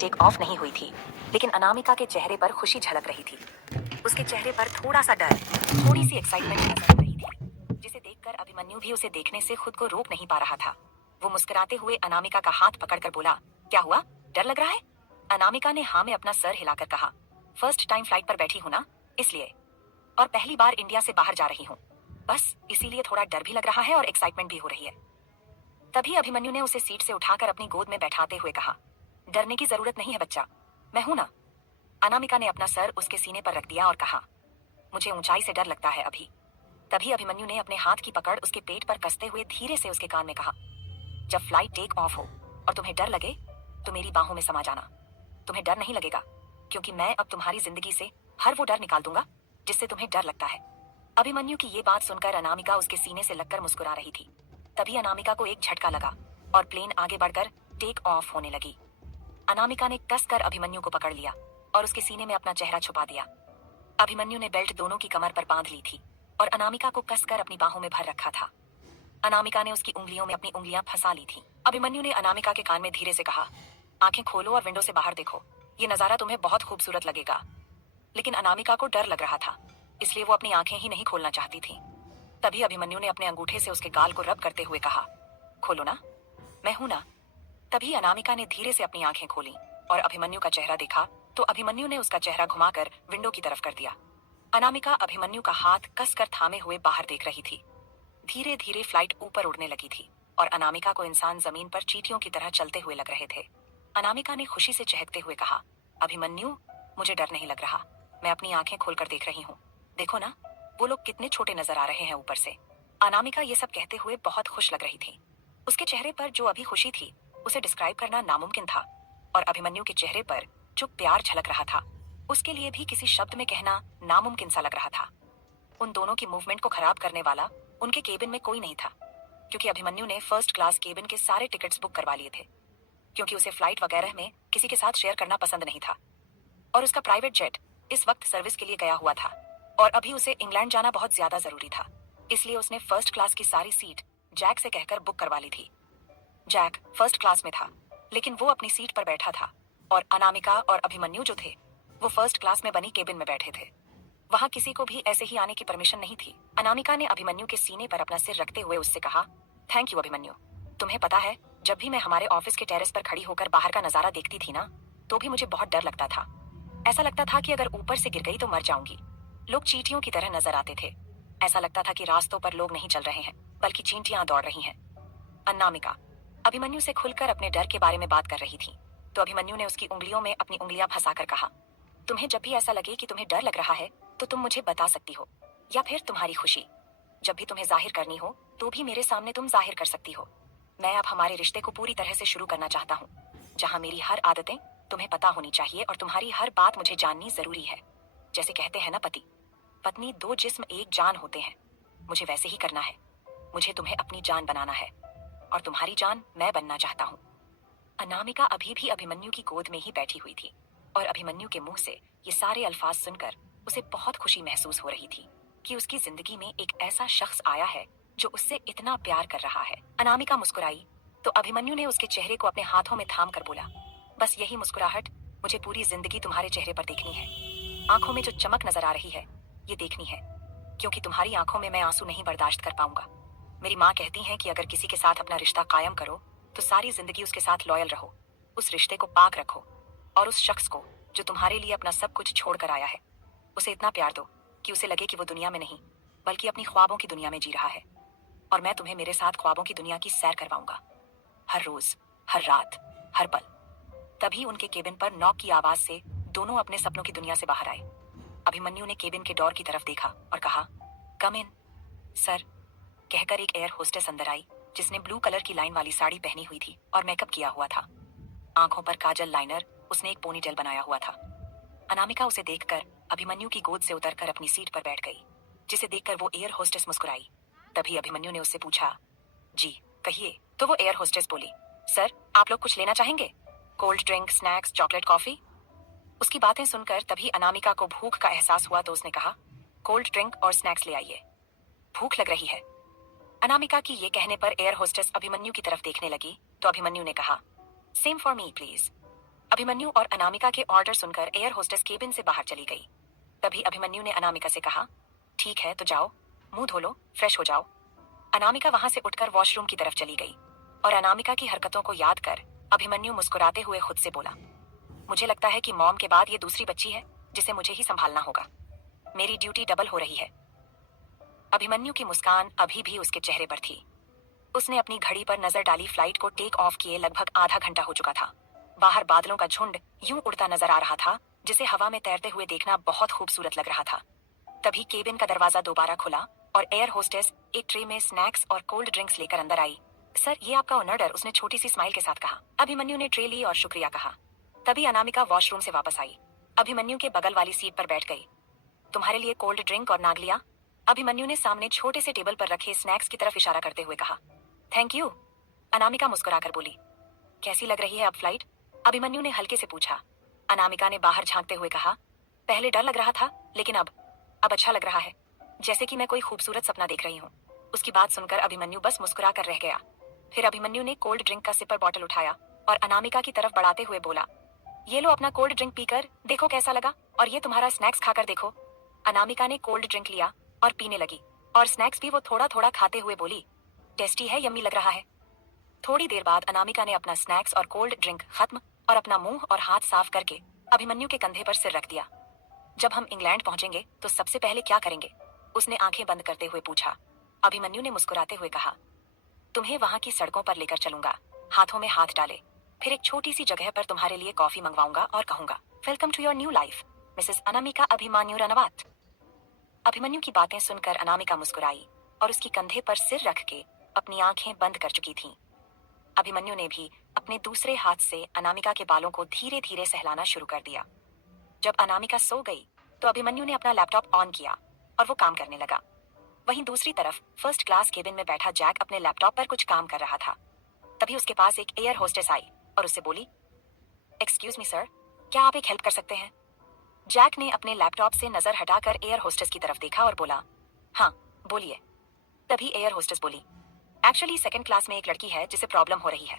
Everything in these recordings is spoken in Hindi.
टेक ऑफ नहीं हुई थी, लेकिन अनामिका के चेहरे पर खुशी झलक रही थी। उसके चेहरे पर थोड़ा सा डर, थोड़ी सी एक्साइटमेंट नजर आ रही थी, जिसे देखकर अभिमन्यु भी उसे देखने से खुद को रोक नहीं पा रहा था। वो मुस्कुराते हुए अनामिका का हाथ पकड़कर बोला, क्या हुआ, डर लग रहा है? अनामिका ने हाँ में अपना सर हिलाकर कहा, फर्स्ट टाइम फ्लाइट पर बैठी हूँ ना, इसलिए, और पहली बार इंडिया से बाहर जा रही हूँ, बस इसीलिए थोड़ा डर भी लग रहा है और एक्साइटमेंट भी हो रही है। तभी अभिमन्यु ने उसे सीट से उठाकर अपनी गोद में बैठाते हुए कहा, डरने की जरूरत नहीं है बच्चा, मैं हूं ना। अनामिका ने अपना सर उसके सीने पर रख दिया और कहा, मुझे ऊंचाई से डर लगता है अभी। तभी अभिमन्यु ने अपने हाथ की पकड़ उसके पेट पर कसते हुए धीरे से उसके कान में कहा, जब फ्लाइट टेक ऑफ हो और तुम्हें डर लगे तो मेरी बाहों में समा जाना। तुम्हें डर नहीं लगेगा, क्योंकि मैं अब तुम्हारी जिंदगी से हर वो डर निकाल दूंगा जिससे तुम्हें डर लगता है। अभिमन्यु की ये बात सुनकर अनामिका उसके सीने से लगकर मुस्कुरा रही थी। तभी अनामिका को एक झटका लगा और प्लेन आगे बढ़कर टेक ऑफ होने लगी। अनामिका ने कसकर अभिमन्यु को पकड़ लिया और उसके सीने में अपना चेहरा छुपा दिया। अभिमन्यु ने बेल्ट दोनों की कमर पर बांध ली थी और अनामिका को कसकर अपनी बाहों में भर रखा था। अनामिका ने उसकी उंगलियों में अपनी उंगलियां फंसा ली थी। अभिमन्यु ने अनामिका के कान में धीरे से कहा, आंखें खोलो और विंडो से बाहर देखो, ये नजारा तुम्हें बहुत खूबसूरत लगेगा। लेकिन अनामिका को डर लग रहा था, इसलिए वो अपनी आंखें ही नहीं खोलना चाहती थी। तभी अभिमन्यु ने अपने अंगूठे से उसके गाल को रब करते हुए कहा, खोलो ना, मैं हूं ना। तभी अनामिका ने धीरे से अपनी आंखें खोली और अभिमन्यु का चेहरा देखा तो अभिमन्यु ने उसका चेहरा घुमाकर विंडो की तरफ कर दिया। अनामिका अभिमन्यु का हाथ कसकर थामे हुए बाहर देख रही थी। धीरे धीरे फ्लाइट ऊपर उड़ने लगी थी और अनामिका को इंसान जमीन पर चींटियों की तरह चलते हुए लग रहे थे। अनामिका ने खुशी से चहकते हुए कहा, अभिमन्यु, मुझे डर नहीं लग रहा, मैं अपनी आंखें खोलकर देख रही हूँ। देखो ना, वो लोग कितने छोटे नजर आ रहे हैं ऊपर से। अनामिका ये सब कहते हुए बहुत खुश लग रही थी। उसके चेहरे पर जो अभी खुशी थी उसे डिस्क्राइब करना नामुमकिन था, और अभिमन्यु के चेहरे पर जो प्यार झलक रहा था उसके लिए भी किसी शब्द में कहना नामुमकिन सा लग रहा था। उन दोनों की मूवमेंट को खराब करने वाला उनके केबिन में कोई नहीं था, क्योंकि अभिमन्यु ने फर्स्ट क्लास केबिन के सारे टिकट्स बुक करवा लिए थे, क्योंकि उसे फ्लाइट वगैरह में किसी के साथ शेयर करना पसंद नहीं था। और उसका प्राइवेट जेट इस वक्त सर्विस के लिए गया हुआ था और अभी उसे इंग्लैंड जाना बहुत ज्यादा जरूरी था, इसलिए उसने फर्स्ट क्लास की सारी सीट जैक से कहकर बुक करवा ली थी। जैक फर्स्ट क्लास में था, लेकिन वो अपनी सीट पर बैठा था और अनामिका और अभिमन्यु जो थे वो फर्स्ट क्लास में बनी केबिन में बैठे थे। वहां किसी को भी ऐसे ही आने की परमिशन नहीं थी। अनामिका ने अभिमन्यु के सीने पर अपना सिर रखते हुए उससे कहा, थैंक यू अभिमन्यु। तुम्हें पता है, जब भी मैं हमारे ऑफिस के टेरेस पर खड़ी होकर बाहर का नजारा देखती थी ना, तो भी मुझे बहुत डर लगता था। ऐसा लगता था कि अगर ऊपर से गिर गई तो मर जाऊंगी। लोग चींटियों की तरह नजर आते थे। ऐसा लगता था कि रास्तों पर लोग नहीं चल रहे हैं, बल्कि चींटियां दौड़ रही हैं। अनामिका अभिमन्यु से खुलकर अपने डर के बारे में बात कर रही थी, तो अभिमन्यु ने उसकी उंगलियों में अपनी उंगलियां फंसाकर कहा, तुम्हें जब भी ऐसा लगे कि तुम्हें डर लग रहा है तो तुम मुझे बता सकती हो, या फिर तुम्हारी खुशी जब भी तुम्हें जाहिर करनी हो तो भी मेरे सामने तुम जाहिर कर सकती हो। मैं अब हमारे रिश्ते को पूरी तरह से शुरू करना चाहता हूँ, जहाँ मेरी हर आदतें तुम्हें पता होनी चाहिए और तुम्हारी हर बात मुझे जाननी जरूरी है। जैसे कहते हैं ना, पति पत्नी दो जिस्म एक जान होते हैं, मुझे वैसे ही करना है। मुझे तुम्हें अपनी जान बनाना है और तुम्हारी जान मैं बनना चाहता हूँ। अनामिका अभी भी अभिमन्यु की गोद में ही बैठी हुई थी और अभिमन्यु के मुंह से ये सारे अल्फाज सुनकर उसे बहुत खुशी महसूस हो रही थी कि उसकी जिंदगी में एक ऐसा शख्स आया है जो उससे इतना प्यार कर रहा है। अनामिका मुस्कुराई तो अभिमन्यु ने उसके चेहरे को अपने हाथों में थाम कर बोला, बस यही मुस्कुराहट मुझे पूरी जिंदगी तुम्हारे चेहरे पर देखनी है। आंखों में जो चमक नजर आ रही है ये देखनी है, क्योंकि तुम्हारी आंखों में मैं आंसू नहीं बर्दाश्त कर पाऊंगा। मेरी माँ कहती हैं कि अगर किसी के साथ अपना रिश्ता कायम करो तो सारी जिंदगी उसके साथ लॉयल रहो, उस रिश्ते को पाक रखो और उस शख्स को जो तुम्हारे लिए अपना सब कुछ छोड़कर आया है उसे इतना प्यार दो कि उसे लगे कि वो दुनिया में नहीं बल्कि अपनी ख्वाबों की दुनिया में जी रहा है। और मैं तुम्हें मेरे साथ ख्वाबों की दुनिया की सैर करवाऊंगा, हर रोज, हर रात, हर पल। तभी उनके केबिन पर नॉक की आवाज से दोनों अपने सपनों की दुनिया से बाहर आए। अभिमन्यु ने केबिन के डोर की तरफ देखा और कहा, कम इन सर, कहकर एक एयर होस्टेस अंदर आई जिसने ब्लू कलर की लाइन वाली साड़ी पहनी हुई थी और मेकअप किया हुआ था। आंखों पर काजल, लाइनर, उसने एक पोनीटेल बनाया हुआ था। अनामिका उसे देखकर अभिमन्यु की गोद से उतरकर अपनी सीट पर बैठ गई, जिसे देखकर वो एयर होस्टेस मुस्कुराई। तभी अभिमन्यु ने उससे पूछा, जी कहिए। तो वो एयर होस्टेस बोली, सर आप लोग कुछ लेना चाहेंगे? Cold drink, snacks, chocolate, coffee? उसकी बातें सुनकर तभी अनामिका को भूख का एहसास हुआ तो उसने कहा, कोल्ड ड्रिंक और स्नैक्स ले आइए, भूख लग रही है। अनामिका की ये कहने पर एयर होस्टेस अभिमन्यु की तरफ देखने लगी तो अभिमन्यु ने कहा, same for me please. Abhimanyu और अनामिका के ऑर्डर सुनकर एयर होस्टेस केबिन से बाहर चली गई। तभी अभिमन्यु ने अनामिका से कहा, ठीक है तो जाओ, मुंह धो लो, फ्रेश हो जाओ। अनामिका वहां से उठकर वॉशरूम की तरफ चली गई और अनामिका की हरकतों को याद कर अभिमन्यु मुस्कुराते हुए खुद से बोला, मुझे लगता है कि मॉम के बाद ये दूसरी बच्ची है जिसे मुझे ही संभालना होगा। मेरी ड्यूटी डबल हो रही है। अभिमन्यु की मुस्कान अभी भी उसके चेहरे पर थी। उसने अपनी घड़ी पर नजर डाली। फ्लाइट को टेक ऑफ किए लगभग आधा घंटा हो चुका था। बाहर बादलों का झुंड यूं उड़ता नजर आ रहा था जिसे हवा में तैरते हुए देखना बहुत खूबसूरत लग रहा था। तभी केबिन का दरवाजा दोबारा खुला और एयर होस्टेस एक ट्रे में स्नैक्स और कोल्ड ड्रिंक्स लेकर अंदर आई। सर, ये आपका ऑर्डर, उसने छोटी सी स्माइल के साथ कहा। अभिमन्यु ने ट्रे ली और शुक्रिया कहा। तभी अनामिका वॉशरूम से वापस आई। अभिमन्यु के बगल वाली सीट पर बैठ गई। तुम्हारे लिए कोल्ड ड्रिंक और नागलिया, अभिमन्यु ने सामने छोटे से टेबल पर रखे स्नैक्स की तरफ इशारा करते हुए कहा। थैंक यू, अनामिका मुस्कुराकर बोली। कैसी लग रही है अब फ्लाइट, अभिमन्यु ने हल्के से पूछा। अनामिका ने बाहर झांकते हुए कहा, पहले डर लग रहा था लेकिन अब अच्छा लग रहा है, जैसे कि मैं कोई खूबसूरत सपना देख रही हूँ। उसकी बात सुनकर अभिमन्यु बस मुस्कुरा कर रह गया। फिर अभिमन्यु ने कोल्ड ड्रिंक का सिपर बॉटल उठाया और अनामिका की तरफ बढ़ाते हुए बोला, ये लो अपना कोल्ड ड्रिंक पीकर देखो कैसा लगा, और ये तुम्हारा स्नैक्स खाकर देखो। अनामिका ने कोल्ड ड्रिंक लिया और पीने लगी, और स्नैक्स भी वो थोड़ा थोड़ा खाते हुए बोली, टेस्टी है, यम्मी लग रहा है। थोड़ी देर बाद अनामिका ने अपना स्नैक्स और कोल्ड ड्रिंक खत्म और अपना मुंह और हाथ साफ करके अभिमन्यु के कंधे पर सिर रख दिया। जब हम इंग्लैंड पहुंचेंगे तो सबसे पहले क्या करेंगे, उसने आंखें बंद करते हुए पूछा। अभिमन्यु ने मुस्कुराते हुए कहा, तुम्हें वहां की सड़कों पर लेकर चलूंगा, हाथों में हाथ डाले, फिर एक छोटी सी जगह पर तुम्हारे लिए कॉफी मंगवाऊंगा और कहूंगा, welcome to your new life Mrs Anamika Abhimanyu Ranvat. Abhimanyu की बातें सुनकर अनामिका मुस्कुराई और उसकी कंधे पर सिर रख के अपनी आंखें बंद कर चुकी थीं। अभिमन्यु ने भी अपने दूसरे हाथ से अनामिका के बालों को धीरे धीरे सहलाना शुरू कर दिया। जब अनामिका सो गई तो अभिमन्यु ने अपना लैपटॉप ऑन किया और वो काम करने लगा। वहीं दूसरी तरफ फर्स्ट क्लास केबिन में बैठा जैक अपने लैपटॉप पर कुछ काम कर रहा था। तभी उसके पास एक एयर होस्टेस आई और उससे बोली, एक्सक्यूज मी सर, क्या आप एक हेल्प कर सकते हैं? जैक ने अपने लैपटॉप से नजर हटाकर एयर होस्टेस की तरफ देखा और बोला, हाँ बोलिए। तभी एयर होस्टेस बोली, एक्चुअली सेकंड क्लास में एक लड़की है जिसे प्रॉब्लम हो रही है,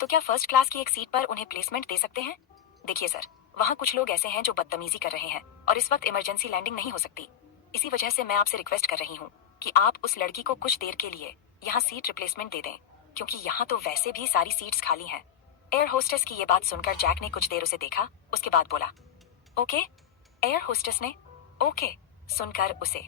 तो क्या फर्स्ट क्लास की एक सीट पर उन्हें प्लेसमेंट दे सकते हैं? देखिए सर, वहाँ कुछ लोग ऐसे हैं जो बदतमीजी कर रहे हैं और इस वक्त इमरजेंसी लैंडिंग नहीं हो सकती। इसी वजह से मैं आपसे रिक्वेस्ट कर रही हूँ कि आप उस लड़की को कुछ देर के लिए यहाँ सीट रिप्लेसमेंट दे दें, क्योंकि यहाँ तो वैसे भी सारी सीट्स खाली हैं। एयर होस्टेस की ये बात सुनकर जैक ने कुछ देर उसे देखा, उसके बाद बोला, ओके। एयर होस्टेस ने ओके सुनकर उसे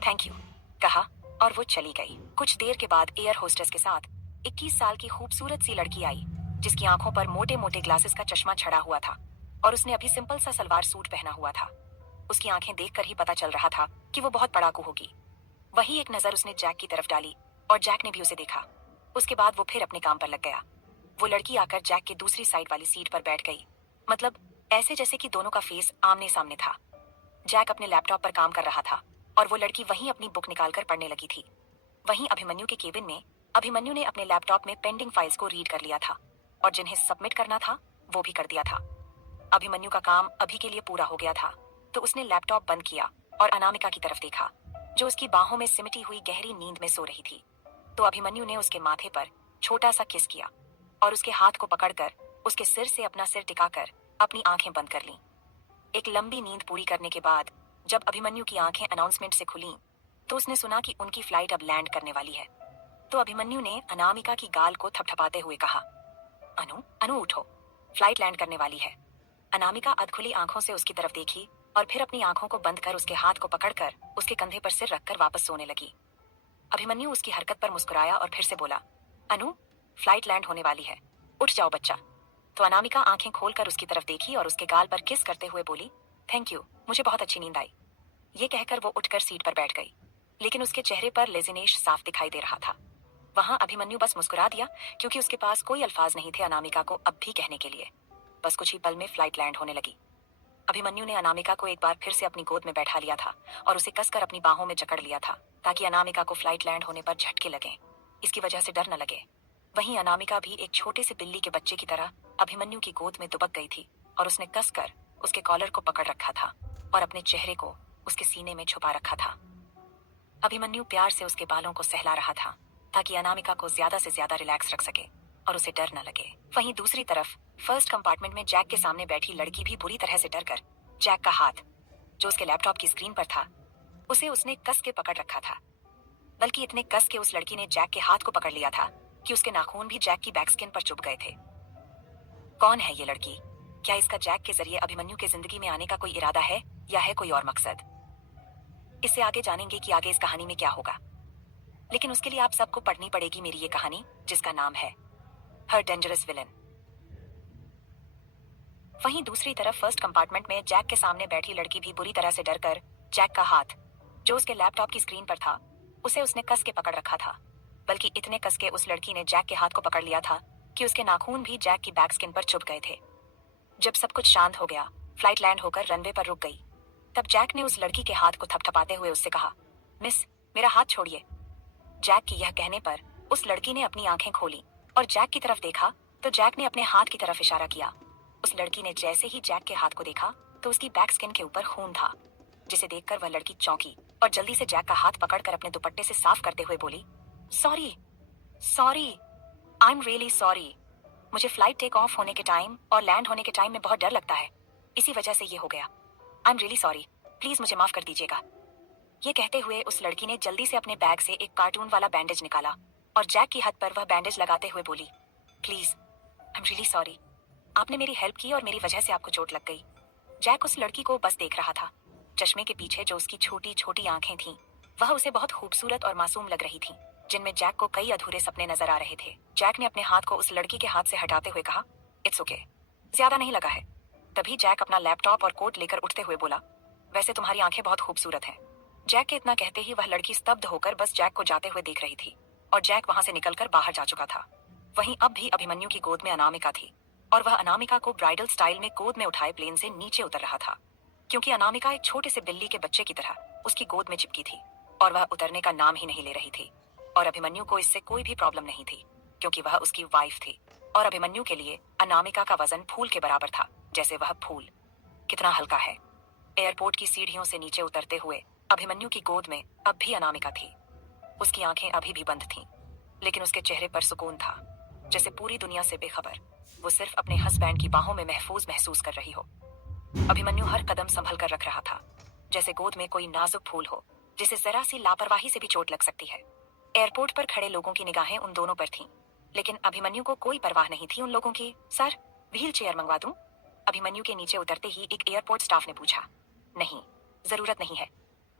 थैंक यू कहा और वो चली गई। कुछ देर के बाद एयर होस्टेस के साथ 21 साल की खूबसूरत सी लड़की आई, जिसकी आंखों पर मोटे मोटे ग्लासेस का चश्मा चढ़ा हुआ था और उसने अभी सिंपल सा सलवार सूट पहना हुआ था। उसकी आंखें देखकर ही पता चल रहा था कि वो बहुत पढ़ाकू होगी। वही एक नजर उसने जैक की तरफ डाली और जैक ने भी उसे देखा। उसके बाद वो फिर अपने काम पर लग गया। वो लड़की आकर जैक के दूसरी साइड वाली सीट पर बैठ गई, मतलब ऐसे जैसे कि दोनों का फेस आमने सामने था। जैक अपने लैपटॉप पर काम कर रहा था और वो लड़की वहीं अपनी बुक निकालकर पढ़ने लगी थी। वहीं अभिमन्यु के केबिन में अभिमन्यु ने अपने लैपटॉप में पेंडिंग फाइल्स को रीड कर लिया था और जिन्हें सबमिट करना था वो भी कर दिया था। अभिमन्यु का काम अभी के लिए पूरा हो गया था, तो उसने लैपटॉप बंद किया और अनामिका की तरफ देखा, जो उसकी बाहों में सिमटी हुई गहरी नींद में सो रही थी। तो अभिमन्यु ने उसके माथे पर छोटा सा किस किया और उसके हाथ को पकड़कर उसके सिर से अपना सिर टिकाकर अपनी आंखें बंद कर लीं। एक लंबी नींद पूरी करने के बाद जब अभिमन्यु की आंखें अनाउंसमेंट से खुलीं, तो उसने सुना कि उनकी फ्लाइट अब लैंड करने वाली है। तो अभिमन्यु ने अनामिका की गाल को थपथपाते हुए कहा, अनु अनु उठो, फ्लाइट लैंड करने वाली है। अनामिका अधखुली आंखों से उसकी तरफ देखी और फिर अपनी आंखों को बंद कर उसके हाथ को पकड़कर उसके कंधे पर सिर रखकर वापस सोने लगी। अभिमन्यु उसकी हरकत पर मुस्कुराया और फिर से बोला, अनु फ्लाइट लैंड होने वाली है, उठ जाओ बच्चा। तो अनामिका आंखें खोलकर उसकी तरफ देखी और उसके गाल पर किस करते हुए बोली, थैंक यू, मुझे बहुत अच्छी नींद आई। ये कहकर वो उठकर सीट पर बैठ गई, लेकिन उसके चेहरे पर लेजिनेश साफ दिखाई दे रहा था। वहां अभिमन्यु बस मुस्कुरा दिया, क्योंकि उसके पास कोई अल्फाज नहीं थे अनामिका को अब भी कहने के लिए। बस कुछ ही पल में फ्लाइट लैंड होने लगी। अभिमन्यु ने अनामिका को एक बार फिर से अपनी गोद में बैठा लिया था और उसे कसकर अपनी बाहों में जकड़ लिया था, ताकि अनामिका को फ्लाइट लैंड होने पर झटके लगे, इसकी वजह से डर न लगे। वहीं अनामिका भी एक छोटे से बिल्ली के बच्चे की तरह अभिमन्यु की गोद में दुबक गई थी और उसने कसकर उसके कॉलर को पकड़ रखा था और अपने चेहरे को उसके सीने में छुपा रखा था। अभिमन्यु प्यार से उसके बालों को सहला रहा था, ताकि अनामिका को ज्यादा से ज्यादा रिलैक्स रख सके। और उसे डर न लगे। वहीं दूसरी तरफ फर्स्ट कंपार्टमेंट में जैक के सामने बैठी लड़की भी बुरी तरह से डर कर जैक का हाथ, जो उसके लैपटॉप की स्क्रीन पर था, उसे उसने कस के पकड़ रखा था। बल्कि इतने कस के उस लड़की ने जैक के हाथ को पकड़ लिया था कि उसके नाखून भी जैक की बैक स्किन पर चुभ गए थे। कौन है ये लड़की? क्या इसका जैक के जरिए अभिमन्यु के जिंदगी में आने का कोई इरादा है या है कोई और मकसद? इससे आगे जानेंगे कि आगे इस कहानी में क्या होगा। लेकिन उसके लिए आप सबको पढ़नी पड़ेगी मेरी ये कहानी, जिसका नाम है हर डेंजरस विलन। वहीं दूसरी तरफ फर्स्ट कंपार्टमेंट में जैक के सामने बैठी लड़की भी बुरी तरह से डरकर जैक का हाथ, जो उसके लैपटॉप की स्क्रीन पर था, उसे उसने कस के पकड़ रखा था। बल्कि इतने कस के उस लड़की ने जैक के हाथ को पकड़ लिया था कि उसके नाखून भी जैक की बैक स्किन पर चुभ गए थे। जब सब कुछ शांत हो गया, फ्लाइट लैंड होकर रनवे पर रुक गई, तब जैक ने उस लड़की के हाथ को थपथपाते हुए उससे कहा, मिस, मेरा हाथ छोड़िए। जैक की यह कहने पर उस लड़की ने अपनी आंखें खोली और जैक की तरफ देखा तो जैक ने अपने हाथ की तरफ इशारा किया। उस लड़की ने जैसे ही जैक के हाथ को देखा तो उसकी बैक स्किन के ऊपर खून था, जिसे देखकर वह लड़की चौंकी और जल्दी से जैक का हाथ पकड़कर अपने दुपट्टे से साफ करते हुए बोली, sorry, sorry, I am really sorry. मुझे फ्लाइट टेक ऑफ होने के टाइम और लैंड होने के टाइम में बहुत डर लगता है, इसी वजह से ये हो गया। I am really sorry, please मुझे माफ कर दीजिएगा। ये कहते हुए उस लड़की ने जल्दी से अपने बैग से एक कार्टून वाला बैंडेज निकाला और जैक की हद पर वह बैंडेज लगाते हुए बोली, please, I am really sorry, आपने मेरी हेल्प की और मेरी वजह से आपको चोट लग गई। जैक उस लड़की को बस देख रहा था। चश्मे के पीछे जो उसकी छोटी छोटी आंखें थीं, वह उसे बहुत खूबसूरत और मासूम लग रही थीं, जिनमें जैक को कई अधूरे सपने नजर आ रहे थे। जैक ने अपने हाथ को उस लड़की के हाथ से हटाते हुए कहा, इट्स ओके, ज्यादा नहीं लगा है। तभी जैक अपना लैपटॉप और कोट लेकर उठते हुए बोला, वैसे तुम्हारी आंखें बहुत खूबसूरत हैं। जैक के इतना कहते ही वह लड़की स्तब्ध होकर बस जैक को जाते हुए देख रही थी और जैक वहां से निकलकर बाहर जा चुका था। वहीं अब भी अभिमन्यु की गोद में अनामिका थी और वह अनामिका को ब्राइडल स्टाइल में गोद में उठाए प्लेन से नीचे उतर रहा था, क्योंकि अनामिका एक छोटे से बिल्ली के बच्चे की तरह उसकी गोद में चिपकी थी और वह उतरने का नाम ही नहीं ले रही थी। और अभिमन्यु को इससे कोई भी प्रॉब्लम नहीं थी, क्योंकि वह उसकी वाइफ थी और अभिमन्यु के लिए अनामिका का वजन फूल के बराबर था, जैसे वह फूल कितना हल्का है। एयरपोर्ट की सीढ़ियों से नीचे उतरते हुए अभिमन्यु की गोद में अब भी अनामिका थी। उसकी आंखें अभी भी बंद थीं, लेकिन उसके चेहरे पर सुकून था, जैसे पूरी दुनिया से बेखबर वो सिर्फ अपने हस्बैंड की बाहों में महफूज महसूस कर रही हो। अभिमन्यु हर कदम संभल कर रख रहा था, जैसे गोद में कोई नाजुक फूल हो जिसे जरा सी लापरवाही से भी चोट लग सकती है। एयरपोर्ट पर खड़े लोगों की निगाहें उन दोनों पर थीं, लेकिन अभिमन्यु को कोई परवाह नहीं थी उन लोगों की। सर, व्हील चेयर मंगवा दूं? अभिमन्यु के नीचे उतरते ही एक एयरपोर्ट स्टाफ ने पूछा। नहीं, जरूरत नहीं है,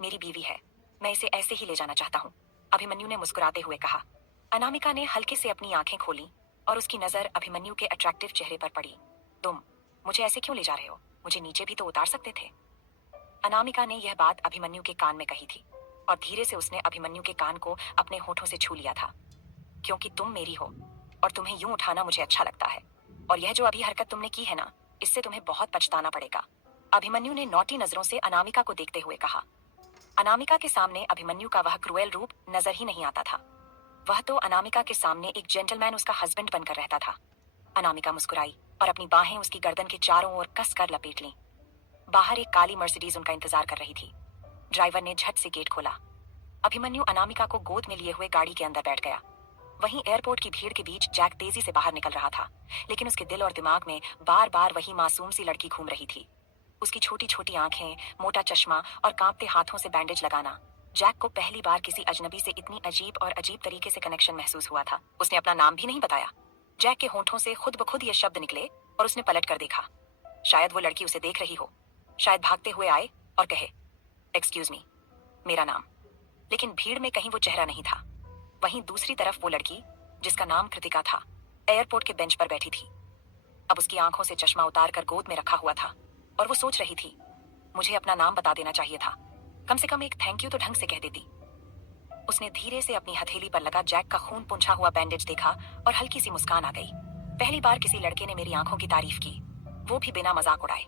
मेरी बीवी है, मैं इसे ऐसे ही ले जाना चाहता हूँ, अभिमन्यु ने मुस्कुराते हुए कहा। अनामिका ने हल्के से अपनी आंखें खोली और उसकी नजर अभिमन्यु के अट्रैक्टिव चेहरे पर पड़ी। तुम मुझे ऐसे क्यों ले जा रहे हो? मुझे नीचे भी तो उतार सकते थे। अनामिका ने यह बात अभिमन्यु के कान में कही थी और धीरे से उसने अभिमन्यु के कान को अपने होठों से छू लिया था। क्योंकि तुम मेरी हो और तुम्हें यूं उठाना मुझे अच्छा लगता है, और यह जो अभी हरकत तुमने की है ना, इससे तुम्हें बहुत पछताना पड़ेगा, अभिमन्यु ने नौटी नजरों से अनामिका को देखते हुए कहा। अनामिका के सामने अभिमन्यु का वह क्रूएल रूप नजर ही नहीं आता था। वह तो अनामिका के सामने एक जेंटलमैन उसका हस्बैंड बनकर रहता था। अनामिका मुस्कुराई और अपनी बाहें उसकी गर्दन के चारों ओर कस कर लपेट लीं। बाहर एक काली मर्सिडीज उनका इंतजार कर रही थी। ड्राइवर ने झट से गेट खोला। अभिमन्यु अनामिका को गोद में लिए हुए गाड़ी के अंदर बैठ गया। वहीं एयरपोर्ट की भीड़ के बीच जैक तेजी से बाहर निकल रहा था, लेकिन उसके दिल और दिमाग में बार बार वही मासूम सी लड़की घूम रही थी। उसकी छोटी छोटी आंखें, मोटा चश्मा और कांपते हाथों से बैंडेज लगाना। जैक को पहली बार किसी अजनबी से इतनी अजीब और अजीब तरीके से कनेक्शन महसूस हुआ था। उसने अपना नाम भी नहीं बताया। जैक के होंठों से खुद ब खुद ये शब्द निकले और उसने पलट कर देखा। शायद वो लड़की उसे देख रही हो, शायद भागते हुए आए और कहे, एक्सक्यूज मी, मेरा नाम। लेकिन भीड़ में कहीं वो चेहरा नहीं था। वहीं दूसरी तरफ वो लड़की, जिसका नाम कृतिका था, एयरपोर्ट के बेंच पर बैठी थी। अब उसकी आंखों से चश्मा उतार कर गोद में रखा हुआ था और वो सोच रही थी, मुझे अपना नाम बता देना चाहिए था, कम से कम एक थैंक यू तो ढंग से कह देती। उसने धीरे से अपनी हथेली पर लगा जैक का खून पूंछा हुआ बैंडेज देखा और हल्की सी मुस्कान आ गई। पहली बार किसी लड़के ने मेरी आंखों की तारीफ की, वो भी बिना मजाक उड़ाए।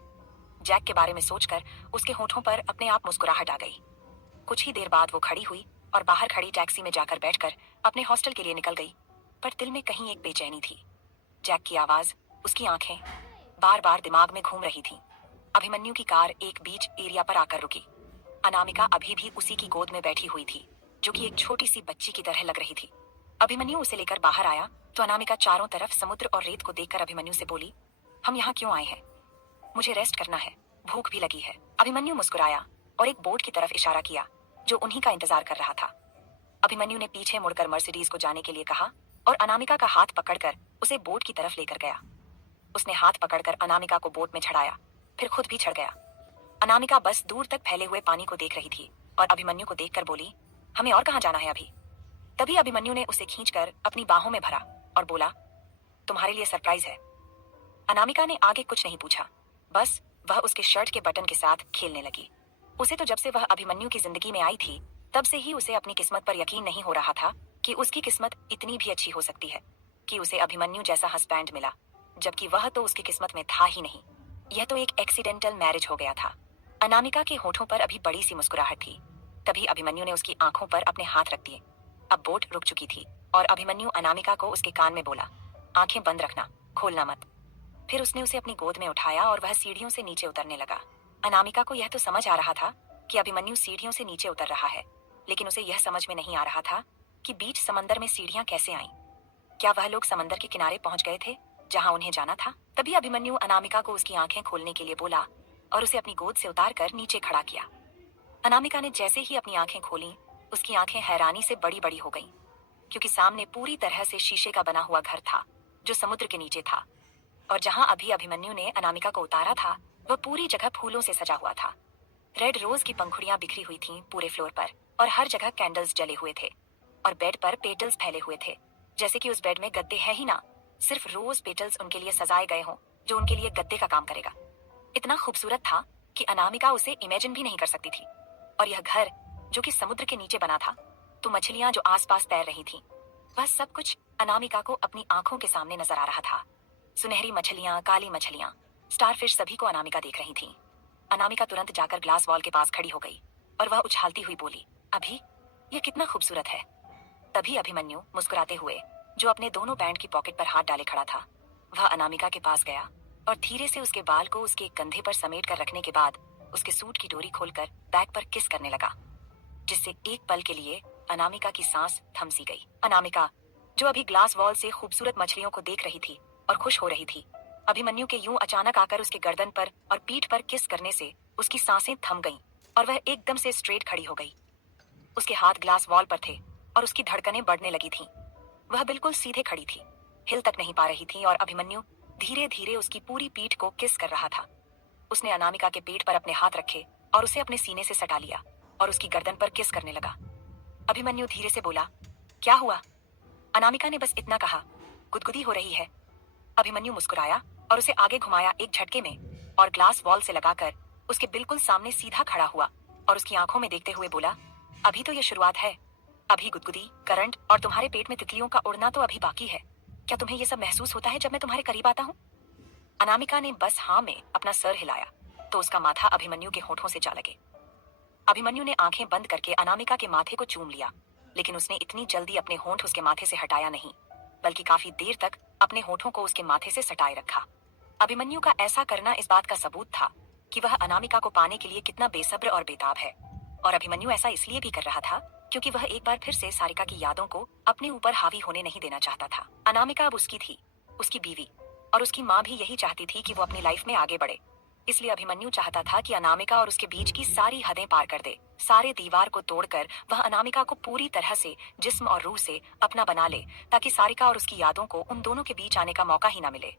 जैक के बारे में सोचकर उसके होठों पर अपने आप मुस्कुराहट आ गई। कुछ ही देर बाद वो खड़ी हुई और बाहर खड़ी टैक्सी में जाकर बैठकर अपने हॉस्टल के लिए निकल गई, पर दिल में कहीं एक बेचैनी थी। जैक की आवाज, उसकी आंखें बार बार दिमाग में घूम रही थी। अभिमन्यु की कार एक बीच एरिया पर आकर रुकी। अनामिका अभी भी उसी की गोद में बैठी हुई थी, जो कि एक छोटी सी बच्ची की तरह लग रही थी। अभिमन्यु उसे लेकर बाहर आया तो अनामिका चारों तरफ समुद्र और रेत को देखकर अभिमन्यु से बोली, हम यहाँ क्यों आए हैं? मुझे रेस्ट करना है, भूख भी लगी है। अभिमन्यु मुस्कुराया और एक बोट की तरफ इशारा किया जो उन्हीं का इंतजार कर रहा था। अभिमन्यु ने पीछे मुड़कर मर्सिडीज को जाने के लिए कहा और अनामिका का हाथ पकड़कर उसे बोट की तरफ लेकर गया। उसने हाथ पकड़कर अनामिका को बोट में चढ़ाया, फिर खुद भी चढ़ गया। अनामिका बस दूर तक फैले हुए पानी को देख रही थी और अभिमन्यु को देखकर बोली, हमें और कहाँ जाना है अभी? तभी अभिमन्यु ने उसे खींचकर अपनी बाहों में भरा और बोला, तुम्हारे लिए सरप्राइज है। अनामिका ने आगे कुछ नहीं पूछा, बस वह उसके शर्ट के बटन के साथ खेलने लगी। उसे तो जब से वह अभिमन्यु की जिंदगी में आई थी तब से ही उसे अपनी किस्मत पर यकीन नहीं हो रहा था कि उसकी किस्मत इतनी भी अच्छी हो सकती है कि उसे अभिमन्यु जैसा हस्बैंड मिला, जबकि वह तो उसकी किस्मत में था ही नहीं। यह तो एक एक्सीडेंटल मैरिज हो गया था। अनामिका के होठों पर अभी बड़ी सी मुस्कुराहट थी। तभी अभिमन्यु ने उसकी आंखों पर अपने हाथ रख दिए। अब बोट रुक चुकी थी और अभिमन्यु अनामिका को उसके कान में बोला, आंखें बंद रखना, खोलना मत। फिर उसने उसे अपनी गोद में उठाया और वह सीढ़ियों से नीचे उतरने लगा। अनामिका को यह तो समझ आ रहा था कि अभिमन्यु सीढ़ियों से नीचे उतर रहा है, लेकिन उसे यह समझ में नहीं आ रहा था कि बीच समंदर में सीढ़ियां कैसे आईं। क्या वह लोग समंदर के किनारे पहुंच गए थे जहां उन्हें जाना था? तभी अभिमन्यु अनामिका को उसकी आंखें खोलने के लिए बोला और उसे अपनी गोद से उतारकर नीचे खड़ा किया। अनामिका ने जैसे ही अपनी आंखें खोली, उसकी आंखें हैरानी से बड़ी बड़ी हो गईं, क्योंकि सामने पूरी तरह से शीशे का बना हुआ घर था जो समुद्र के नीचे था। और जहां अभी अभिमन्यु ने अनामिका को उतारा था वह पूरी जगह फूलों से सजा हुआ था। रेड रोज की पंखुड़ियां बिखरी हुई थीं पूरे फ्लोर पर और हर जगह कैंडल्स जले हुए थे और बेड पर पेटल्स फैले हुए थे, जैसे कि उस बेड में गद्दे है ही ना, सिर्फ रोज पेटल्स उनके लिए सजाए गए हों जो उनके लिए गद्दे का काम करेगा। इतना खूबसूरत था कि अनामिका उसे इमेजिन भी नहीं कर सकती थी। और यह घर जो कि समुद्र के नीचे बना था, तो मछलियां जो आसपास तैर रही थीं, वह सब कुछ अनामिका को अपनी आंखों के सामने नजर आ रहा था। सुनहरी मछलियां, काली मछलियां, स्टारफिश, सभी को अनामिका देख रही थी। अनामिका तुरंत जाकर ग्लास वॉल के पास खड़ी हो गई और वह उछालती हुई बोली, अभी यह कितना खूबसूरत है। तभी अभिमन्यु मुस्कुराते हुए, जो अपने दोनों पैंट की पॉकेट पर हाथ डाले खड़ा था, वह अनामिका के पास गया और धीरे से उसके बाल को उसके कंधे पर समेट कर रखने के बाद उसके सूट की डोरी खोलकर बैक पर किस करने लगा, जिससे एक पल के लिए अनामिका की सांस थम सी गई। अनामिका, जो अभी ग्लास वॉल से खूबसूरत मछलियों को देख रही थी और खुश हो रही थी, अभिमन्यु के यूं अचानक आकर उसके गर्दन पर और पीठ पर किस करने से उसकी सांसें थम गईं और वह एकदम से स्ट्रेट खड़ी हो गई। उसके हाथ ग्लास वॉल पर थे और उसकी धड़कनें बढ़ने लगी थीं। वह बिल्कुल सीधे खड़ी थी, हिल तक नहीं पा रही थी और अभिमन्यु धीरे धीरे उसकी पूरी पीठ को किस कर रहा था। उसने अनामिका के पेट पर अपने हाथ रखे और उसे अपने सीने से सटा लिया और उसकी गर्दन पर किस करने लगा। अभिमन्यु धीरे से बोला, क्या हुआ? अनामिका ने बस इतना कहा, गुदगुदी हो रही है। अभिमन्यु मुस्कुराया और उसे आगे घुमाया एक झटके में और ग्लास वॉल से लगाकर उसके बिल्कुल सामने सीधा खड़ा हुआ और उसकी आंखों में देखते हुए बोला, अभी तो यह शुरुआत है। अभी गुदगुदी, करंट और तुम्हारे पेट में तितलियों का उड़ना तो अभी बाकी है। क्या तुम्हें यह सब महसूस होता है जब मैं तुम्हारे करीब आता हूँ? अनामिका ने बस हाँ में अपना सर हिलाया तो उसका माथा अभिमन्यु के होठों से जा लगे। अभिमन्यु ने आंखें बंद करके अनामिका के माथे को चूम लिया, लेकिन उसने इतनी जल्दी अपने होंठ उसके माथे से हटाया नहीं, बल्कि काफी देर तक अपने होठों को उसके माथे से सटाए रखा। अभिमन्यु का ऐसा करना इस बात का सबूत था कि वह अनामिका को पाने के लिए कितना बेसब्र और बेताब है। और अभिमन्यु ऐसा इसलिए भी कर रहा था क्योंकि वह एक बार फिर से सारिका की यादों को अपने ऊपर हावी होने नहीं देना चाहता था। अनामिका अब उसकी थी, उसकी बीवी, और उसकी माँ भी यही चाहती थी कि वो अपनी लाइफ में आगे बढ़े। इसलिए अभिमन्यु चाहता था कि अनामिका और उसके बीच की सारी हदें पार कर दे, सारे दीवार को तोड़कर वह अनामिका को पूरी तरह से जिस्म और रूह से अपना बना ले, ताकि सारिका और उसकी यादों को उन दोनों के बीच आने का मौका ही ना मिले।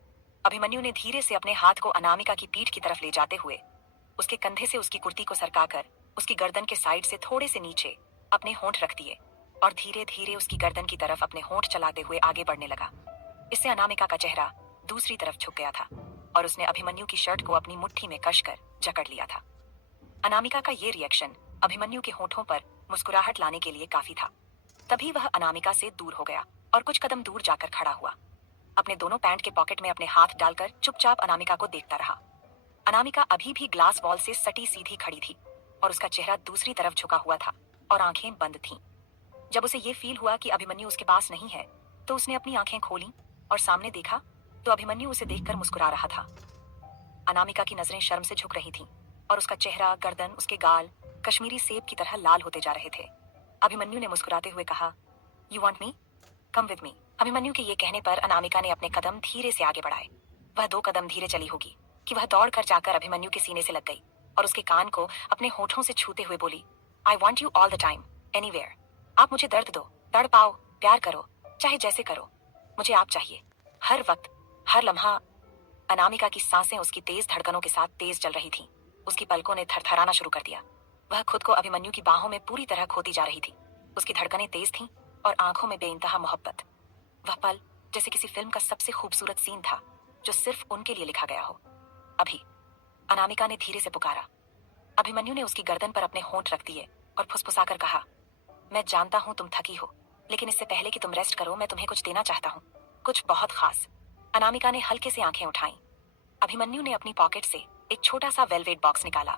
अभिमन्यु ने धीरे से अपने हाथ को अनामिका की पीठ की तरफ ले जाते हुए उसके कंधे से उसकी कुर्ती को सरकाकर उसकी गर्दन के साइड से थोड़े से नीचे अपने होंठ रख दिए और धीरे धीरे उसकी गर्दन की तरफ अपने होंठ चलाते हुए आगे बढ़ने लगा। इससे अनामिका का चेहरा दूसरी तरफ झुक गया था और उसने अभिमन्यु की शर्ट को अपनी मुट्ठी में कसकर जकड़ लिया था। अनामिका का ये रिएक्शन अभिमन्यु के होठों पर मुस्कुराहट लाने के लिए काफी था। तभी वह अनामिका से दूर हो गया और कुछ कदम दूर जाकर खड़ा हुआ। अपने दोनों पैंट के पॉकेट में अपने हाथ डालकर चुपचाप अनामिका को देखता रहा। अनामिका अभी भी ग्लास वॉल से सटी सीधी खड़ी थी और उसका चेहरा दूसरी तरफ झुका हुआ था और आंखें बंद थीं। जब उसे ये फील हुआ कि अभिमन्यु उसके पास नहीं है, तो उसने अपनी आंखें खोली और सामने देखा तो अभिमन्यु उसे देखकर मुस्कुरा रहा था। अनामिका की नजरें शर्म से झुक रही थीं और उसका चेहरा, गर्दन, उसके गाल कश्मीरी सेब की तरह लाल होते जा रहे थे। अभिमन्यु ने मुस्कुराते हुए कहा, you want me? Come with me. Abhimanyu के ये कहने पर अनामिका ने अपने कदम धीरे से आगे बढ़ाए। वह 2 कदम धीरे चली होगी कि वह दौड़कर जाकर अभिमन्यु के सीने से लग गई और उसके कान को अपने होठों से छूते हुए बोली, I want you all the time, anywhere. आप मुझे दर्द दो, तड़पाओ, प्यार करो, चाहे जैसे करो, मुझे आप चाहिए, हर वक्त, हर लम्हा। अनामिका की सांसें उसकी तेज धड़कनों के साथ तेज चल रही थीं। उसकी पलकों ने थरथराना शुरू कर दिया। वह खुद को अभिमन्यु की बाहों में पूरी तरह खोती जा रही थी। उसकी धड़कनें तेज थीं और आंखों में बेइंतहा मोहब्बत। वह पल जैसे किसी फिल्म का सबसे खूबसूरत सीन था जो सिर्फ उनके लिए लिखा गया हो। अभी, अनामिका ने धीरे से पुकारा। अभिमन्यु ने उसकी गर्दन पर अपने होंठ रख दिए और फुसफुसाकर कहा, मैं जानता हूं तुम थकी हो, लेकिन इससे पहले कि तुम रेस्ट करो मैं तुम्हें कुछ देना चाहता हूं, कुछ बहुत खास। अनामिका ने हल्के से आंखें उठाईं। अभिमन्यु ने अपनी पॉकेट से एक छोटा सा वेलवेट बॉक्स निकाला।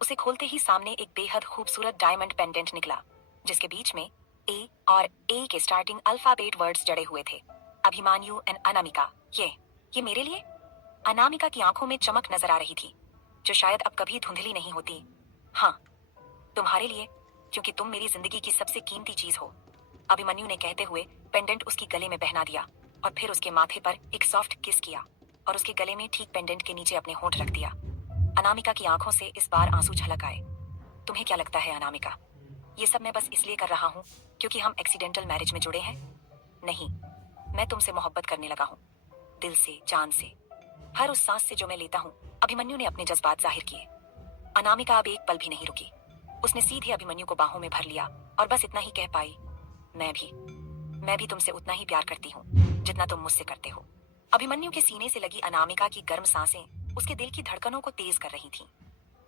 उसे खोलते ही सामने एक बेहद खूबसूरत डायमंड पेंडेंट निकला, जिसके बीच में ए और ए के स्टार्टिंग अल्फाबेट वर्ड्स जड़े हुए थे। अभिमन्यु एंड अनामिका। ये मेरे लिए? अनामिका की आंखों में चमक नजर आ रही थी, जो शायद अब कभी धुंधली नहीं होती। हाँ, तुम्हारे लिए, क्योंकि तुम मेरी जिंदगी की सबसे कीमती चीज हो। अभिमन्यु ने कहते हुए पेंडेंट उसकी गले में पहना दिया और फिर उसके माथे पर एक सॉफ्ट किस किया और उसके गले में ठीक पेंडेंट के नीचे अपने होंठ रख दिया। अनामिका की आंखों से इस बार आंसू छलक आए। तुम्हें क्या लगता है अनामिका, ये सब मैं बस इसलिए कर रहा हूँ क्योंकि हम एक्सीडेंटल मैरिज में जुड़े हैं? नहीं, मैं तुमसे मोहब्बत करने लगा हूँ, दिल से, जान से, हर उस सांस से जो मैं लेता हूँ। अभिमन्यु ने अपने जज्बात जाहिर किए। अनामिका अब एक पल भी नहीं रुकी। उसने सीधे अभिमन्यु को बाहों में भर लिया और बस इतना ही कह पाई, मैं भी तुमसे उतना ही प्यार करती हूँ जितना तुम मुझसे करते हो। अभिमन्यु के सीने से लगी अनामिका की गर्म सांसें उसके दिल की धड़कनों को तेज कर रही थीं।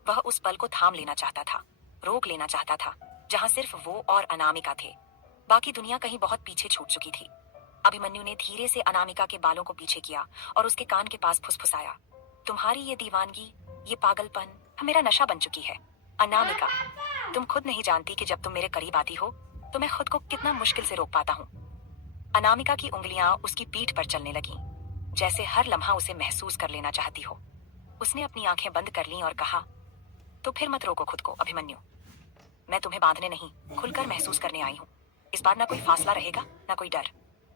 वह उस पल को थाम लेना चाहता था, रोक लेना चाहता था, जहां सिर्फ वो और अनामिका थे। बाकी दुनिया कहीं बहुत पीछे छूट चुकी थी। अभिमन्यु ने धीरे से अनामिका के बालों को पीछे किया और उसके कान के पास फुसफुसाया, तुम्हारी ये दीवानगी, ये पागलपन मेरा नशा बन चुकी है। अनामिका, तुम खुद नहीं जानती कि जब तुम मेरे करीब आती हो तो मैं खुद को कितना मुश्किल से रोक पाता हूँ। अनामिका की उंगलियां उसकी पीठ पर चलने लगीं, जैसे हर लम्हा उसे महसूस कर लेना चाहती हो। उसने अपनी आंखें बंद कर लीं और कहा, तो फिर मत रोको खुद को अभिमन्यु, मैं तुम्हें बांधने नहीं, खुलकर महसूस करने आई हूँ। इस बार ना कोई फासला रहेगा, ना कोई डर,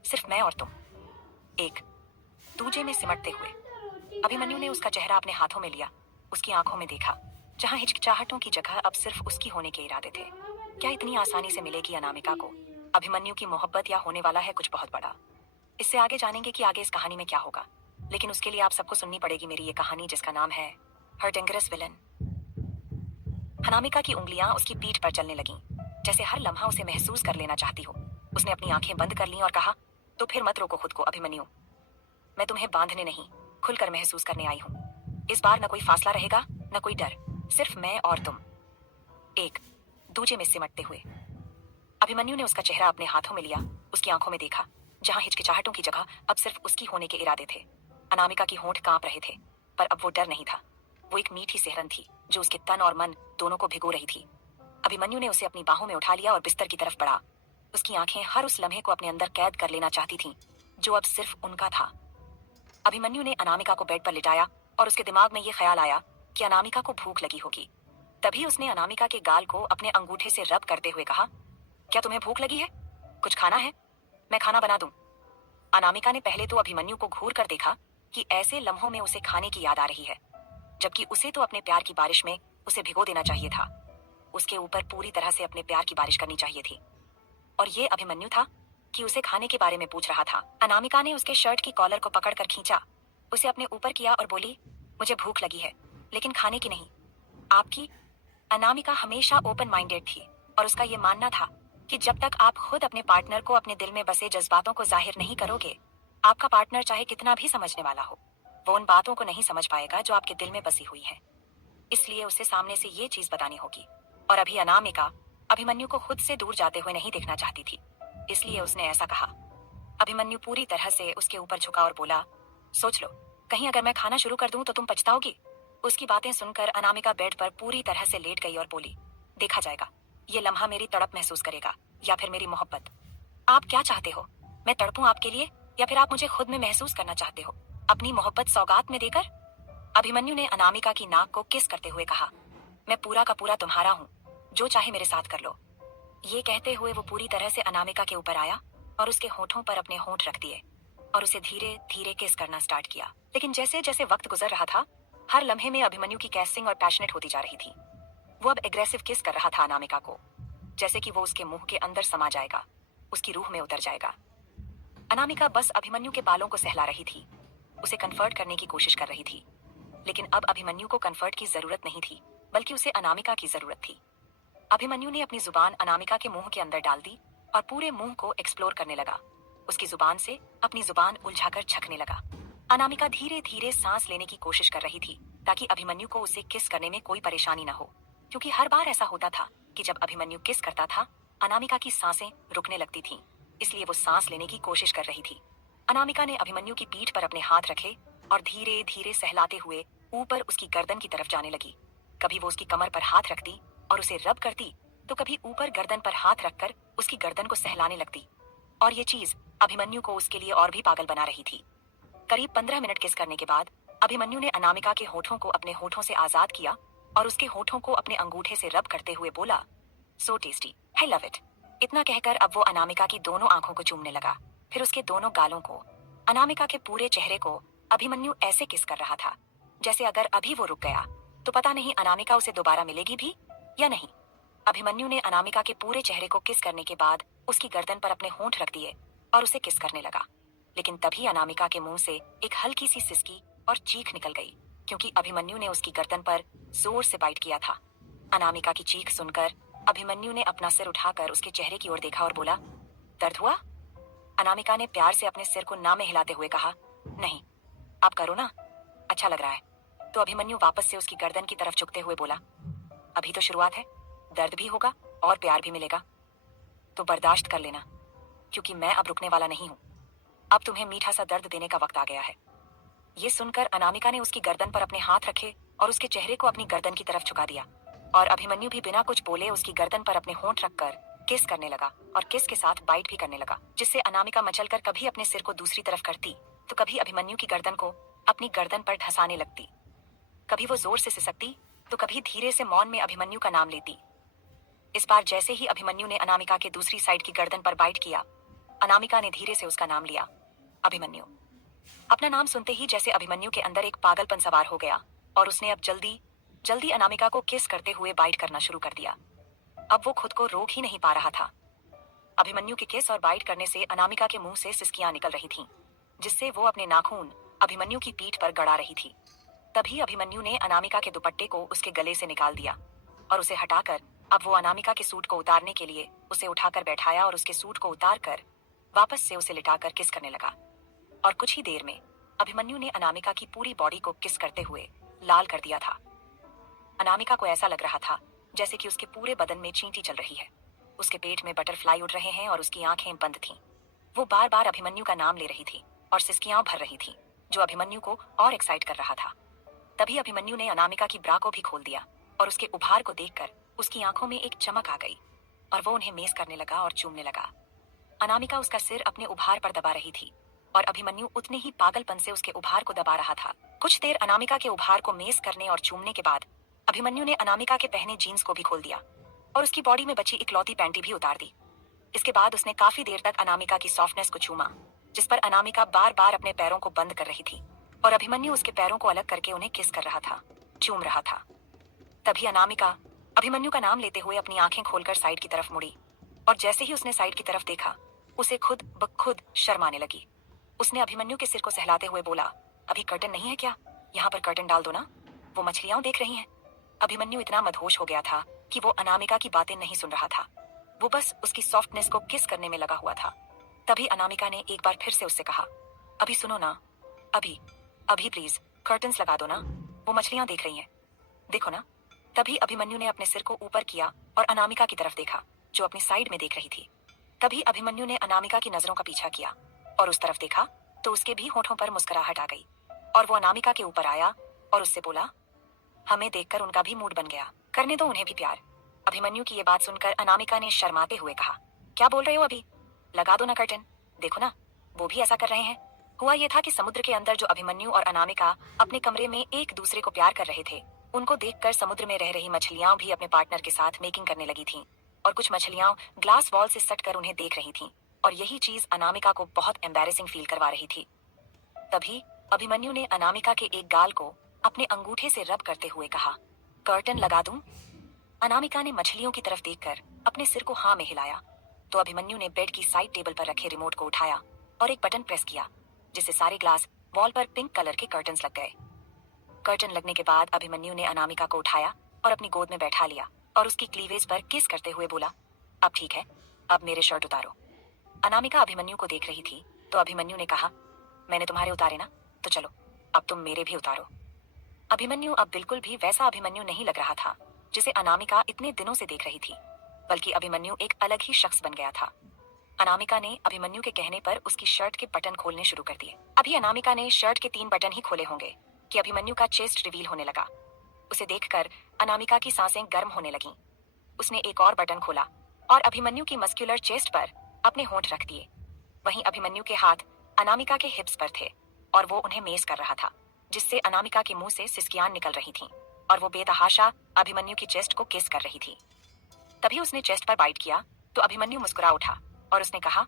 सिर्फ मैं और तुम, एक दूजे में सिमटते हुए। अभिमन्यु ने उसका चेहरा अपने हाथों में लिया, उसकी आंखों में देखा, जहां हिचकिचाहटों की जगह अब सिर्फ उसकी होने के इरादे थे। क्या इतनी आसानी से मिलेगी अनामिका को अभिमन्यु की मोहब्बत, या होने वाला है कुछ बहुत बड़ा? इससे आगे जानेंगे कि आगे इस कहानी में क्या होगा, लेकिन उसके लिए आप सबको सुननी पड़ेगी मेरी ये कहानी, जिसका नाम है हर डेंजरस विलन। अनामिका की उंगलियां उसकी पीठ पर चलने लगीं, जैसे हर लम्हा उसे महसूस कर लेना चाहती हो। उसने अपनी आंखें बंद कर लीं और कहा, तो फिर मत रोको खुद को अभिमन्यु, मैं तुम्हें बांधने नहीं, खुलकर महसूस करने आई हूँ। इस बार न कोई फासला रहेगा, न कोई डर, सिर्फ मैं और तुम, एक दूजे में सिमटते हुए। अभिमन्यु ने उसका चेहरा अपने हाथों में लिया, उसकी आंखों में देखा, जहां हिचकिचाहटों की जगह अब सिर्फ उसकी होने के इरादे थे। अनामिका की होंठ कांप रहे थे, पर अब वो डर नहीं था, वो एक मीठी सिहरन थी जो उसके तन और मन दोनों को भिगो रही थी। अभिमन्यु ने उसे अपनी बाहों में उठा लिया और बिस्तर की तरफ बढ़ा। उसकी आंखें हर उस लम्हे को अपने अंदर कैद कर लेना चाहती थीं, जो अब सिर्फ उनका था। अभिमन्यु ने अनामिका को बेड पर लिटाया और उसके दिमाग में ये ख्याल आया कि अनामिका को भूख लगी होगी। तभी उसने अनामिका के गाल को अपने अंगूठे से रब करते हुए कहा, क्या तुम्हें भूख लगी है? कुछ खाना है? मैं खाना बना दूं। अनामिका ने पहले तो अभिमन्यु को घूर कर देखा कि ऐसे लम्हों में उसे खाने की याद आ रही है, जबकि उसे तो अपने प्यार की बारिश में उसे भिगो देना चाहिए था। उसके ऊपर पूरी तरह से अपने प्यार की बारिश करनी चाहिए थी, और ये अभिमन्यु था कि उसे खाने के बारे में पूछ रहा था। अनामिका ने उसके शर्ट की कॉलर को पकड़कर खींचा, उसे अपने ऊपर किया और बोली, मुझे भूख लगी है, लेकिन खाने की नहीं, आपकी। अनामिका हमेशा ओपन माइंडेड थी और उसका ये मानना था कि जब तक आप खुद अपने पार्टनर को अपने दिल में बसे जज्बातों को जाहिर नहीं करोगे, आपका पार्टनर चाहे कितना भी समझने वाला हो, वो उन बातों को नहीं समझ पाएगा जो आपके दिल में बसी हुई हैं। इसलिए उसे सामने से ये चीज बतानी होगी। और अभी अनामिका अभिमन्यु को खुद से दूर जाते हुए नहीं देखना चाहती थी, इसलिए उसने ऐसा कहा। अभिमन्यु पूरी तरह से उसके ऊपर झुका और बोला, सोच लो, कहीं अगर मैं खाना शुरू कर दूं तो तुम पछताओगी। उसकी बातें सुनकर अनामिका बेड पर पूरी तरह से लेट गई और बोली, देखा जाएगा, ये लम्हा मेरी तड़प महसूस करेगा या फिर मेरी मोहब्बत। आप क्या चाहते हो, मैं तड़पूं आपके लिए, या फिर आप मुझे खुद में महसूस करना चाहते हो, अपनी मोहब्बत सौगात में देकर? अभिमन्यु ने अनामिका की नाक को किस करते हुए कहा, मैं पूरा का पूरा तुम्हारा हूँ, जो चाहे मेरे साथ कर लो। ये कहते हुए वो पूरी तरह से अनामिका के ऊपर आया और उसके होठों पर अपने होंठ रख दिए और उसे धीरे धीरे किस करना स्टार्ट किया। लेकिन जैसे जैसे वक्त गुजर रहा था, हर लम्हे में अभिमन्यु की कैसिंग और पैशनेट होती जा रही थी। वो अब एग्रेसिव किस कर रहा था अनामिका को, जैसे कि वो उसके मुंह के अंदर समा जाएगा, उसकी रूह में उतर जाएगा। अनामिका बस अभिमन्यु के बालों को सहला रही थी, उसे कंफर्ट करने की कोशिश कर रही थी। लेकिन अब अभिमन्यु को कंफर्ट की जरूरत नहीं थी, बल्कि उसे अनामिका की जरूरत थी। अभिमन्यु ने अपनी जुबान अनामिका के मुंह के अंदर डाल दी और पूरे मुंह को एक्सप्लोर करने लगा। उसकी जुबान से अपनी जुबान उलझाकर छकने लगा। अनामिका धीरे धीरे सांस लेने की कोशिश कर रही थी ताकि अभिमन्यु को उसे किस करने में कोई परेशानी न हो, क्योंकि हर बार ऐसा होता था कि जब अभिमन्यु किस करता था, अनामिका की सांसें रुकने लगती थीं। इसलिए वो सांस लेने की कोशिश कर रही थी। अनामिका ने अभिमन्यु की पीठ पर अपने हाथ रखे और धीरे धीरे सहलाते हुए ऊपर उसकी गर्दन की तरफ जाने लगी। कभी वो उसकी कमर पर हाथ रखती और उसे रब करती, तो कभी ऊपर गर्दन पर हाथ रखकर उसकी गर्दन को सहलाने लगती। और ये चीज अभिमन्यु को उसके लिए और भी पागल बना रही थी। करीब 15 मिनट किस करने के बाद अभिमन्यु ने अनामिका के होठों को अपने होठों से आजाद किया और उसके होठों को अपने अंगूठे से रब करते हुए बोला, so tasty, I love it. इतना कहकर अब वो अनामिका की दोनों आंखों को चूमने लगा, फिर उसके दोनों गालों को, अनामिका के पूरे चेहरे को। अभिमन्यु ऐसे किस कर रहा था जैसे अगर अभी वो रुक गया तो पता नहीं अनामिका उसे दोबारा मिलेगी भी या नहीं। अभिमन्यु ने अनामिका के पूरे चेहरे को किस करने के बाद उसकी गर्दन पर अपने होंठ रख दिए और उसे किस करने लगा। लेकिन तभी अनामिका के मुंह से एक हल्की सी सिसकी और चीख निकल गई, क्योंकि अभिमन्यु ने उसकी गर्दन पर जोर से बाइट किया था। अनामिका की चीख सुनकर अभिमन्यु ने अपना सिर उठाकर उसके चेहरे की ओर देखा और बोला, दर्द हुआ? अनामिका ने प्यार से अपने सिर को ना में हिलाते हुए कहा, नहीं, आप करो ना, अच्छा लग रहा है। तो अभिमन्यु वापस से उसकी गर्दन की तरफ झुकते हुए बोला, अभी तो शुरुआत है, दर्द भी होगा और प्यार भी मिलेगा, तो बर्दाश्त कर लेना, क्योंकि मैं अब रुकने वाला नहीं हूं। अब तुम्हें मीठा सा दर्द देने का वक्त आ गया है। ये सुनकर अनामिका ने उसकी गर्दन पर अपने हाथ रखे और उसके चेहरे को अपनी गर्दन की तरफ झुका दिया और अभिमन्यु भी बिना कुछ बोले उसकी गर्दन पर अपने होंठ रखकर किस करने लगा और किस के साथ बाइट भी करने लगा, जिससे अनामिका मचलकर कभी अपने सिर को दूसरी तरफ करती तो कभी अभिमन्यु की गर्दन को अपनी गर्दन पर धंसाने लगती। कभी वो जोर से सिसकती तो कभी धीरे से मौन में अभिमन्यु का नाम लेती। इस बार जैसे ही अभिमन्यु ने अनामिका के दूसरी साइड की गर्दन पर बाइट किया, अनामिका ने धीरे से उसका नाम लिया, अभिमन्यु। अपना नाम सुनते ही जैसे अभिमन्यु के अंदर एक पागलपन सवार हो गया और उसने अब जल्दी जल्दी अनामिका को किस करते हुए बाइट करना शुरू कर दिया। अब वो खुद को रोक ही नहीं पा रहा था। अभिमन्यु के किस और बाइट करने से अनामिका के मुंह से सिसकियां निकल रही थीं, जिससे वो अपने नाखून अभिमन्यु की पीठ पर गड़ा रही थी। तभी अभिमन्यु ने अनामिका के दुपट्टे को उसके गले से निकाल दिया और उसे हटाकर अब वो अनामिका के सूट को उतारने के लिए उसे उठाकर बैठाया और उसके सूट को उतार कर वापस से उसे लिटाकर किस करने लगा। और कुछ ही देर में अभिमन्यु ने अनामिका की पूरी बॉडी को किस करते हुए लाल कर दिया था। अनामिका को ऐसा लग रहा था जैसे कि उसके पूरे बदन में चींटी चल रही है, उसके पेट में बटरफ्लाई उड़ रहे हैं और उसकी आंखें बंद थीं। वो बार बार अभिमन्यु का नाम ले रही थी और सिसकियां भर रही थी, जो अभिमन्यु को और एक्साइट कर रहा था। तभी अभिमन्यु ने अनामिका की ब्रा को भी खोल दिया और उसके उभार को देखकर उसकी आंखों में एक चमक आ गई और वो उन्हें मेस करने लगा और चूमने लगा। अनामिका उसका सिर अपने उभार पर दबा रही थी और अभिमन्यु उतने ही पागलपन से उसके उभार को दबा रहा था। कुछ देर अनामिका के उभार को मेस करने और चूमने के बाद अभिमन्यु ने अनामिका के पहने जीन्स को भी खोल दिया और उसकी बॉडी में बची इकलौती पैंटी भी उतार दी। इसके बाद उसने काफी देर तक अनामिका की सॉफ्टनेस को चूमा, जिस पर अनामिका बार बार अपने पैरों को बंद कर रही थी और अभिमन्यु उसके पैरों को अलग करके उन्हें किस कर रहा था, चूम रहा था। तभी अनामिका अभिमन्यु का नाम लेते हुए अपनी आंखें खोलकर साइड की तरफ मुड़ी और जैसे ही उसने साइड की तरफ देखा, उसे खुद ब खुद शर्म आने लगी। उसने अभिमन्यु के सिर को सहलाते हुए बोला, अभी कर्टन नहीं है क्या? यहाँ पर कर्टन डाल दो ना, वो मछलियां देख रही हैं। अभिमन्यु इतना मदहोश हो गया था कि वो अनामिका की बातें नहीं सुन रहा था, वो बस उसकी सॉफ्टनेस को किस करने में लगा हुआ था। तभी अनामिका ने एक बार फिर से उससे कहा, अभी सुनो ना, अभी अभी प्लीज कर्टन्स लगा दो ना, वो मछलियां देख रही हैं, देखो ना। तभी अभिमन्यु ने अपने सिर को ऊपर किया और अनामिका की तरफ देखा, जो अपनी साइड में देख रही थी। तभी अभिमन्यु ने अनामिका की नजरों का पीछा किया और उस तरफ देखा तो उसके भी होठों पर मुस्कुराहट आ गई और वो अनामिका के ऊपर आया और उससे बोला, हमें देखकर उनका भी मूड बन गया, करने दो उन्हें भी प्यार। अभिमन्यु की ये बात सुनकर अनामिका ने शर्माते हुए कहा, क्या बोल रहे हो? अभी लगा दो ना कर्टन, देखो ना, वो भी ऐसा कर रहे हैं। हुआ ये था कि समुद्र के अंदर जो अभिमन्यु और अनामिका अपने कमरे में एक दूसरे को प्यार कर रहे थे, उनको देखकर समुद्र में रह रही मछलियां भी अपने पार्टनर के साथ मेकिंग करने लगी थीं और कुछ मछलियां ग्लास वॉल से सट कर उन्हें देख रही थीं। और यही चीज अनामिका को बहुत एम्बैरेसिंग फील करवा रही थी। तभी अभिमन्यु ने अनामिका के एक गाल को अपने अंगूठे से रब करते हुए कहा, कर्टन लगा दूं? अनामिका ने मछलियों की तरफ देखकर अपने सिर को हाँ में हिलाया तो अभिमन्यु ने बेड की साइड टेबल पर रखे रिमोट को उठाया और एक बटन प्रेस किया, जिससे सारे ग्लास वॉल पर पिंक कलर के कर्टन्स लग गए। कर्टन लगने के बाद अभिमन्यु ने अनामिका को उठाया और अपनी गोद में बैठा लिया और उसकी क्लीवेज पर किस करते हुए बोला, अब ठीक है, अब मेरे शर्ट उतारो। अनामिका अभिमन्यु को देख रही थी तो अभिमन्यु ने कहा, मैंने तुम्हारे उतारे ना, तो चलो अब तुम मेरे भी उतारो। अभिमन्यु अब बिल्कुल भी वैसा अभिमन्यु नहीं लग रहा था जिसे अनामिका इतने दिनों से देख रही थी, बल्कि अभिमन्यु एक अलग ही शख्स बन गया था। अनामिका ने अभिमन्यु के कहने पर उसकी शर्ट के बटन खोलने शुरू कर दिए। अभी अनामिका ने शर्ट के 3 बटन ही खोले होंगे कि अभिमन्यु का चेस्ट रिवील होने लगा। उसे देखकर अनामिका की सांसें गर्म होने लगीं। उसने एक और बटन खोला और अभिमन्यु की मस्कुलर चेस्ट पर अपने होंठ रख दिए। वहीं अभिमन्यु के हाथ अनामिका के हिप्स पर थे और वो उन्हें मेज कर रहा था, जिससे अनामिका के मुंह से सिसकियां निकल रही थीं और वो बेतहाशा अभिमन्यु की चेस्ट को किस कर रही थी। तभी उसने चेस्ट पर बाइट किया तो अभिमन्यु मुस्कुरा उठा और उसने कहा,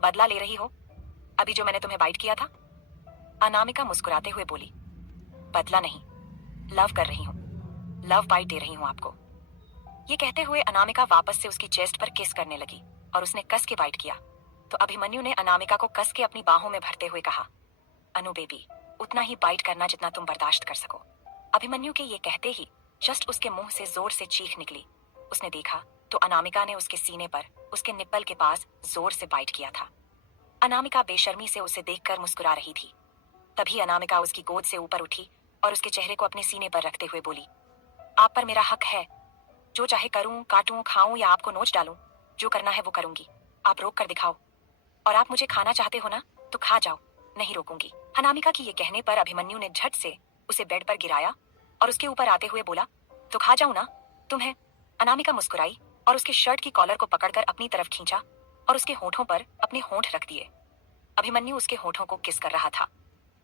बदला ले रही हो अभी जो मैंने तुम्हें बाइट किया था? अनामिका मुस्कुराते हुए बोली, बदला नहीं, लव कर रही हूँ, लव बाइट दे रही हूँ आपको। ये कहते हुए अनामिका वापस से उसकी चेस्ट पर किस करने लगी और उसने कस के बाइट किया तो अभिमन्यु ने अनामिका को कस के अपनी बाहों में भरते हुए कहा, अनु बेबी, उतना ही बाइट करना जितना तुम बर्दाश्त कर सको। अभिमन्यु के ये कहते ही जस्ट उसके मुंह से जोर से चीख निकली। उसने देखा तो अनामिका ने उसके सीने पर उसके निप्पल के पास जोर से बाइट किया था। अनामिका बेशर्मी से उसे देखकर मुस्कुरा रही थी। तभी अनामिका उसकी गोद से ऊपर उठी और उसके चेहरे को अपने सीने पर रखते हुए बोली, आप पर मेरा हक है, जो चाहे करूं, काटूं, खाऊं या आपको नोच डालूं, जो करना है वो करूंगी। आप रोक कर दिखाओ, और आप मुझे खाना चाहते हो ना तो खा जाओ, नहीं रोकूंगी। अनामिका की ये कहने पर अभिमन्यु ने झट से उसे बेड पर गिराया और उसके ऊपर आते हुए बोला, तो खा जाऊं ना तुम्हें। अनामिका मुस्कुराई और उसके शर्ट की कॉलर को पकड़कर अपनी तरफ खींचा और उसके होठों पर अपने होंठ रख दिए। अभिमन्यु उसके होठों को किस कर रहा था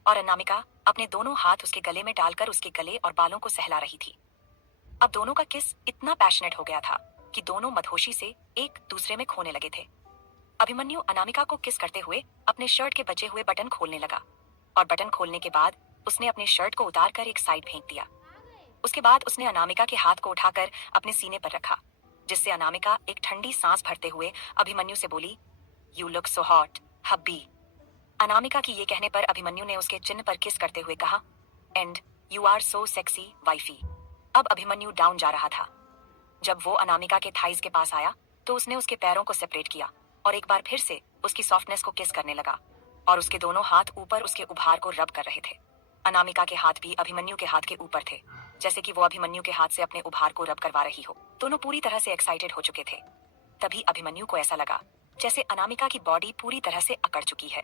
और अनामिका अपने दोनों हाथ उसके गले में डालकर उसके गले और बालों को सहला रही थी। अब दोनों का किस इतना पैशनेट हो गया था कि दोनों मदहोशी से एक दूसरे में खोने लगे थे। अभिमन्यु अनामिका को किस करते हुए अपने शर्ट के बचे हुए बटन खोलने लगा और बटन खोलने के बाद उसने अपने शर्ट को उतारकर एक साइड फेंक दिया। उसके बाद उसने अनामिका के हाथ को उठाकर अपने सीने पर रखा, जिससे अनामिका एक ठंडी सांस भरते हुए अभिमन्यु से बोली, you look so hot hubby. Anamika की ये कहने पर अभिमन्यु ने उसके चिन्ह पर किस करते हुए कहा, and you are so sexy wifey. अब अभिमन्यु डाउन जा रहा था। जब वो अनामिका के थाइज के पास आया तो उसने उसके पैरों को सेपरेट किया और एक बार फिर से उसकी सॉफ्टनेस को किस करने लगा और उसके दोनों हाथ ऊपर उसके उभार को रब कर रहे थे। अनामिका के हाथ भी अभिमन्यु के हाथ के ऊपर थे, जैसे कि वो अभिमन्यु के हाथ से अपने उभार को रब करवा रही हो। दोनों पूरी तरह से एक्साइटेड हो चुके थे। तभी अभिमन्यु को ऐसा लगा जैसे अनामिका की बॉडी पूरी तरह से अकड़ चुकी है।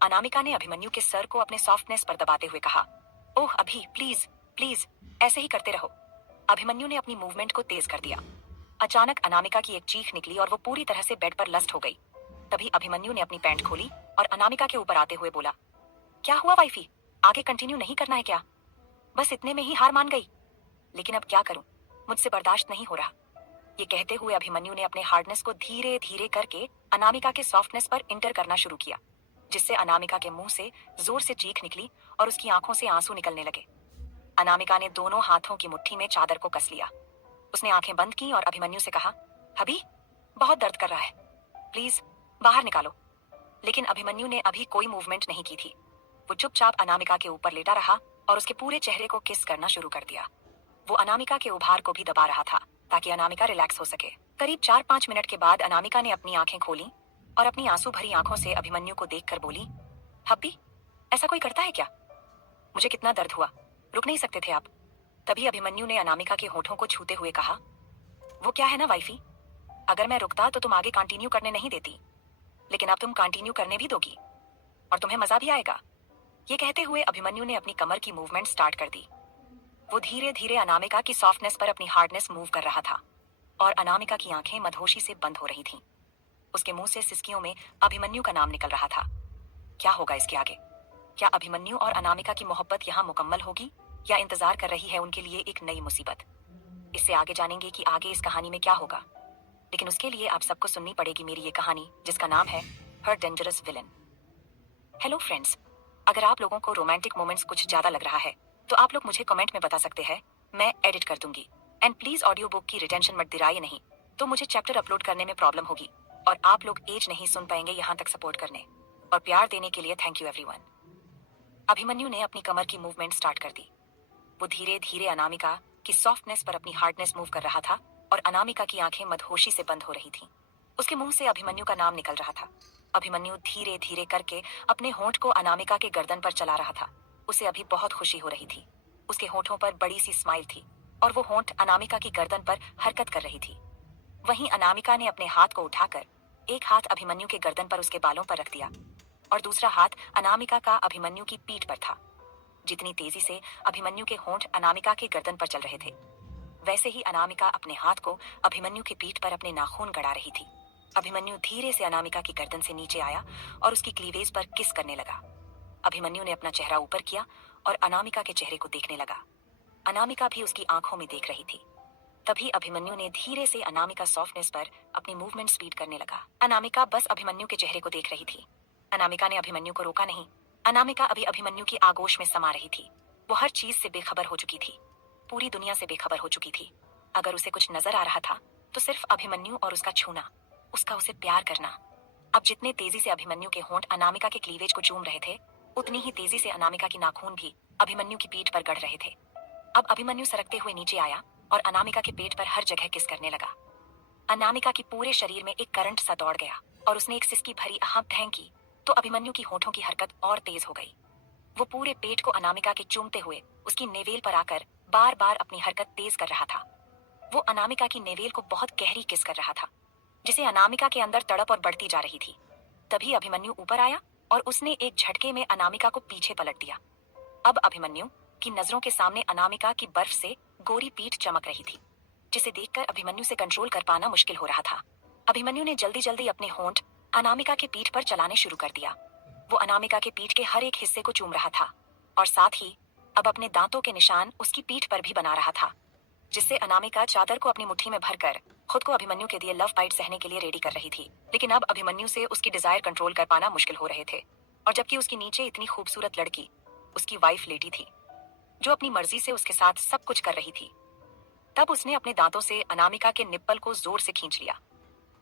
अनामिका ने अभिमन्यु के सर को अपने सॉफ्टनेस पर दबाते हुए कहा, ओह अभी प्लीज प्लीज ऐसे ही करते रहो। अभिमन्यु ने अपनी मूवमेंट को तेज कर दिया। अचानक अनामिका की एक चीख निकली और वो पूरी तरह से बेड पर लस्ट हो गई। तभी अभिमन्यु ने अपनी पैंट खोली और अनामिका के ऊपर आते हुए बोला, क्या हुआ वाइफी, आगे कंटिन्यू नहीं करना है क्या? बस इतने में ही हार मान गई? लेकिन अब क्या करूं, मुझसे बर्दाश्त नहीं हो रहा। ये कहते हुए अभिमन्यु ने अपने हार्डनेस को धीरे धीरे करके अनामिका के सॉफ्टनेस पर इंटर करना शुरू किया, जिससे अनामिका के मुंह से जोर से चीख निकली और उसकी आंखों से आंसू निकलने लगे। अनामिका ने दोनों हाथों की मुट्ठी में चादर को कस लिया। उसने आंखें बंद की और अभिमन्यु से कहा, अभी बहुत दर्द कर रहा है, प्लीज बाहर निकालो। लेकिन अभिमन्यु ने अभी कोई मूवमेंट नहीं की थी। वो चुपचाप अनामिका के ऊपर लेटा रहा और उसके पूरे चेहरे को किस करना शुरू कर दिया। वो अनामिका के उभार को भी दबा रहा था ताकि अनामिका रिलैक्स हो सके। करीब 4-5 मिनट के बाद अनामिका ने अपनी आंखें खोली और अपनी आंसू भरी आंखों से अभिमन्यु को देखकर बोली, हब्बी ऐसा कोई करता है क्या? मुझे कितना दर्द हुआ, रुक नहीं सकते थे आप? तभी अभिमन्यु ने अनामिका के होठों को छूते हुए कहा, वो क्या है ना वाइफी, अगर मैं रुकता तो तुम आगे कंटिन्यू करने नहीं देती, लेकिन अब तुम कंटिन्यू करने भी दोगी और तुम्हें मजा भी आएगा। ये कहते हुए अभिमन्यु ने अपनी कमर की मूवमेंट स्टार्ट कर दी। वो धीरे धीरे अनामिका की सॉफ्टनेस पर अपनी हार्डनेस मूव कर रहा था और अनामिका की आंखें मदहोशी से बंद हो रही थीं। उसके मुंह से सिसकियों में अभिमन्यु का नाम निकल रहा था। क्या होगा इसके आगे? क्या अभिमन्यु और अनामिका की मोहब्बत यहाँ मुकम्मल होगी या इंतजार कर रही है उनके लिए एक नई मुसीबत? इससे आगे जानेंगे कि आगे इस कहानी में क्या होगा। लेकिन उसके लिए आप सबको सुननी पड़ेगी मेरी ये कहानी, जिसका नाम है हर डेंजरस विलन। हेलो फ्रेंड्स, अगर आप लोगों को रोमांटिक मोमेंट्स कुछ ज्यादा लग रहा है तो आप लोग मुझे कमेंट में बता सकते हैं, मैं एडिट कर दूंगी। एंड प्लीज ऑडियो बुक की रिटेंशन मत दिराइए नहीं, तो मुझे चैप्टर अपलोड करने में प्रॉब्लम होगी और आप लोग एज नहीं सुन पाएंगे यहाँ तक सपोर्ट करने और प्यार देने के लिए थैंक यू एवरीवन। अभिमन्यु ने अपनी कमर की मूवमेंट स्टार्ट कर दी। वो धीरे धीरे अनामिका की सॉफ्टनेस पर अपनी हार्डनेस मूव कर रहा था और अनामिका की आंखें मदहोशी से बंद हो रही थीं। उसके मुंह से अभिमन्यु का नाम निकल रहा था। अभिमन्यु धीरे धीरे करके अपने होंठ को अनामिका के गर्दन पर चला रहा था। उसे अभी बहुत खुशी हो रही थी। उसके होंठों पर बड़ी सी स्माइल थी और वो होंठ अनामिका की गर्दन पर हरकत कर रही थी। वहीं अनामिका ने अपने हाथ को उठाकर एक हाथ अभिमन्यु के गर्दन पर उसके बालों पर रख दिया और दूसरा हाथ अनामिका का अभिमन्यु की पीठ पर था। जितनी तेजी से अभिमन्यु के होंठ अनामिका के गर्दन पर चल रहे थे, वैसे ही अनामिका अपने हाथ को अभिमन्यु की पीठ पर अपने नाखून गड़ा रही थी। अभिमन्यु धीरे से अनामिका की गर्दन से नीचे आया और उसकी क्लीवेज पर किस करने लगा। अभिमन्यु ने अपना चेहरा ऊपर किया और अनामिका के चेहरे को देखने लगा। अनामिका भी उसकी आंखों में देख रही थी। तभी अभिमन्यु ने धीरे से अनामिका सॉफ्टनेस पर अपनी मूवमेंट स्पीड करने लगा। अनामिका बस अभिमन्यु के चेहरे को देख रही थी। अनामिका ने अभिमन्यु को रोका नहीं। अनामिका अभी अभिमन्यु की आगोश में समा रही थी। वो हर चीज से बेखबर हो चुकी थी, पूरी दुनिया से बेखबर हो चुकी थी। अगर उसे कुछ नजर आ रहा था तो सिर्फ अभिमन्यु और उसका छूना, उसका उसे प्यार करना। अब जितने तेजी से अभिमन्यु के होंठ अनामिका के क्लीवेज को चूम रहे थे, उतनी ही तेजी से अनामिका की नाखून भी अभिमन्यु की पीठ पर गड़ रहे थे। अब अभिमन्यु सरकते हुए नीचे आया और अनामिका के पेट पर हर जगह किस करने लगा। अनामिका की पूरे शरीर में एक करंट सा दौड़ गया और उसने एक सिसकी भरी आह भैं की तो अभिमन्यु की होठों की हरकत और तेज हो गई। वो पूरे पेट को अनामिका के चूमते हुए उसकी नेवेल पर आकर बार बार अपनी हरकत तेज कर रहा था। वो अनामिका की नेवेल को बहुत गहरी किस कर रहा था, जिसे अनामिका के अंदर तड़प और बढ़ती जा रही थी। तभी अभिमन्यु ऊपर आया और उसने एक झटके में अनामिका को पीछे पलट दिया। अब अभिमन्यु की नजरों के सामने अनामिका की बर्फ से गोरी पीठ चमक रही थी, जिसे देखकर अभिमन्यु से कंट्रोल कर पाना मुश्किल हो रहा था। अभिमन्यु ने जल्दी जल्दी अपने होंठ अनामिका के पीठ पर चलाने शुरू कर दिया। वो अनामिका के पीठ के हर एक हिस्से को चूम रहा था और साथ ही अब अपने दांतों के निशान उसकी पीठ पर भी बना रहा था, जिससे अनामिका चादर को अपनी मुट्ठी में भरकर खुद को अभिमन्यु के दिए लव बाइट सहने के लिए रेडी कर रही थी। लेकिन अब अभिमन्यु से उसकी डिजायर कंट्रोल कर पाना मुश्किल हो रहे थे और जबकि उसकी नीचे इतनी खूबसूरत लड़की, उसकी वाइफ लेटी थी, जो अपनी मर्जी से उसके साथ सब कुछ कर रही थी। तब उसने अपने दांतों से अनामिका के निप्पल को जोर से खींच लिया।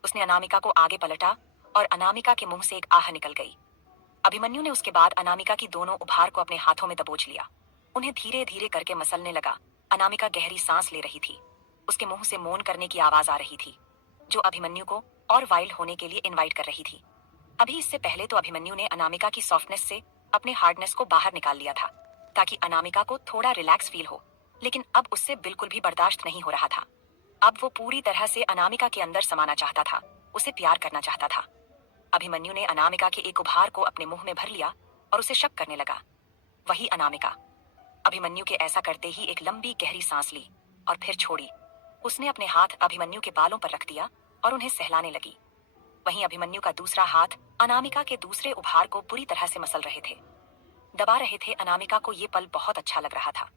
उसने अनामिका को आगे पलटा और अनामिका के मुंह से एक आह निकल गई। अभिमन्यु ने उसके बाद अनामिका की दोनों उभार को अपने हाथों में दबोच लिया। उन्हें धीरे धीरे करके मसलने लगा। अनामिका गहरी सांस ले रही थी। उसके मुंह से मौन करने की आवाज आ रही थी, जो अभिमन्यु को और वाइल्ड होने के लिए इनवाइट कर रही थी। अभी इससे पहले तो अभिमन्यु ने अनामिका की सॉफ्टनेस से अपने हार्डनेस को बाहर निकाल लिया था ताकि अनामिका को थोड़ा रिलैक्स फील हो, लेकिन अब उससे बिल्कुल भी बर्दाश्त नहीं हो रहा था। अब वो पूरी तरह से अनामिका के अंदर समाना चाहता था, उसे प्यार करना चाहता था। अभिमन्यु ने अनामिका के एक उभार को अपने मुंह में भर लिया और उसे शक करने लगा। वही अनामिका। अभिमन्यु के ऐसा करते ही एक लंबी गहरी सांस ली और फिर छोड़ी। उसने अपने हाथ अभिमन्यु के बालों पर रख दिया और उन्हें सहलाने लगी। वहीं अभिमन्यु का दूसरा हाथ अनामिका के दूसरे उभार को बुरी तरह से मसल रहे थे, दबा रहे थे। अनामिका को ये पल बहुत अच्छा लग रहा था,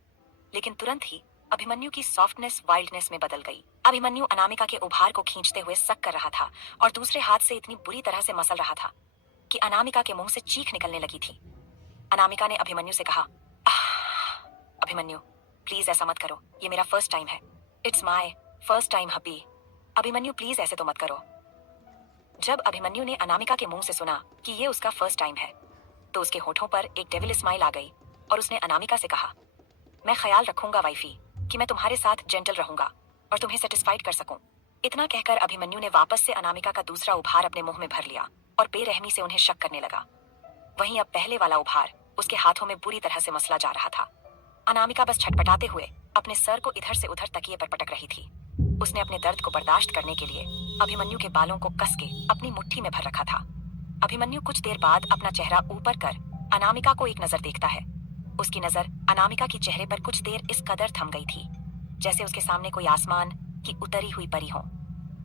लेकिन तुरंत ही अभिमन्यु की सॉफ्टनेस वाइल्डनेस में बदल गई। अभिमन्यु अनामिका के उभार को खींचते हुए सक कर रहा था और दूसरे हाथ से इतनी बुरी तरह से मसल रहा था कि अनामिका के मुंह से चीख निकलने लगी थी। अनामिका ने अभिमन्यु से कहा, अभिमन्यु प्लीज ऐसा मत करो, ये मेरा फर्स्ट टाइम है। It's my first time hubby. Abhimanyu please ऐसे तो मत करो। जब अभिमन्यु ने अनामिका के मुंह से सुना कि ये उसका फर्स्ट टाइम है, तो उसके होठों पर एक डेविल स्माइल आ गई और उसने अनामिका से कहा, मैं ख्याल रखूंगा वाइफी कि मैं तुम्हारे साथ जेंटल रहूंगा और तुम्हें सेटिस्फाइड कर सकूं। इतना कहकर अभिमन्यु ने वापस से अनामिका का दूसरा उभार अपने मुंह में भर लिया और बेरहमी से उन्हें शक करने लगा। वहीं अब पहले वाला उभार उसके हाथों में बुरी तरह से मसला जा रहा था। अनामिका बस छटपटाते हुए अपने सर को इधर से उधर तकिए पर पटक रही थी। उसने अपने दर्द को बर्दाश्त करने के लिए अभिमन्यु के बालों को कस के अपनी मुट्ठी में भर रखा था। अभिमन्यु कुछ देर बाद अपना चेहरा ऊपर कर अनामिका को एक नजर देखता है। उसकी नजर अनामिका के चेहरे पर कुछ देर इस कदर थम गई थी जैसे उसके सामने कोई आसमान की उतरी हुई परी हो।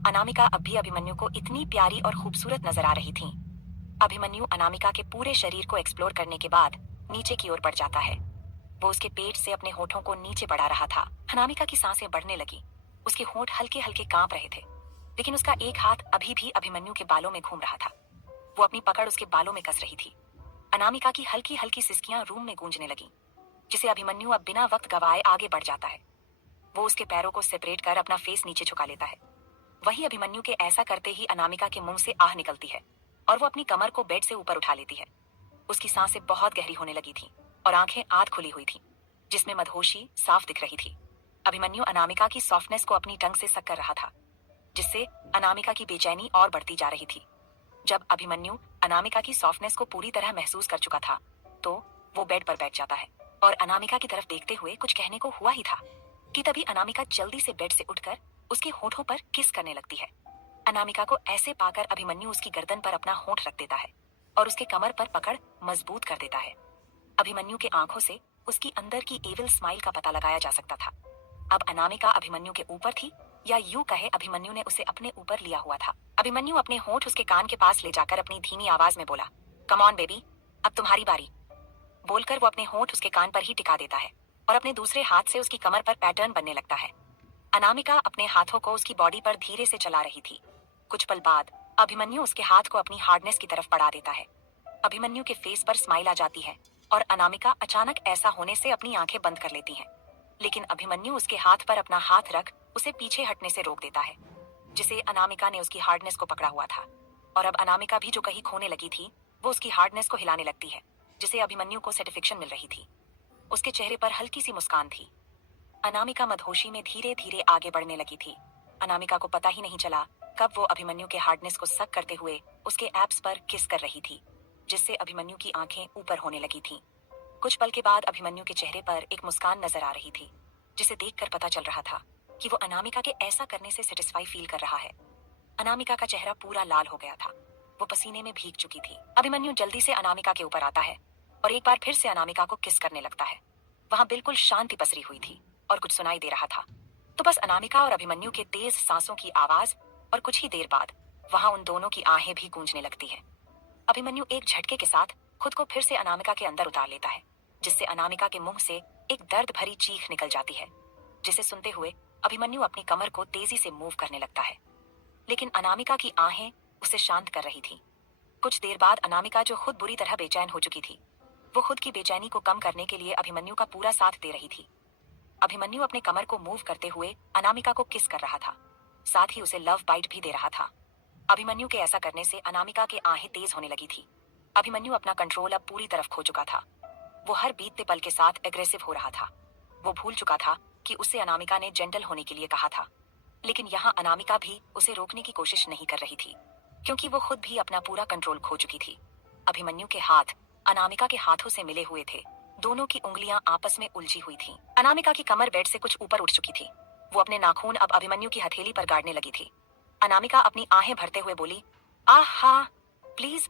अनामिका अब भी अभिमन्यु को इतनी प्यारी और खूबसूरत नजर आ रही थी। अभिमन्यु अनामिका के पूरे शरीर को एक्सप्लोर करने के बाद नीचे की ओर बढ़ जाता है। वो उसके पेट से अपने होठों को नीचे बढ़ा रहा था। अनामिका की सांसें बढ़ने लगी। उसके होंठ हल्के हल्के कांप रहे थे। लेकिन उसका एक हाथ अभी भी अभिमन्यु के बालों में घूम रहा था। वो अपनी पकड़ उसके बालों में कस रही थी। अनामिका की हल्की हल्की सिसकियां रूम में गूंजने लगीं, जिसे अभिमन्यु अब बिना वक्त गवाए आगे बढ़ जाता है। वो उसके पैरों को सेपरेट कर अपना फेस नीचे झुका लेता है। वही अभिमन्यु के ऐसा करते ही अनामिका के मुंह से आह निकलती है और वो अपनी कमर को बेड से ऊपर उठा लेती है। उसकी सांसें बहुत गहरी होने लगी थी और आंखें आध खुली हुई थी, जिसमें मदहोशी साफ दिख रही थी। अभिमन्यु अनामिका की सॉफ्टनेस को अपनी टंग से सक कर रहा था, जिससे अनामिका की बेचैनी और बढ़ती जा रही थी। जब अभिमन्यु अनामिका की सॉफ्टनेस को पूरी तरह महसूस कर चुका था, तो वो बेड पर बैठ जाता है और अनामिका की तरफ देखते हुए कुछ कहने को हुआ ही था कि तभी अनामिका जल्दी से बेड से उठकर उसके होठों पर किस करने लगती है। अनामिका को ऐसे पाकर अभिमन्यु उसकी गर्दन पर अपना होंठ रख देता है और उसके कमर पर पकड़ मजबूत कर देता है। अभिमन्यु के आंखों से उसकी अंदर की एविल स्माइल का पता लगाया जा सकता था। अब अनामिका अभिमन्यु के ऊपर थी, या यूं कहे अभिमन्यु ने उसे अपने ऊपर लिया हुआ था। अभिमन्यु अपने होंठ उसके कान के पास ले जाकर अपनी धीमी आवाज में बोला, कम ऑन बेबी, अब तुम्हारी बारी। बोलकर वो अपने होंठ उसके कान पर ही टिका देता है और अपने दूसरे हाथ से उसकी कमर पर पैटर्न बनने लगता है। अनामिका अपने हाथों को उसकी बॉडी पर धीरे से चला रही थी। कुछ पल बाद अभिमन्यु उसके हाथ को अपनी हार्डनेस की तरफ बढ़ा देता है। अभिमन्यु के फेस पर स्माइल आ जाती है और अनामिका अचानक ऐसा होने से अपनी आंखें बंद कर लेती है। लेकिन अभिमन्यु उसके हाथ पर अपना हाथ रख उसे पीछे हटने से रोक देता है, जिसे अनामिका ने उसकी हार्डनेस को पकड़ा हुआ था। और अब अनामिका भी जो कहीं खोने लगी थी, वो उसकी हार्डनेस को हिलाने लगती है, जिसे अभिमन्यु को सेटिस्फेक्शन मिल रही थी। उसके चेहरे पर हल्की सी मुस्कान थी। अनामिका मदहोशी में धीरे धीरे आगे बढ़ने लगी थी। अनामिका को पता ही नहीं चला कब वो अभिमन्यु के हार्डनेस को सक करते हुए उसके एब्स पर किस कर रही थी, जिससे अभिमन्यु की आंखें ऊपर होने लगी थीं। कुछ पल के बाद अभिमन्यु के चेहरे पर एक मुस्कान नजर आ रही थी, जिसे देखकर पता चल रहा था कि वो अनामिका के ऐसा करने से सेटिस्फाई फील कर रहा है। अनामिका का चेहरा पूरा लाल हो गया था। वो पसीने में भीग चुकी थी। अभिमन्यु जल्दी से अनामिका के ऊपर आता है और एक बार फिर से अनामिका को किस करने लगता है। वहां बिल्कुल शांति पसरी हुई थी और कुछ सुनाई दे रहा था, तो बस अनामिका और अभिमन्यु के तेज सांसों की आवाज, और कुछ ही देर बाद वहां उन दोनों की आहें भी गूंजने लगती हैं। अभिमन्यु एक झटके के साथ खुद को फिर से अनामिका के अंदर उतार लेता है, जिससे अनामिका के मुंह से एक दर्द भरी चीख निकल जाती है, जिसे सुनते हुए अभिमन्यु अपनी कमर को तेजी से मूव करने लगता है। लेकिन अनामिका की आहें उसे शांत कर रही थी। कुछ देर बाद अनामिका, जो खुद बुरी तरह बेचैन हो चुकी थी, वो खुद की बेचैनी को कम करने के लिए अभिमन्यु का पूरा साथ दे रही थी। अभिमन्यु अपने कमर को मूव करते हुए अनामिका को किस कर रहा था, साथ ही उसे लव बाइट भी दे रहा था। अभिमन्यु के ऐसा करने से अनामिका के आहें तेज होने लगी थी। अभिमन्यु अपना कंट्रोल अब पूरी तरफ खो चुका था। वो हर बीतते पल के साथ एग्रेसिव हो रहा था। वो भूल चुका था कि उससे अनामिका ने जेंटल होने के लिए कहा था, लेकिन यहाँ अनामिका भी उसे रोकने की कोशिश नहीं कर रही थी, क्योंकि वो खुद भी अपना पूरा कंट्रोल खो चुकी थी। अभिमन्यु के हाथ अनामिका के हाथों से मिले हुए थे। दोनों की उंगलियां आपस में उलझी हुई थीं। अनामिका की कमर बेड से कुछ ऊपर उठ चुकी थी। वो अपने नाखून अब अभिमन्यु की हथेली पर गाड़ने लगी थी। अनामिका अपनी आहें भरते हुए बोली, आहा प्लीज।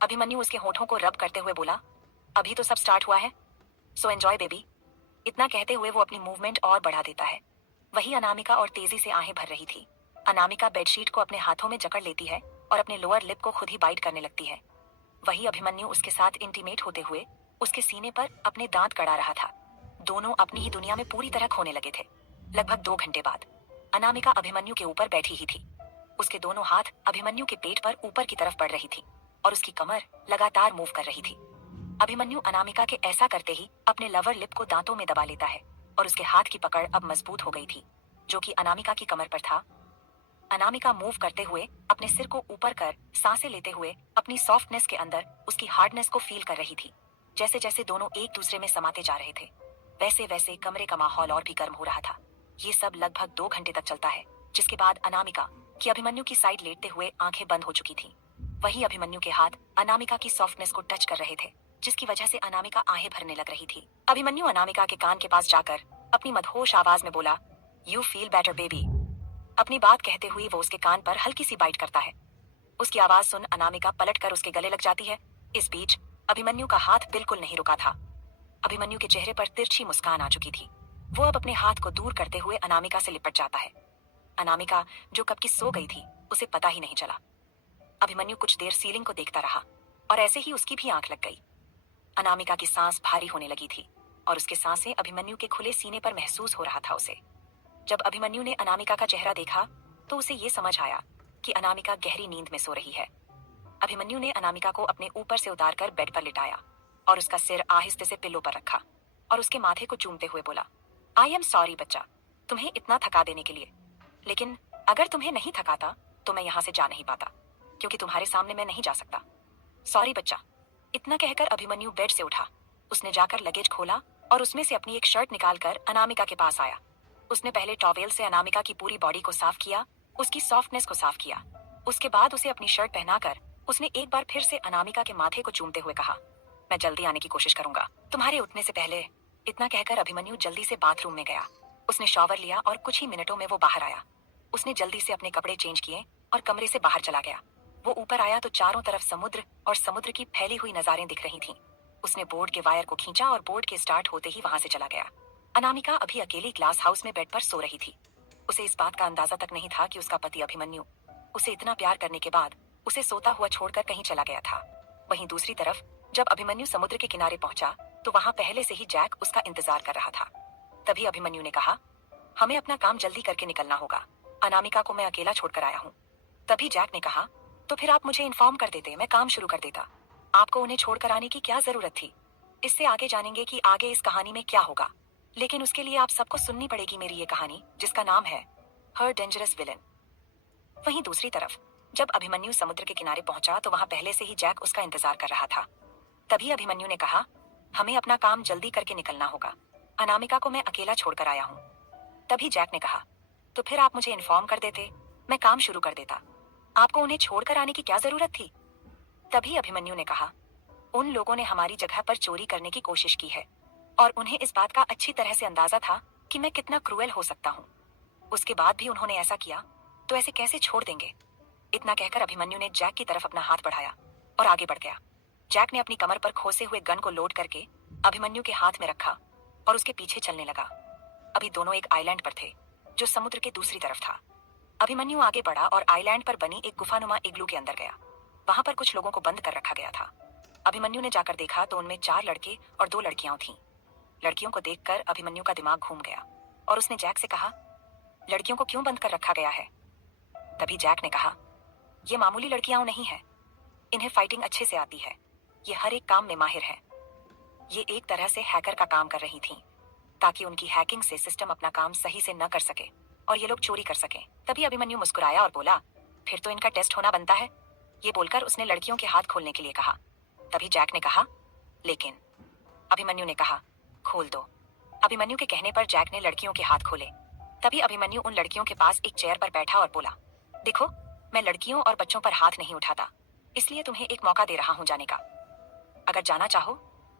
अभिमन्यु उसके होठों को रब करते हुए बोला, अभी तो सब स्टार्ट हुआ है, सो एंजॉय बेबी। इतना कहते हुए वो अपनी मूवमेंट और बढ़ा देता है। वही अनामिका और तेजी से आहें भर रही थी। अनामिका बेडशीट को अपने हाथों में जकड़ लेती है और अपने लोअर लिप को खुद ही बाइट करने लगती है। वही अभिमन्यु उसके साथ इंटीमेट होते हुए उसके सीने पर अपने दांत गड़ा रहा था। दोनों अपनी ही दुनिया में पूरी तरह खोने लगे थे। लगभग 2 घंटे बाद अनामिका अभिमन्यु के ऊपर बैठी ही थी। उसके दोनों हाथ अभिमन्यु के पेट पर ऊपर की तरफ बढ़ रही थी और उसकी कमर लगातार मूव कर रही थी। अभिमन्यु अनामिका के ऐसा करते ही अपने लवर लिप को दांतों में दबा लेता है और उसके हाथ की पकड़ अब मजबूत हो गई थी, जो कि अनामिका की कमर पर था। अनामिका मूव करते हुए अपने सिर को ऊपर कर सांसें लेते हुए अपनी सॉफ्टनेस के अंदर उसकी हार्डनेस को फील कर रही थी। जैसे जैसे दोनों एक दूसरे में समाते जा रहे थे, वैसे वैसे कमरे का माहौल और भी गर्म हो रहा था। ये सब लगभग 2 घंटे तक चलता है, जिसके बाद अनामिका की अभिमन्यु की साइड लेटते हुए आंखें बंद हो चुकी थी। वही अभिमन्यु के हाथ अनामिका की सॉफ्टनेस को टच कर रहे थे, जिसकी वजह से अनामिका आहें भरने लग रही थी। अभिमन्यु अनामिका के कान के पास जाकर अपनी मदहोश आवाज में बोला, यू फील बेटर बेबी। अपनी बात कहते हुए वो उसके कान पर हल्की सी बाइट करता है। उसकी आवाज सुन अनामिका पलट कर उसके गले लग जाती है। इस बीच अभिमन्यु का हाथ बिल्कुल नहीं रुका था। अभिमन्यु के चेहरे पर तिरछी मुस्कान आ चुकी थी। वो अब अपने हाथ को दूर करते हुए अनामिका से लिपट जाता है। अनामिका, जो कब की सो गई थी, उसे पता ही नहीं चला। अभिमन्यु कुछ देर सीलिंग को देखता रहा और ऐसे ही उसकी भी आंख लग गई। अनामिका की सांस भारी होने लगी थी और उसके सांसें अभिमन्यु के खुले सीने पर महसूस हो रहा था उसे। जब अभिमन्यु ने अनामिका का चेहरा देखा तो उसे ये समझ आया कि अनामिका गहरी नींद में सो रही है। अभिमन्यु ने अनामिका को अपने ऊपर से उतारकर बेड पर लिटाया और उसका सिर आहिस्ते से पिल्लो पर रखा और उसके माथे को चूमते हुए बोला, आई एम सॉरी बच्चा, तुम्हें इतना थका देने के लिए। लेकिन अगर तुम्हें नहीं थकाता तो मैं यहाँ से जा नहीं पाता, क्योंकि तुम्हारे सामने मैं नहीं जा सकता। सॉरी बच्चा। इतना कहकर अभिमन्यु बेड से उठा। उसने जाकर लगेज खोला और उसमें से अपनी एक शर्ट निकालकर अनामिका के पास आया। उसने पहले टॉवेल से अनामिका की पूरी बॉडी को साफ किया, उसकी सॉफ्टनेस को साफ किया। उसके बाद उसे अपनी शर्ट पहनाकर उसने एक बार फिर से अनामिका के माथे को चूमते हुए कहा, मैं जल्दी आने की कोशिश करूंगा, तुम्हारे उठने से पहले। इतना कहकर अभिमन्यु जल्दी से बाथरूम में गया। उसने शॉवर लिया और कुछ ही मिनटों में वो बाहर आया। उसने जल्दी से अपने कपड़े चेंज किए और कमरे से बाहर चला गया। वो ऊपर आया तो चारों तरफ समुद्र और समुद्र की फैली हुई नजारें दिख रही थीं। उसने बोर्ड के वायर को खींचा और बोर्ड के स्टार्ट होते ही वहां से चला गया। अनामिका अभी अकेली ग्लास हाउस में बेड पर सो रही थी। उसे इस बात का अंदाजा तक नहीं था कि उसका पति अभिमन्यु उसे इतना प्यार करने के बाद उसे सोता हुआ छोड़कर कहीं चला गया था। वहीं दूसरी तरफ जब अभिमन्यु समुद्र के किनारे पहुंचा तो वहां पहले से ही जैक उसका इंतजार कर रहा था। तभी अभिमन्यु ने कहा, हमें अपना काम जल्दी करके निकलना होगा, अनामिका को मैं अकेला छोड़कर आया हूँ। तभी जैक ने कहा, तो फिर आप मुझे इन्फॉर्म कर देते, मैं काम शुरू कर देता। आपको उन्हें छोड़कर आने की क्या जरूरत थी? इससे आगे जानेंगे कि आगे इस कहानी में क्या होगा, लेकिन उसके लिए आप सबको सुननी पड़ेगी मेरी ये कहानी, जिसका नाम है हर डेंजरस विलन। वहीं दूसरी तरफ जब अभिमन्यु समुद्र के किनारे पहुंचा तो वहां पहले से ही जैक उसका इंतजार कर रहा था। तभी अभिमन्यु ने कहा, हमें अपना काम जल्दी करके निकलना होगा, अनामिका को मैं अकेला छोड़कर आया हूँ। तभी जैक ने कहा, तो फिर आप मुझे इन्फॉर्म कर देते, मैं काम शुरू कर देता। आपको उन्हें छोड़कर आने की क्या जरूरत थी? तभी अभिमन्यु ने कहा, उन लोगों ने हमारी जगह पर चोरी करने की कोशिश की है और उन्हें इस बात का अच्छी तरह से अंदाजा था कि मैं कितना क्रूएल हो सकता हूँ। उसके बाद भी उन्होंने ऐसा किया, तो ऐसे कैसे छोड़ देंगे? इतना कहकर अभिमन्यु ने जैक की तरफ अपना हाथ बढ़ाया और आगे बढ़ गया। जैक ने अपनी कमर पर खोसे हुए गन को लोड करके अभिमन्यु के हाथ में रखा और उसके पीछे चलने लगा। अभी दोनों एक आइलैंड पर थे जो समुद्र के दूसरी तरफ था। अभिमन्यु आगे बढ़ा और आइलैंड पर बनी एक गुफानुमा इग्लू के अंदर गया। वहां पर कुछ लोगों को बंद कर रखा गया था। अभिमन्यु ने जाकर देखा तो उनमें 4 लड़के और 2 लड़कियां थीं। लड़कियों को देखकर अभिमन्यु का दिमाग घूम गया और उसने जैक से कहा, लड़कियों को क्यों बंद कर रखा गया है? तभी जैक ने कहा, ये मामूली लड़कियां नहीं है, इन्हें फाइटिंग अच्छे से आती है, ये हर एक काम में माहिर है। ये एक तरह से हैकर का काम कर रही थीं, ताकि उनकी हैकिंग से सिस्टम अपना काम सही से न कर सके और ये लोग चोरी कर सके। तभी अभिमन्यु मुस्कुराया और बोला, फिर तो इनका टेस्ट होना बनता है। ये बोलकर उसने लड़कियों के हाथ खोलने के लिए कहा। तभी जैक ने कहा, लेकिन। अभिमन्यु ने कहा, खोल दो। अभिमन्यु के कहने पर जैक ने लड़कियों के हाथ खोले। तभी अभिमन्यु उन लड़कियों के पास एक चेयर पर बैठा और बोला, देखो, मैं लड़कियों और बच्चों पर हाथ नहीं उठाता, इसलिए तुम्हें एक मौका दे रहा हूं जाने का। अगर जाना चाहो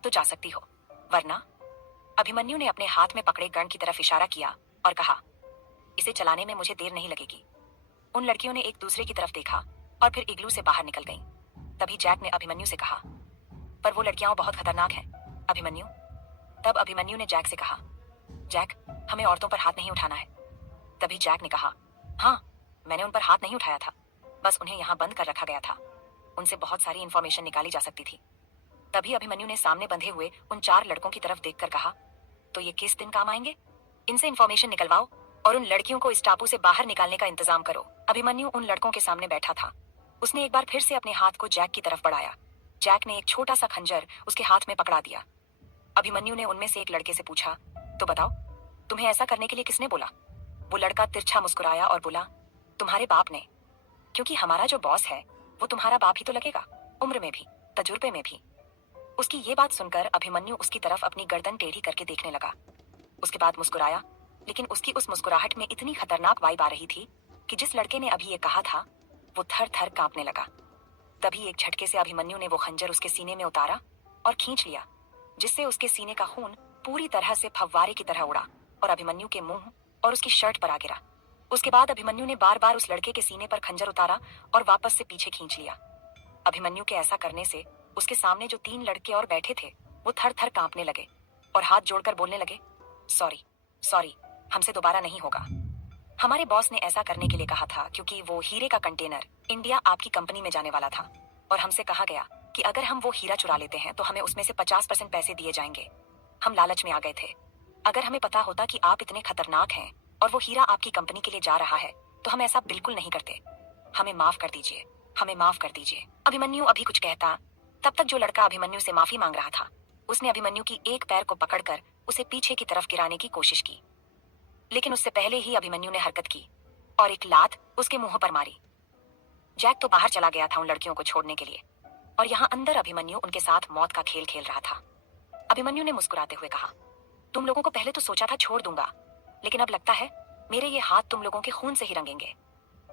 तो जा सकती हो, वरना। अभिमन्यु ने अपने हाथ में पकड़े गन की तरफ इशारा किया और कहा, इसे चलाने में मुझे देर नहीं लगेगी। उन लड़कियों ने एक दूसरे की तरफ देखा और फिर इग्लू से बाहर निकल गईं। तभी जैक ने अभिमन्यु से कहा, पर वो लड़कियां बहुत खतरनाक हैं, अभिमन्यु। तब अभिमन्यु ने जैक से कहा, जैक, हमें औरतों पर हाथ नहीं उठाना है। तभी जैक ने कहा, हाँ, मैंने उन पर हाथ नहीं उठाया था, बस उन्हें यहाँ बंद कर रखा गया था। उनसे बहुत सारी इंफॉर्मेशन निकाली जा सकती थी। तभी अभिमन्यु ने सामने बंधे हुए उन 4 लड़कों की तरफ देखकर कहा, तो ये किस दिन काम आएंगे? इनसे इंफॉर्मेशन निकलवाओ और उन लड़कियों को इस टापू से बाहर निकालने का इंतजाम करो। अभिमन्यु उन लड़कों के सामने बैठा था। उसने एक बार फिर से अपने हाथ को जैक की तरफ बढ़ाया। जैक ने एक छोटा सा खंजर उसके हाथ में पकड़ा दिया। अभिमन्यु ने उनमें से एक लड़के से पूछा, तो बताओ, तुम्हें ऐसा करने के लिए किसने बोला? वो लड़का तिरछा मुस्कुराया और बोला, तुम्हारे बाप ने, क्योंकि हमारा जो बॉस है वो तुम्हारा बाप ही तो लगेगा, उम्र में भी, तजुर्बे में भी। उसकी ये बात सुनकर अभिमन्यु उसकी तरफ अपनी गर्दन टेढ़ी करके देखने लगा। उसके बाद मुस्कुराया, लेकिन उसकी उस मुस्कुराहट में इतनी खतरनाक वाइब आ रही थी कि जिस लड़के ने अभी ये कहा था वो थर थर कांपने लगा। तभी एक झटके से अभिमन्यु ने वो खंजर उसके सीने में उतारा और खींच लिया, जिससे उसके सीने का खून पूरी तरह से फव्वारे की तरह उड़ा और अभिमन्यु के मुंह और उसकी शर्ट पर आ गिरा। उसके बाद अभिमन्यु ने बार बार उस लड़के के सीने पर खंजर उतारा और वापस से पीछे खींच लिया। अभिमन्यु के ऐसा करने से उसके सामने जो 3 लड़के और बैठे थे वो थर थर कांपने लगे और हाथ जोड़कर बोलने लगे, सॉरी, सॉरी, हमसे दोबारा नहीं होगा। हमारे बॉस ने ऐसा करने के लिए कहा था क्योंकि वो हीरे का कंटेनर इंडिया आपकी कंपनी में जाने वाला था और हमसे कहा गया कि अगर हम वो हीरा चुरा लेते हैं तो हमें उसमें से 50% पैसे दिए जाएंगे। हम लालच में आ गए थे। अगर हमें पता होता कि आप इतने खतरनाक हैं और वो हीरा आपकी कंपनी के लिए जा रहा है तो हम ऐसा बिल्कुल नहीं करते। हमें माफ कर दीजिए, हमें माफ कर दीजिए। अभिमन्यु अभी कुछ कहता, तब तक जो लड़का अभिमन्यु से माफी मांग रहा था, उसने अभिमन्यु की एक पैर को पकड़कर उसे पीछे की तरफ गिराने की कोशिश की। लेकिन उससे पहले ही अभिमन्यु ने हरकत की और एक लात उसके मुंह पर मारी। जैक तो बाहर चला गया था उन लड़कियों को छोड़ने के लिए, और यहाँ अंदर अभिमन्यु उनके साथ मौत का खेल खेल रहा था। अभिमन्यु ने मुस्कुराते हुए कहा, तुम लोगों को पहले तो सोचा था छोड़ दूंगा, लेकिन अब लगता है मेरे ये हाथ तुम लोगों के खून से ही रंगेंगे।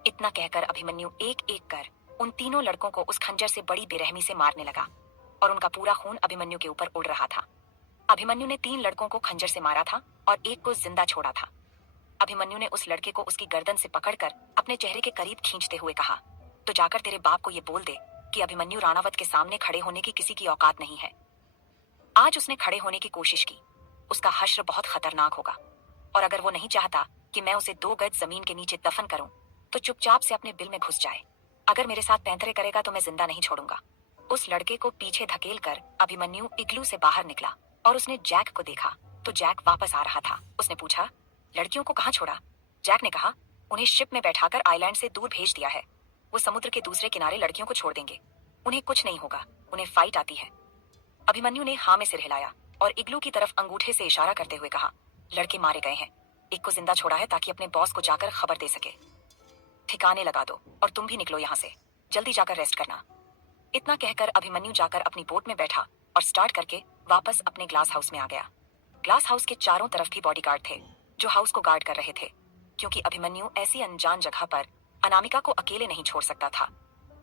इतना कहकर अभिमन्यु एक एक कर उन तीनों लड़कों को उस खंजर से बड़ी बेरहमी से मारने लगा, और उनका पूरा खून अभिमन्यु के ऊपर उड़ रहा था। अभिमन्यु ने 3 लड़कों को खंजर से मारा था और एक को जिंदा छोड़ा था। अभिमन्यु ने उस लड़के को उसकी गर्दन से पकड़कर अपने चेहरे के करीब खींचते हुए कहा, तो जाकर तेरे बाप को ये बोल दे कि अभिमन्यु राणावत के सामने खड़े होने की किसी की औकात नहीं है। आज उसने खड़े होने की कोशिश की, उसका हश्र बहुत खतरनाक होगा, और अगर वो नहीं चाहता कि मैं उसे 2 गज जमीन के नीचे दफन करूं, तो चुपचाप से अपने बिल में घुस जाए। अगर मेरे साथ पैंतरे करेगा तो मैं जिंदा नहीं छोड़ूंगा। उस लड़के को पीछे धकेल कर अभिमन्यु इग्लू से बाहर निकला और उसने जैक को देखा तो जैक वापस आ रहा था। उसने पूछा, लड़कियों को कहाँ छोड़ा? जैक ने कहा, उन्हें शिप में बैठाकर आइलैंड से दूर भेज दिया है। वो समुद्र के दूसरे किनारे लड़कियों को छोड़ देंगे। उन्हें कुछ नहीं होगा, उन्हें फाइट आती है। अभिमन्यु ने हाँ में सिर हिलाया और इग्लू की तरफ अंगूठे से इशारा करते हुए कहा, लड़के मारे गए हैं, एक को जिंदा छोड़ा है ताकि अपने बॉस को जाकर खबर दे सके। ठिकाने लगा दो और तुम भी निकलो यहाँ से, जल्दी जाकर रेस्ट करना। इतना कहकर अभिमन्यु जाकर अपनी बोट में बैठा और स्टार्ट करके वापस अपने ग्लास हाउस में आ गया। ग्लास हाउस के चारों तरफ भी बॉडीगार्ड थे जो हाउस को गार्ड कर रहे थे, क्योंकि अभिमन्यु ऐसी अनजान जगह पर अनामिका को अकेले नहीं छोड़ सकता था।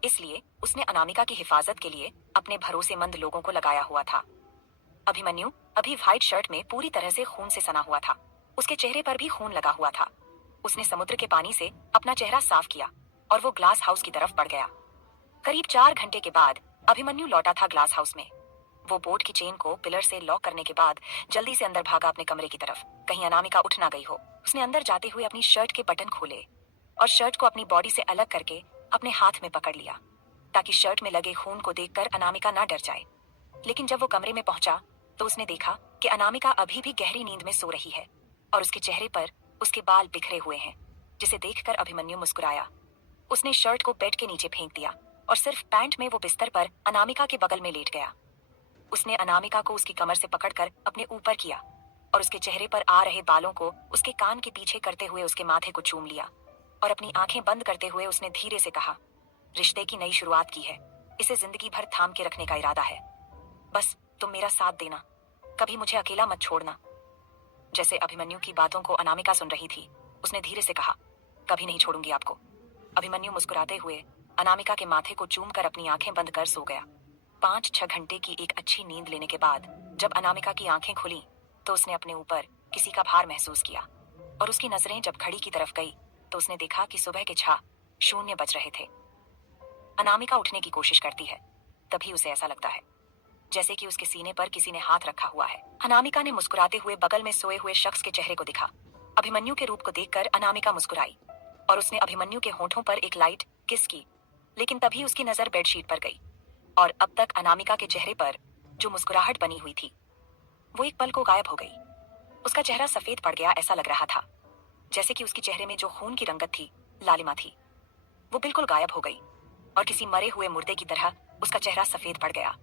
इसलिए उसने अनामिका की हिफाजत के लिए अपने भरोसेमंद लोगों को लगाया हुआ था। अभिमन्यु अभी व्हाइट शर्ट में पूरी तरह से खून से सना हुआ था। उसके चेहरे पर भी खून लगा हुआ था। उसने समुद्र के पानी से अपना चेहरा साफ किया और वो ग्लास हाउस की तरफ बढ़ गया। करीब 4 घंटे के बाद अभिमन्यु लौटा था ग्लास हाउस में। वो बोट की चेन को पिलर से लॉक करने के बाद जल्दी से अंदर भागा अपने कमरे की तरफ, कहीं अनामिका उठ ना गई हो। उसने अंदर जाते हुए अपनी शर्ट के बटन खोले और शर्ट को अपनी बॉडी से अलग करके अपने हाथ में पकड़ लिया, ताकि शर्ट में लगे खून को देखकर अनामिका ना डर जाए। लेकिन जब वो कमरे में पहुंचा तो उसने देखा कि अनामिका अभी भी गहरी नींद में सो रही है और उसके चेहरे पर उसके बाल बिखरे हुए हैं, जिसे देखकर अभिमन्यु मुस्कुराया। उसने शर्ट को बेड के नीचे फेंक दिया और सिर्फ पैंट में वो बिस्तर पर अनामिका के बगल में लेट गया। उसने अनामिका को उसकी कमर से पकड़कर अपने ऊपर किया और उसके चेहरे पर आ रहे बालों को उसके कान के पीछे करते हुए उसके माथे को चूम लिया और अपनी आंखें बंद करते हुए उसने धीरे से कहा, रिश्ते की नई शुरुआत की है, इसे जिंदगी भर थाम के रखने का इरादा है। बस तुम मेरा साथ देना, कभी मुझे अकेला मत छोड़ना। जैसे अभिमन्यु की बातों को अनामिका सुन रही थी, उसने धीरे से कहा, कभी नहीं छोड़ूंगी आपको। अभिमन्यु मुस्कुराते हुए अनामिका के माथे को चूम कर अपनी आंखें बंद कर सो गया। 5-6 घंटे की एक अच्छी नींद लेने के बाद जब अनामिका की आंखें खुली तो उसने अपने ऊपर किसी का भार महसूस किया, और उसकी नजरें जब घड़ी की तरफ गई तो उसने देखा कि सुबह के 6:00 बज रहे थे। अनामिका उठने की कोशिश करती है, तभी उसे ऐसा लगता है जैसे कि उसके सीने पर किसी ने हाथ रखा हुआ है। अनामिका ने मुस्कुराते हुए बगल में सोए हुए शख्स के चेहरे को देखा। अभिमन्यु के रूप को देखकर अनामिका मुस्कुराई और उसने अभिमन्यु के होठों पर एक लाइट किस की, लेकिन तभी उसकी नजर बेडशीट पर गई और अब तक अनामिका के चेहरे पर जो मुस्कुराहट बनी हुई थी वो एक पल को गायब हो गई। उसका चेहरा सफेद पड़ गया, ऐसा लग रहा था जैसे कि उसके चेहरे में जो खून की रंगत थी, लालिमा थी, वो बिल्कुल गायब हो गई और किसी मरे हुए मुर्दे की तरह उसका चेहरा सफेद पड़ गया।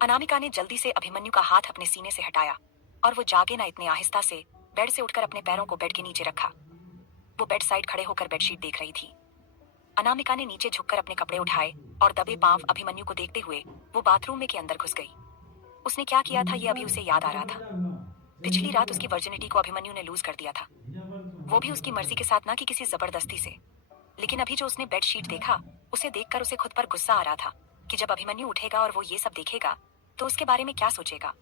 अनामिका ने जल्दी से अभिमन्यु का हाथ अपने सीने से हटाया और वो जागे ना इतने आहिस्ता से बेड से उठकर अपने पैरों को बेड के नीचे रखा। वो बेड साइड खड़े होकर बेडशीट देख रही थी। अनामिका ने नीचे झुककर अपने कपड़े उठाए और दबे पांव अभिमन्यु को देखते हुए वो बाथरूम में के अंदर घुस गई। उसने क्या किया था ये अभी उसे याद आ रहा था। पिछली रात उसकी वर्जिनिटी को अभिमन्यु ने लूज कर दिया था, वो भी उसकी मर्जी के साथ, ना कि किसी जबरदस्ती से। लेकिन अभी जो उसने बेडशीट देखा उसे देखकर उसे खुद पर गुस्सा आ रहा था कि जब अभिमन्यु उठेगा और वो ये सब देखेगा तो उसके बारे में क्या सोचेगा।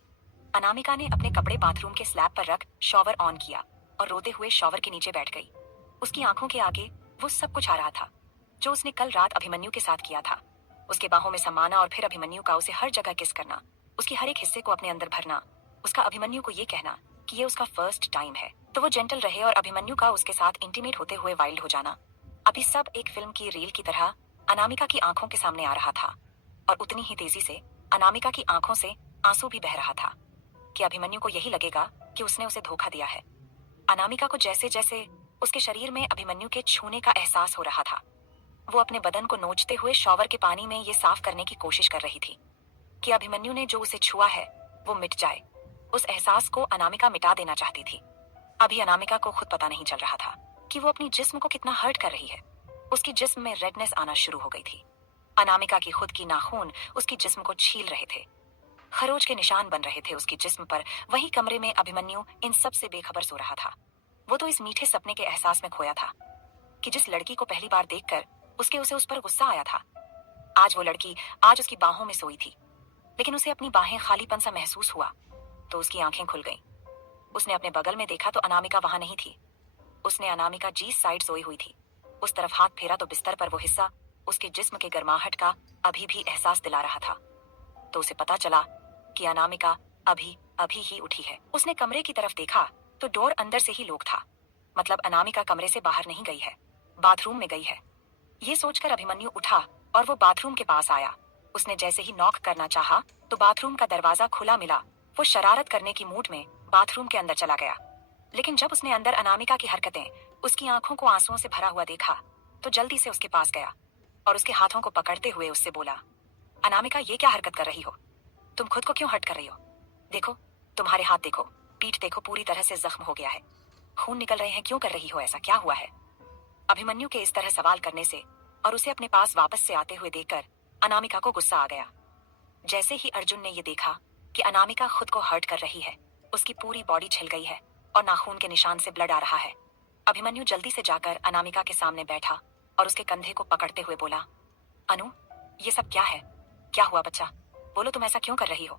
अनामिका ने अपने कपड़े बाथरूम के स्लैब पर रख शॉवर ऑन किया और रोते हुए शॉवर के नीचे बैठ गई। उसकी आंखों के आगे वो सब कुछ आ रहा था जो उसने कल रात अभिमन्यु के साथ किया था। उसके बाहों में समाना और फिर अभिमन्यु का उसे हर जगह किस करना, उसकी हर एक हिस्से को अपने अंदर भरना, उसका अभिमन्यु को ये कहना कि ये उसका फर्स्ट टाइम है तो वो जेंटल रहे, और अभिमन्यु का उसके साथ इंटीमेट होते हुए वाइल्ड हो जाना। अभी सब एक फिल्म की रील की तरह अनामिका की आंखों के सामने आ रहा था और उतनी ही तेजी से अनामिका की आंखों से आंसू भी बह रहा था कि अभिमन्यु को यही लगेगा कि उसने उसे धोखा दिया है। अनामिका को जैसे जैसे उसके शरीर में अभिमन्यु के छूने का एहसास हो रहा था। वो अपने बदन को नोचते हुए शॉवर के पानी में ये साफ करने की कोशिश कर रही थी कि अभिमन्यु ने जो उसे छुआ है वो मिट जाए। उस एहसास को अनामिका मिटा देना चाहती थी। अभी अनामिका को खुद पता नहीं चल रहा था कि वो अपनी जिस्म को कितना हर्ट कर रही है। उसकी जिस्म में रेडनेस आना शुरू हो गई थी। अनामिका की खुद की नाखून उसकी जिस्म को छील रहे थे। खरोच के निशान बन रहे थे उसकी जिस्म पर। वही कमरे में अभिमन्यु इन सब से बेखबर सो रहा था। वो तो इस मीठे सपने के एहसास में खोया था कि जिस लड़की को पहली बार देखकर उसे उस पर गुस्सा आया था, आज वो लड़की आज उसकी बाहों में सोई थी। लेकिन उसे अपनी बाहें खालीपन सा महसूस हुआ तो उसकी आंखें खुल गईं। उसने अपने बगल में देखा तो अनामिका वहां नहीं थी। उसने अनामिका जी साइड सोई हुई थी। उस तरफ हाथ फेरा तो बिस्तर पर वो हिस्सा उसके जिस्म के गर्माहट का अभी भी एहसास दिला रहा था। तो उसे पता चला कि अनामिका अभी अभी ही उठी है। उसने कमरे की तरफ देखा तो डोर अंदर से ही लॉक था। मतलब अनामिका कमरे से बाहर नहीं गई है, बाथरूम में गई है। ये सोचकर अभिमन्यु उठा और वो बाथरूम के पास आया। उसने जैसे ही नॉक करना चाहा तो बाथरूम का दरवाजा खुला मिला। वो शरारत करने की मूड में बाथरूम के अंदर चला गया। लेकिन जब उसने अंदर अनामिका की हरकतें, उसकी आंखों को आंसुओं से भरा हुआ देखा तो जल्दी से उसके पास गया और उसके हाथों को पकड़ते हुए उससे बोला, अनामिका ये क्या हरकत कर रही हो? तुम खुद को क्यों हर्ट कर रही हो? देखो, तुम्हारे हाथ देखो, पीठ देखो, पूरी तरह से जख्म हो गया है, खून निकल रहे हैं। क्यों कर रही हो ऐसा? क्या हुआ है? अभिमन्यु के इस तरह सवाल करने से और उसे अपने पास वापस से आते हुए देखकर अनामिका को गुस्सा आ गया। जैसे ही अर्जुन ने ये देखा कि अनामिका खुद को हर्ट कर रही है, उसकी पूरी बॉडी छिल गई है और नाखून के निशान से ब्लड आ रहा है, अभिमन्यु जल्दी से जाकर अनामिका के सामने बैठा और उसके कंधे को पकड़ते हुए बोला, अनु, ये सब क्या है? क्या हुआ बच्चा? बोलो, तुम ऐसा क्यों कर रही हो?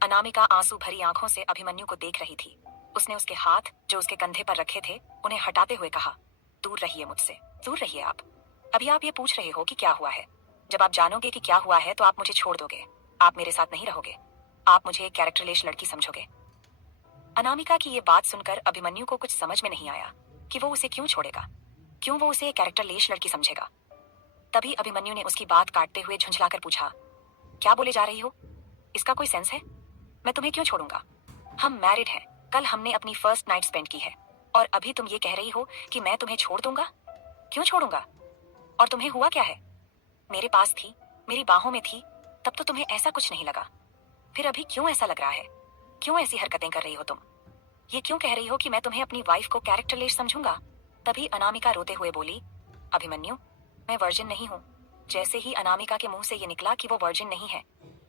अनामिका आंसू भरी आंखों से अभिमन्यु को देख रही थी। उसने उसके हाथ जो उसके कंधे पर रखे थे उन्हें हटाते हुए कहा, दूर रहिए मुझसे, दूर रहिए आप। अभी आप ये पूछ रहे हो कि क्या हुआ है। जब आप जानोगे कि क्या हुआ है तो आप मुझे छोड़ दोगे। आप मेरे साथ नहीं रहोगे। आप मुझे एक कैरेक्टरलेस लड़की समझोगे। अनामिका की ये बात सुनकर अभिमन्यु को कुछ समझ में नहीं आया कि वो उसे क्यों छोड़ेगा, क्यों वो उसे एक कैरेक्टरलेस लड़की समझेगा। तभी अभिमन्यु ने उसकी बात काटते हुए झुंझलाकर पूछा, क्या बोले जा रही हो? इसका कोई सेंस है? मैं तुम्हें क्यों छोड़ूंगा? हम मैरिड हैं, कल हमने अपनी फर्स्ट नाइट स्पेंड की है और अभी तुम ये कह रही हो कि मैं तुम्हें छोड़ दूंगा? क्यों छोड़ूंगा? और तुम्हें हुआ क्या है? मेरे पास थी, मेरी बाहों में थी, तब तो तुम्हें ऐसा कुछ नहीं लगा। फिर अभी क्यों ऐसा लग रहा है? क्यों ऐसी हरकतें कर रही हो तुम? ये क्यों कह रही हो कि मैं तुम्हें अपनी वाइफ को कैरेक्टरलेस समझूंगा? तभी अनामिका रोते हुए बोली, अभिमन्यु, मैं वर्जिन नहीं हूँ। जैसे ही अनामिका के मुंह से ये निकला कि वो वर्जिन नहीं है,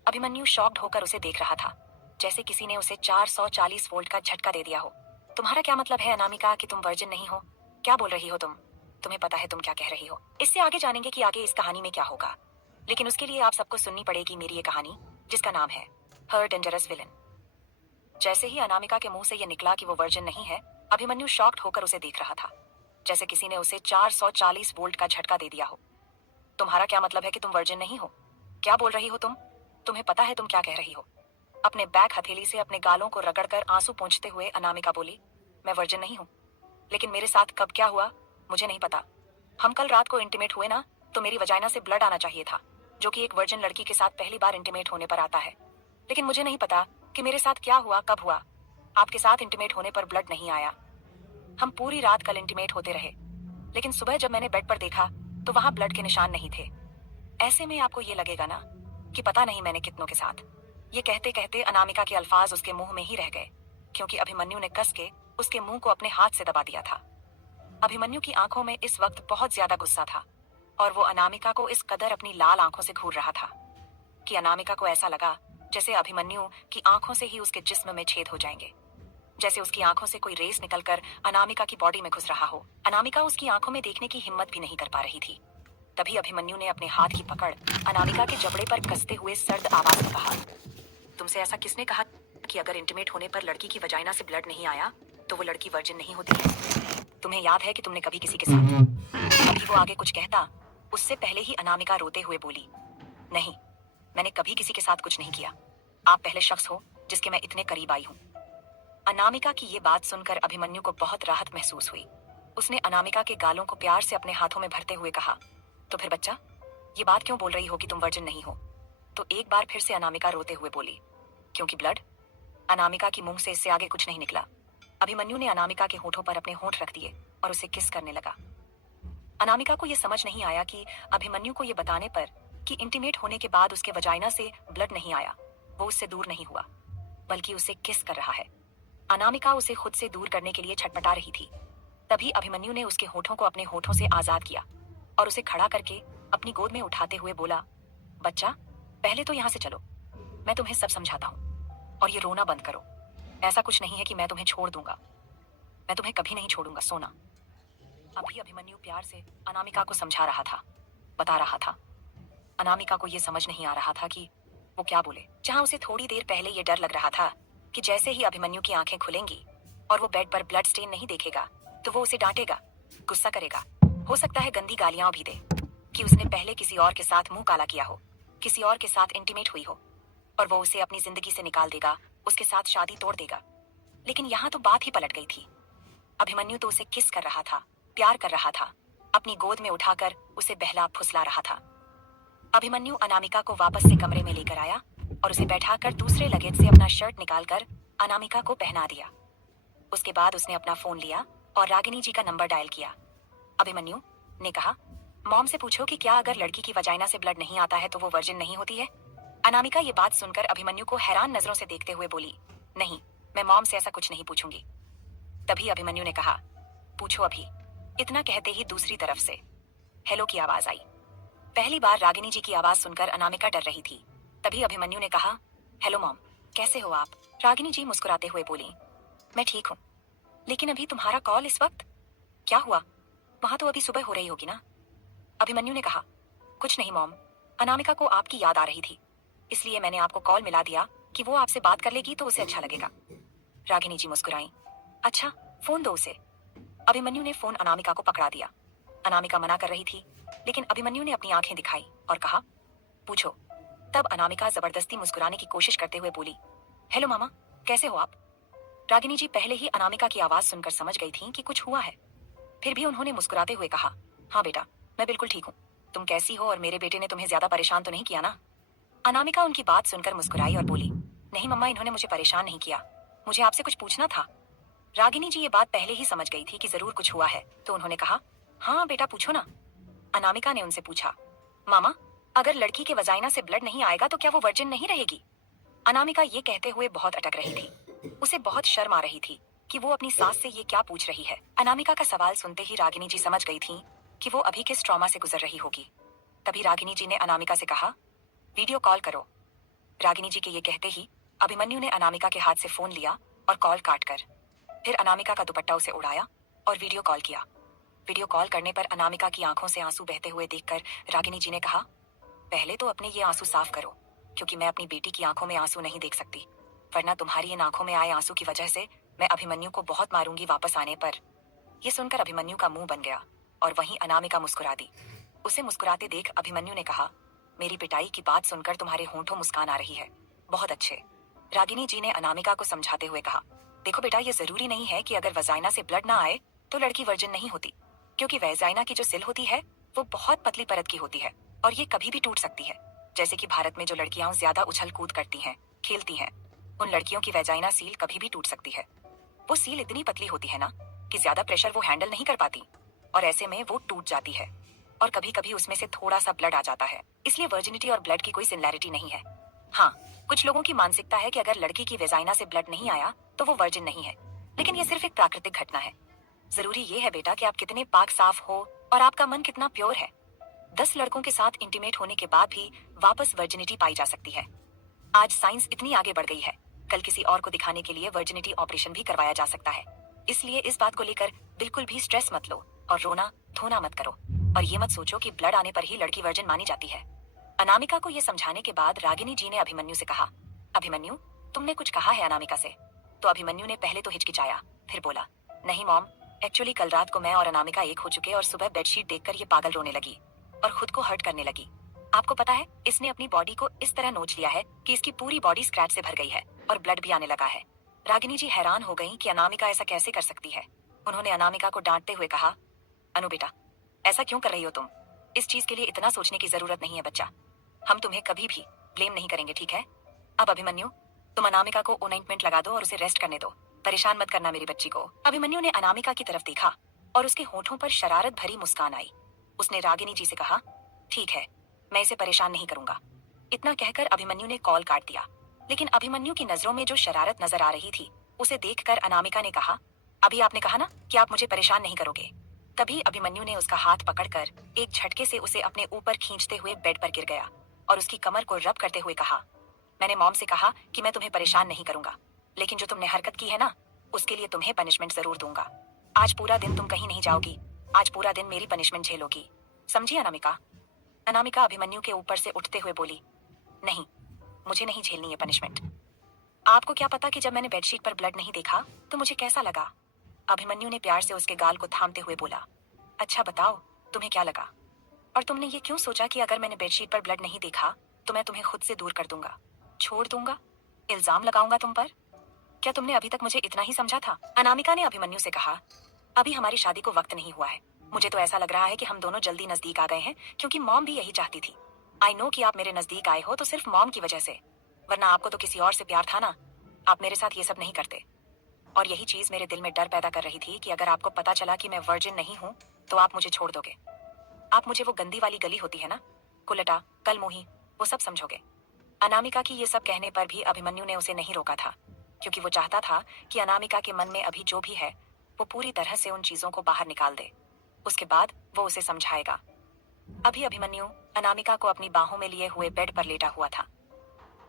अभिमन्यु शॉक्ड होकर उसे देख रहा था, जैसे किसी ने उसे 440 वोल्ट का झटका दे दिया हो। तुम्हारा क्या मतलब है अनामिका कि तुम वर्जिन नहीं हो? क्या बोल रही हो तुम? तुम्हें पता है तुम क्या कह रही हो? इससे आगे जानेंगे कि आगे इस कहानी में क्या होगा, लेकिन उसके लिए आप सबको सुननी पड़ेगी मेरी ये कहानी, जिसका नाम है हर डेंजरस विलन। जैसे ही अनामिका के मुंह से ये निकला कि वो वर्जिन नहीं है, अभिमन्यु शॉक्ड होकर उसे देख रहा था, जैसे किसी ने उसे 440 वोल्ट का झटका दे दिया हो। तुम्हारा क्या मतलब है कि तुम वर्जिन नहीं हो? क्या बोल रही हो तुम? तुम्हें पता है तुम क्या कह रही हो? अपने बैक हथेली से अपने गालों को रगड़कर आंसू पोंछते हुए अनामिका बोली, मैं वर्जिन नहीं हूँ। लेकिन मेरे साथ कब क्या हुआ मुझे नहीं पता। हम कल रात को इंटीमेट हुए ना, तो मेरी वजाइना से ब्लड आना चाहिए था, जो कि एक वर्जिन लड़की के साथ पहली बार इंटीमेट होने पर आता है। लेकिन मुझे नहीं पता कि मेरे साथ क्या हुआ, कब हुआ। आपके साथ इंटीमेट होने पर ब्लड नहीं आया। हम पूरी रात कल इंटीमेट होते रहे, लेकिन सुबह जब मैंने बेड पर देखा तो वहां ब्लड के निशान नहीं थे। ऐसे में आपको ये लगेगा ना कि पता नहीं मैंने कितनों के साथ। ये कहते कहते अनामिका के अल्फाज उसके मुंह में ही रह गए, क्योंकि अभिमन्यु ने कस के उसके मुंह को अपने हाथ से दबा दिया था। अभिमन्यु की आंखों में इस वक्त बहुत ज्यादा गुस्सा था और वो अनामिका को इस कदर अपनी लाल आंखों से घूर रहा था कि अनामिका को ऐसा लगा जैसे अभिमन्यु की आंखों से ही उसके जिस्म में छेद हो जाएंगे, जैसे उसकी आंखों से कोई रेस निकलकर अनामिका की बॉडी में घुस रहा हो। अनामिका उसकी आंखों में देखने की हिम्मत भी नहीं कर पा रही थी। तभी अभिमन्यु ने अपने हाथ की पकड़ अनामिका के जबड़े पर कसते हुए सर्द आवाज में कहा, तुमसे ऐसा किसने कहा कि अगर इंटीमेट होने पर लड़की की वजाइना से ब्लड नहीं आया तो वो लड़की वर्जिन नहीं होती है? तुम्हें याद है कि तुमने कभी किसी के साथ? अभी वो आगे कुछ कहता उससे पहले ही अनामिका रोते हुए बोली, नहीं, मैंने कभी किसी के साथ कुछ नहीं किया। आप पहले शख्स हो जिसके मैं इतने करीब आई हूँ। अनामिका की ये बात सुनकर अभिमन्यु को बहुत राहत महसूस हुई। उसने अनामिका के गालों को प्यार से अपने हाथों में भरते हुए कहा, तो फिर बच्चा, ये बात क्यों बोल रही हो कि तुम वर्जिन नहीं हो? तो एक बार फिर से अनामिका रोते हुए बोली, क्योंकि ब्लड। अनामिका की मुंह से इससे आगे कुछ नहीं निकला। अभिमन्यु ने अनामिका के होठों पर अपने होंठ रख दिए और उसे किस करने लगा। अनामिका को यह समझ नहीं आया कि अभिमन्यु को यह बताने पर कि इंटीमेट होने के बाद उसके वजाइना से ब्लड नहीं आया, वो उससे दूर नहीं हुआ, बल्कि उसे किस कर रहा है। अनामिका उसे खुद से दूर करने के लिए छटपटा रही थी। तभी अभिमन्यु ने उसके होठों को अपने होठों से आजाद किया और उसे खड़ा करके अपनी गोद में उठाते हुए बोला, बच्चा, पहले तो यहाँ से चलो, मैं तुम्हें सब समझाता हूँ, और ये रोना बंद करो। ऐसा कुछ नहीं है कि मैं तुम्हें छोड़ दूंगा, मैं तुम्हें कभी नहीं छोड़ूंगा, सोना। अभी अभिमन्यु प्यार से अनामिका को समझा रहा था, बता रहा था। अनामिका को यह समझ नहीं आ रहा था कि वो क्या बोले। जहां उसे थोड़ी देर पहले ये डर लग रहा था कि जैसे ही अभिमन्यु की आंखें खुलेंगी और वो बेड पर ब्लड स्टेन नहीं देखेगा तो वो उसे डांटेगा, गुस्सा करेगा, हो सकता है गंदी गालियां भी दे कि उसने पहले किसी और के साथ मुंह काला किया हो, किसी और के साथ इंटीमेट हुई हो, और वो उसे अपनी जिंदगी से निकाल देगा, उसके साथ शादी तोड़ देगा। लेकिन यहाँ तो बात ही पलट गई थी। अभिमन्यु तो उसे किस कर रहा था, प्यार कर रहा था, अपनी गोद में उठाकर उसे बहला फुसला रहा था। अभिमन्यु अनामिका को वापस से कमरे में लेकर आया और उसे बैठाकर दूसरे लगेज से अपना शर्ट निकालकर अनामिका को पहना दिया। उसके बाद उसने अपना फोन लिया और रागिनी जी का नंबर डायल किया। अभिमन्यु ने कहा, मॉम से पूछो कि क्या अगर लड़की की वजाइना से ब्लड नहीं आता है तो वो वर्जिन नहीं होती है। अनामिका ये बात सुनकर अभिमन्यु को हैरान नजरों से देखते हुए बोली, नहीं, मैं मॉम से ऐसा कुछ नहीं पूछूंगी। तभी अभिमन्यु ने कहा, पूछो अभी। इतना कहते ही दूसरी तरफ से हेलो की आवाज आई। पहली बार रागिनी जी की आवाज सुनकर अनामिका डर रही थी। तभी अभिमन्यु ने कहा, हेलो मॉम, कैसे हो आप। रागिनी जी मुस्कुराते हुए बोली, मैं ठीक हूँ, लेकिन अभी तुम्हारा कॉल इस वक्त, क्या हुआ। वहां तो अभी सुबह हो रही होगी ना। अभिमन्यु ने कहा, कुछ नहीं मॉम, अनामिका को आपकी याद आ रही थी, इसलिए मैंने आपको कॉल मिला दिया कि वो आपसे बात कर लेगी तो उसे अच्छा लगेगा। रागिनी जी मुस्कुराई, अच्छा, फोन दो उसे। अभिमन्यु ने फोन अनामिका को पकड़ा दिया। अनामिका मना कर रही थी, लेकिन अभिमन्यु ने अपनी आंखें दिखाई और कहा, पूछो। तब अनामिका जबरदस्ती मुस्कुराने की कोशिश करते हुए बोली, हेलो मामा, कैसे हो आप। रागिनी जी पहले ही अनामिका की आवाज सुनकर समझ गई थीं कि कुछ हुआ है। फिर भी उन्होंने मुस्कुराते हुए कहा, हाँ बेटा, मैं बिल्कुल ठीक हूँ, तुम कैसी हो और मेरे बेटे ने तुम्हें ज्यादा परेशान तो नहीं किया ना। अनामिका उनकी बात सुनकर मुस्कुराई और बोली, नहीं मम्मा, इन्होंने मुझे परेशान नहीं किया, मुझे आपसे कुछ पूछना था। रागिनी जी ये बात पहले ही समझ गई थी कि जरूर कुछ हुआ है, तो उन्होंने कहा, हाँ बेटा पूछो ना। अनामिका ने उनसे पूछा, मामा, अगर लड़की के वजाइना से ब्लड नहीं आएगा तो क्या वो वर्जिन नहीं रहेगी। अनामिका ये कहते हुए बहुत अटक रही थी। उसे बहुत शर्म आ रही थी कि वो अपनी सास से ये क्या पूछ रही है। अनामिका का सवाल सुनते ही रागिनी जी समझ गई थी कि वो अभी किस ट्रॉमा से गुजर रही होगी। तभी रागिनी जी ने अनामिका से कहा, वीडियो कॉल करो। रागिनी जी के ये कहते ही अभिमन्यु ने अनामिका के हाथ से फोन लिया और कॉल काटकर फिर अनामिका का दुपट्टा उसे उड़ाया और वीडियो कॉल किया। वीडियो कॉल करने पर अनामिका की आंखों से आंसू बहते हुए देखकर रागिनी जी ने कहा, पहले तो अपने ये आंसू साफ करो, क्योंकि मैं अपनी बेटी की आंखों में आंसू नहीं देख सकती, वरना तुम्हारी इन आंखों में आए आंसू की वजह से मैं अभिमन्यु को बहुत मारूंगी वापस आने पर। ये सुनकर अभिमन्यु का मुंह बन गया और वहीं अनामिका मुस्कुरा दी। उसे मुस्कुराते देख अभिमन्यु ने कहा, मेरी पिटाई की बात सुनकर तुम्हारे होंठों मुस्कान आ रही है, बहुत अच्छे। रागिनी जी ने अनामिका को समझाते हुए कहा, देखो बेटा, ये जरूरी नहीं है कि अगर वजाइना से ब्लड ना आए तो लड़की वर्जिन नहीं होती, क्योंकि वजाइना की जो सिल होती है वो बहुत पतली परत की होती है और ये कभी भी टूट सकती है। जैसे कि भारत में जो लड़कियां ज्यादा उछल कूद करती हैं, खेलती हैं, उन लड़कियों की वजाइना सील कभी भी टूट सकती है। वो सील इतनी पतली होती है ना कि ज्यादा प्रेशर वो हैंडल नहीं कर पाती और ऐसे में वो टूट जाती है और कभी कभी उसमें से थोड़ा सा ब्लड आ जाता है। इसलिए वर्जिनिटी और ब्लड की कोई सिमिलैरिटी नहीं है। हाँ, कुछ लोगों की मानसिकता है कि अगर लड़की की वेजाइना से ब्लड नहीं आया तो वो वर्जिन नहीं है, लेकिन ये सिर्फ एक प्राकृतिक घटना है। जरूरी ये है बेटा कि आप कितने पाक साफ हो और आपका मन कितना प्योर है। 10 लड़कों के साथ इंटीमेट होने के बाद भी वापस वर्जिनिटी पाई जा सकती है। आज साइंस इतनी आगे बढ़ गई है, कल किसी और को दिखाने के लिए वर्जिनिटी ऑपरेशन भी करवाया जा सकता है। इसलिए इस बात को लेकर बिल्कुल भी स्ट्रेस मत लो और रोना धोना मत करो, और ये मत सोचो कि ब्लड आने पर ही लड़की वर्जिन मानी जाती है। अनामिका को यह समझाने के बाद रागिनी जी ने अभिमन्यु से कहा, अभिमन्यु, तुमने कुछ कहा है अनामिका से। तो अभिमन्यु ने पहले तो हिचकिचाया, फिर बोला, नहीं मॉम, एक्चुअली कल रात को मैं और अनामिका एक हो चुके और सुबह बेडशीट देखकर ये पागल रोने लगी और खुद को हर्ट करने लगी। आपको पता है, इसने अपनी बॉडी को इस तरह नोच लिया है कि इसकी पूरी बॉडी स्क्रैच से भर गई है और ब्लड भी आने लगा है। रागिनी जी हैरान हो गईं कि अनामिका ऐसा कैसे कर सकती है। उन्होंने अनामिका को डांटते हुए कहा, अनु बेटा, ऐसा क्यों कर रही हो तुम। इस चीज के लिए इतना सोचने की जरूरत नहीं है बच्चा, हम तुम्हें कभी भी ब्लेम नहीं करेंगे, ठीक है। अब अभिमन्यु, तुम अनामिका को ओनाइंटमेंट लगा दो और उसे रेस्ट करने दो, परेशान मत करना मेरी बच्ची को। अभिमन्यु ने अनामिका की तरफ देखा और उसके होठों पर शरारत भरी मुस्कान आई। उसने रागिनी जी से कहा, ठीक है, मैं इसे परेशान नहीं करूंगा। इतना कहकर अभिमन्यु ने कॉल काट दिया। लेकिन अभिमन्यु की नजरों में जो शरारत नजर आ रही थी, उसे देखकर अनामिका ने कहा, अभी आपने कहा ना कि आप मुझे परेशान नहीं करोगे। तभी अभिमन्यु ने उसका हाथ पकड़कर एक झटके से उसे अपने ऊपर खींचते हुए बेड पर गिर गया और उसकी कमर को रब करते हुए कहा, मैंने मॉम से कहा कि मैं तुम्हें परेशान नहीं करूंगा, लेकिन जो तुमने हरकत की है ना, उसके लिए तुम्हें पनिशमेंट जरूर दूंगा। आज पूरा दिन तुम कहीं नहीं जाओगी। आज पूरा दिन मेरी पनिशमेंट झेलोगी। समझी अनामिका? अनामिका अभिमन्यु के ऊपर से उठते हुए बोली, नहीं, मुझे नहीं झेलनी है पनिशमेंट। आपको क्या पता कि जब मैंने बेडशीट पर ब्लड नहीं देखा तो मुझे कैसा लगा? अभिमन्यु ने प्यार से उसके गाल को थामते हुए बोला, अच्छा बताओ, तुम्हें क्या लगा? और तुमने ये क्यों सोचा कि अगर मैंने बेडशीट पर ब्लड नहीं देखा तो मैं तुम्हें खुद से दूर कर दूंगा, छोड़ दूंगा, इल्जाम लगाऊंगा तुम पर? क्या तुमने अभी तक मुझे इतना ही समझा था? अनामिका ने अभिमन्यु से कहा, अभी हमारी शादी को वक्त नहीं हुआ है। मुझे तो ऐसा लग रहा है कि हम दोनों जल्दी नजदीक आ गए हैं, क्योंकि मॉम भी यही चाहती थी। आई नो कि आप मेरे नजदीक आए हो तो सिर्फ मॉम की वजह से, वरना आपको तो किसी और से प्यार था ना। आप मेरे साथ ये सब नहीं करते। और यही चीज मेरे दिल में डर पैदा कर रही थी कि अगर आपको पता चला कि मैं वर्जिन नहीं हूँ तो आप मुझे छोड़ दोगे। आप मुझे वो गंदी वाली गली होती है ना, कुलटा, कलमुही, वो सब समझोगे। अनामिका की ये सब कहने पर भी अभिमन्यु ने उसे नहीं रोका था, क्योंकि वो चाहता था कि अनामिका के मन में अभी जो भी है वो पूरी तरह से उन चीजों को बाहर निकाल दे। उसके बाद वो उसे समझाएगा। अभी अभिमन्यु अनामिका को अपनी बाहों में लिए हुए बेड पर लेटा हुआ था।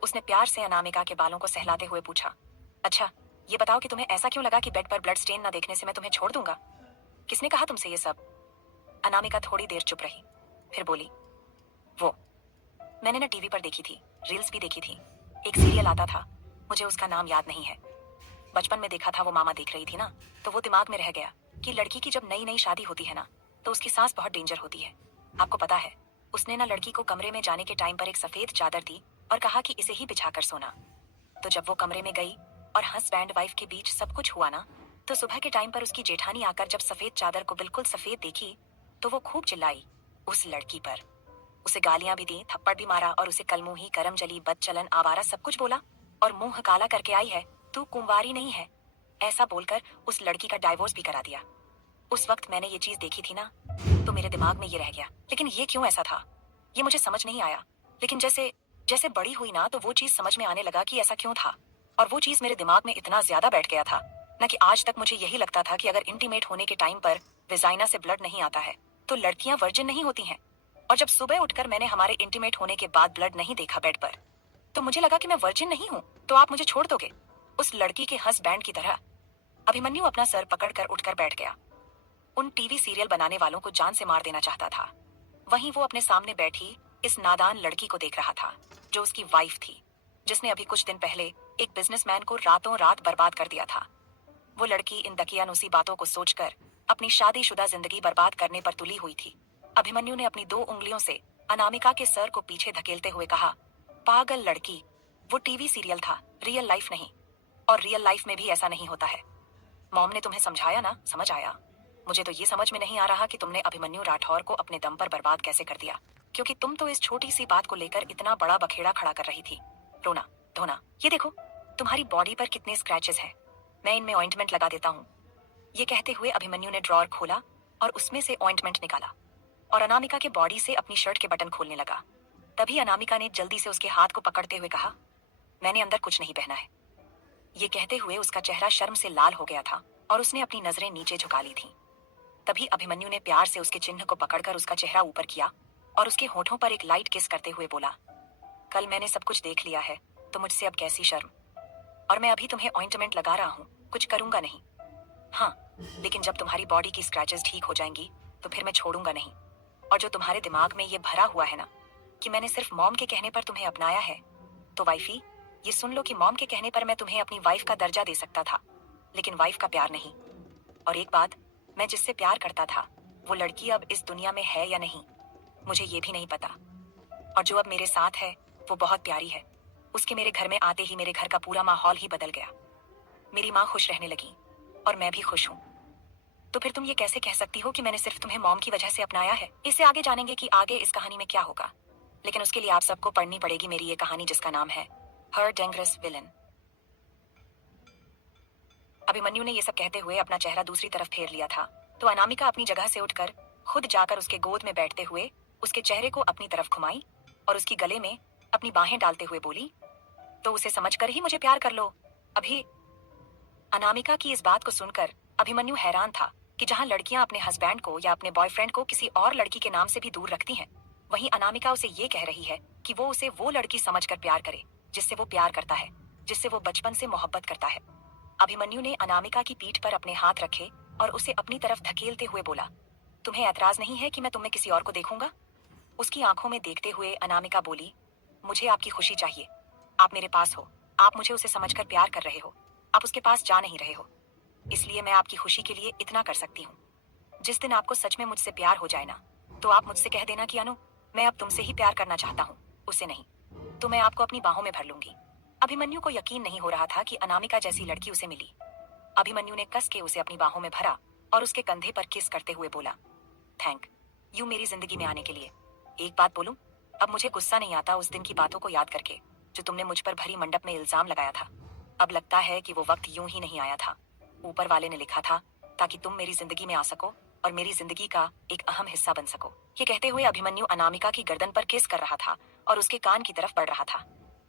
उसने प्यार से अनामिका के बालों को सहलाते हुए पूछा, अच्छा, ये बताओ कि तुम्हें ऐसा क्यों लगा कि बेड पर ब्लड स्टेन न देखने से मैं तुम्हें छोड़ दूंगा? किसने कहा तुमसे ये सब? अनामिका थोड़ी देर चुप रही, फिर बोली, वो मैंने ना टीवी पर देखी थी, रील्स भी देखी थी। एक सीरियल आता था, मुझे उसका नाम याद नहीं है। बचपन में देखा था, वो मामा देख रही थी ना, तो वो दिमाग में रह गया कि लड़की की जब नई नई शादी होती है ना, तो उसकी सांस बहुत डेंजर होती है। आपको पता है, उसने ना लड़की को कमरे में जाने के टाइम पर एक सफेद चादर दी और कहा कि इसे ही बिछाकर सोना। तो जब वो कमरे में गई और हस्बैंड वाइफ के बीच सब कुछ हुआ ना, तो सुबह के टाइम पर उसकी जेठानी आकर जब सफेद चादर को बिल्कुल सफेद देखी तो वो खूब चिल्लाई उस लड़की पर। उसे गालियां भी दी, थप्पड़ भी मारा और उसे कलमुही, करम जली, बदचलन, आवारा सब कुछ बोला और मुंह काला करके आई है, तू कुंवारी नहीं है, ऐसा बोलकर उस लड़की का डाइवोर्स भी करा दिया। उस वक्त मैंने ये चीज देखी थी ना, तो मेरे दिमाग में ये रह गया, लेकिन ये क्यों ऐसा था ये मुझे समझ नहीं आया। लेकिन जैसे जैसे बड़ी हुई ना, तो वो चीज समझ में आने लगा कि ऐसा क्यों था। और वो चीज मेरे दिमाग में इतना ज्यादा बैठ गया था ना कि आज तक मुझे यही लगता था कि अगर इंटीमेट होने के टाइम पर विजाइना से ब्लड नहीं आता है तो लड़कियां वर्जिन नहीं होती हैं। और जब सुबह उठकर मैंने हमारे इंटीमेट होने के बाद ब्लड नहीं देखा बेड पर, तो मुझे लगा कि मैं वर्जिन नहीं हूँ, तो आप मुझे छोड़ दोगे उस लड़की के हस्बैंड की तरह। अभिमन्यु अपना सर पकड़कर उठकर बैठ गया। उन टीवी सीरियल बनाने वालों को जान से मार देना चाहता था। वहीं वो अपने सामने बैठी इस नादान लड़की को देख रहा था, जो उसकी वाइफ थी, जिसने अभी कुछ दिन पहले एक बिजनेसमैन को रातों रात बर्बाद कर दिया था। वो लड़की इन दकियानुसी बातों को सोचकर अपनी शादीशुदा जिंदगी बर्बाद करने पर तुली हुई थी। अभिमन्यु ने अपनी 2 उंगलियों से अनामिका के सर को पीछे धकेलते हुए कहा, पागल लड़की, वो टीवी सीरियल था, रियल लाइफ नहीं। और रियल लाइफ में भी ऐसा नहीं होता है। मॉम ने तुम्हें समझाया ना, समझ आया। मुझे तो ये समझ में नहीं आ रहा कि तुमने अभिमन्यु राठौर को अपने दम पर बर्बाद कैसे कर दिया, क्योंकि तुम तो इस छोटी सी बात को लेकर इतना बड़ा बखेड़ा खड़ा कर रही थी। रोना धोना, ये देखो तुम्हारी बॉडी पर कितने स्क्रैचेस हैं, मैं इनमें ऑइंटमेंट लगा देता हूँ। ये कहते हुए अभिमन्यु ने ड्रॉर खोला और उसमें से ऑइंटमेंट निकाला और अनामिका के बॉडी से अपनी शर्ट के बटन खोलने लगा। तभी अनामिका ने जल्दी से उसके हाथ को पकड़ते हुए कहा, मैंने अंदर कुछ नहीं पहना है। ये कहते हुए उसका चेहरा शर्म से लाल हो गया था और उसने अपनी नजरें नीचे झुका ली थी। तभी अभिमन्यु ने प्यार से उसके चिन्ह को पकड़कर उसका चेहरा ऊपर किया और उसके होठों पर एक लाइट किस करते हुए बोला, कल मैंने सब कुछ देख लिया है, तो मुझसे अब कैसी शर्म। और मैं अभी तुम्हें ऑइंटमेंट लगा रहा हूँ, कुछ करूंगा नहीं। हाँ, लेकिन जब तुम्हारी बॉडी की स्क्रैचेस ठीक हो जाएंगी तो फिर मैं छोड़ूंगा नहीं। और जो तुम्हारे दिमाग में ये भरा हुआ है ना कि मैंने सिर्फ मॉम के कहने पर तुम्हें अपनाया है, तो वाइफी, ये सुन लो कि मॉम के कहने पर मैं तुम्हें अपनी वाइफ का दर्जा दे सकता था, लेकिन वाइफ का प्यार नहीं। और एक बात, मैं जिससे प्यार करता था वो लड़की अब इस दुनिया में है या नहीं, मुझे ये भी नहीं पता। और जो अब मेरे साथ है वो बहुत प्यारी है। उसके मेरे घर में आते ही मेरे घर का पूरा माहौल ही बदल गया। मेरी माँ खुश रहने लगी और मैं भी खुश हूँ। तो फिर तुम ये कैसे कह सकती हो कि मैंने सिर्फ तुम्हें मॉम की वजह से अपनाया है? इससे आगे जानेंगे कि आगे इस कहानी में क्या होगा, लेकिन उसके लिए आप सबको पढ़नी पड़ेगी मेरी ये कहानी, जिसका नाम है हर डेंजरस विलन। अभिमन्यु ने ये सब कहते हुए अपना चेहरा दूसरी तरफ फेर लिया था तो अनामिका अपनी जगह से उठकर खुद जाकर उसके गोद में बैठते हुए उसके चेहरे को अपनी तरफ घुमाई और उसकी गले में अपनी बाहें डालते हुए बोली, तो उसे समझकर ही मुझे प्यार कर लो। अभी अनामिका की इस बात को सुनकर अभिमन्यु हैरान था कि जहां लड़कियां अपने हस्बैंड को या अपने बॉयफ्रेंड को किसी और लड़की के नाम से भी दूर रखती हैं, वहीं अनामिका उसे ये कह रही है कि वो उसे वो लड़की समझकर प्यार करे जिससे वो प्यार करता है, जिससे वो बचपन से मोहब्बत करता है। अभिमन्यु ने अनामिका की पीठ पर अपने हाथ रखे और उसे अपनी तरफ धकेलते हुए बोला, तुम्हें ऐतराज नहीं है कि मैं तुम्हें किसी और को देखूंगा? उसकी आंखों में देखते हुए अनामिका बोली, मुझे आपकी खुशी चाहिए। आप मेरे पास हो, आप मुझे उसे समझकर प्यार कर रहे हो, आप उसके पास जा नहीं रहे हो, इसलिए मैं आपकी खुशी के लिए इतना कर सकती हूँ। जिस दिन आपको सच में मुझसे प्यार हो जाए ना, तो आप मुझसे कह देना कि अनु, मैं अब तुमसे ही प्यार करना चाहता हूँ, उसे नहीं। तो मैं आपको अपनी बाहों में भर लूंगी। अभिमन्यु को यकीन नहीं हो रहा था कि अनामिका जैसी लड़की उसे मिली। अभिमन्यु ने कस के उसे अपनी बाहों में भरा और उसके कंधे पर किस करते हुए बोला, थैंक यू मेरी जिंदगी में आने के लिए। एक बात बोलूं, अब मुझे गुस्सा नहीं आता उस दिन की बातों को याद करके जो तुमने मुझ पर भरी मंडप में इल्जाम लगाया था। अब लगता है कि वो वक्त यूं ही नहीं आया था। ऊपर वाले ने लिखा था ताकि तुम मेरी जिंदगी में आ सको और मेरी जिंदगी का एक अहम हिस्सा बन सको। ये कहते हुए अभिमन्यु अनामिका की गर्दन पर किस कर रहा था और उसके कान की तरफ बढ़ रहा था।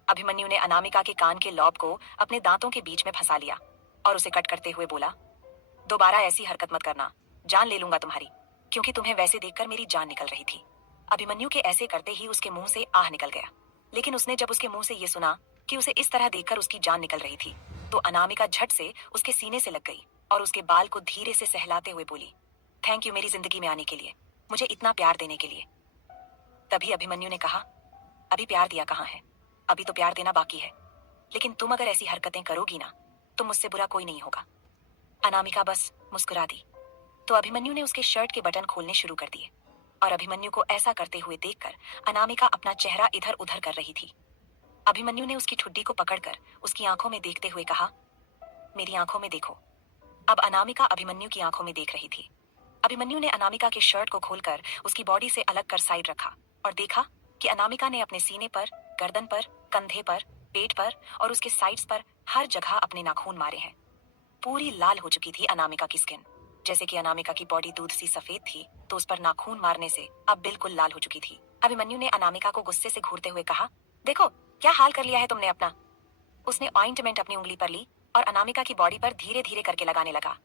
अभिमन्यु ने अनामिका के कान के लॉब को अपने दांतों के बीच में फंसा लिया और उसे कट करते हुए बोला, दोबारा ऐसी हरकत मत करना, जान ले लूंगा तुम्हारी, क्योंकि तुम्हें वैसे देखकर मेरी जान निकल रही थी। अभिमन्यु के ऐसे करते ही उसके मुंह से आह निकल गया, लेकिन उसने जब उसके मुंह से ये सुना कि उसे इस तरह देखकर उसकी जान निकल रही थी, तो अनामिका झट से उसके सीने से लग गई और उसके बाल को धीरे से सहलाते हुए बोली, थैंक यू मेरी जिंदगी में आने के लिए, मुझे इतना प्यार देने के लिए। तभी अभिमन्यु ने कहा, अभी प्यार दिया कहाँ है, अभी तो प्यार देना बाकी है, लेकिन तुम अगर ऐसी हरकतें करोगी ना, तो मुझसे बुरा कोई नहीं होगा। अनामिका बस मुस्कुरा दी। तो अभिमन्यु ने उसके शर्ट के बटन खोलने शुरू कर दिए और अभिमन्यु को ऐसा करते हुए देखकर अनामिका अपना चेहरा इधर उधर कर रही थी। अभिमन्यु ने उसकी ठुड्डी को पकड़कर उसकी आंखों में देखते हुए कहा, मेरी आंखों में देखो। अब अनामिका अभिमन्यु की आंखों में देख रही थी। अभिमन्यु ने अनामिका के शर्ट को खोलकर उसकी बॉडी से अलग कर साइड रखा और देखा कि अनामिका ने अपने सीने पर, गर्दन पर, कंधे पर, पेट पर और उसके साइड्स पर हर जगह अपने नाखून मारे हैं। पूरी लाल हो चुकी थी अनामिका की स्किन। जैसे कि अनामिका की बॉडी दूध सी सफेद थी, तो उस पर नाखून मारने से अब बिल्कुल लाल हो चुकी थी। अभिमन्यु ने अनामिका को गुस्से से घूरते हुए कहा, देखो क्या हाल कर लिया है तुमने अपना। उसने ऑइंटमेंट अपनी उंगली पर ली और अनामिका की बॉडी पर धीरे धीरे करके लगाने लगा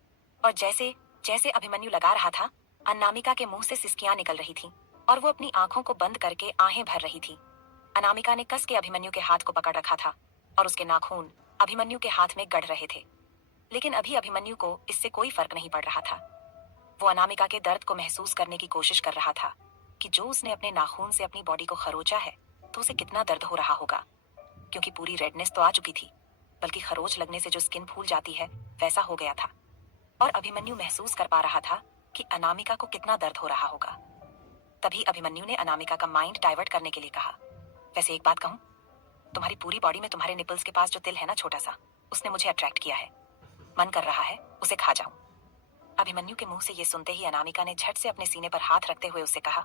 और जैसे जैसे अभिमन्यु लगा रहा था, अनामिका के मुंह से सिसकियां निकल रही थी और वो अपनी आंखों को बंद करके आहें भर रही थी। अनामिका ने कस के अभिमन्यु के हाथ को पकड़ रखा था और उसके नाखून अभिमन्यु के हाथ में गड़ रहे थे, लेकिन अभी अभिमन्यु को इससे कोई फर्क नहीं पड़ रहा था। वो अनामिका के दर्द को महसूस करने की कोशिश कर रहा था कि जो उसने अपने नाखून से अपनी बॉडी को खरोचा है, तो उसे कितना दर्द हो रहा होगा, क्योंकि पूरी रेडनेस तो आ चुकी थी, बल्कि खरोच लगने से जो स्किन फूल जाती है वैसा हो गया था। और अभिमन्यु महसूस कर पा रहा था कि अनामिका को कितना दर्द हो रहा होगा। तभी अभिमन्यु ने अनामिका का माइंड डाइवर्ट करने के लिए कहा, वैसे एक बात कहूं, तुम्हारी पूरी बॉडी में तुम्हारे निपल्स के पास जो तिल है ना छोटा सा, उसने मुझे अट्रैक्ट किया है। मन कर रहा है उसे खा जाऊं। अभिमन्यु के मुंह से ये सुनते ही अनामिका ने झट से अपने सीने पर हाथ रखते हुए उससे कहा,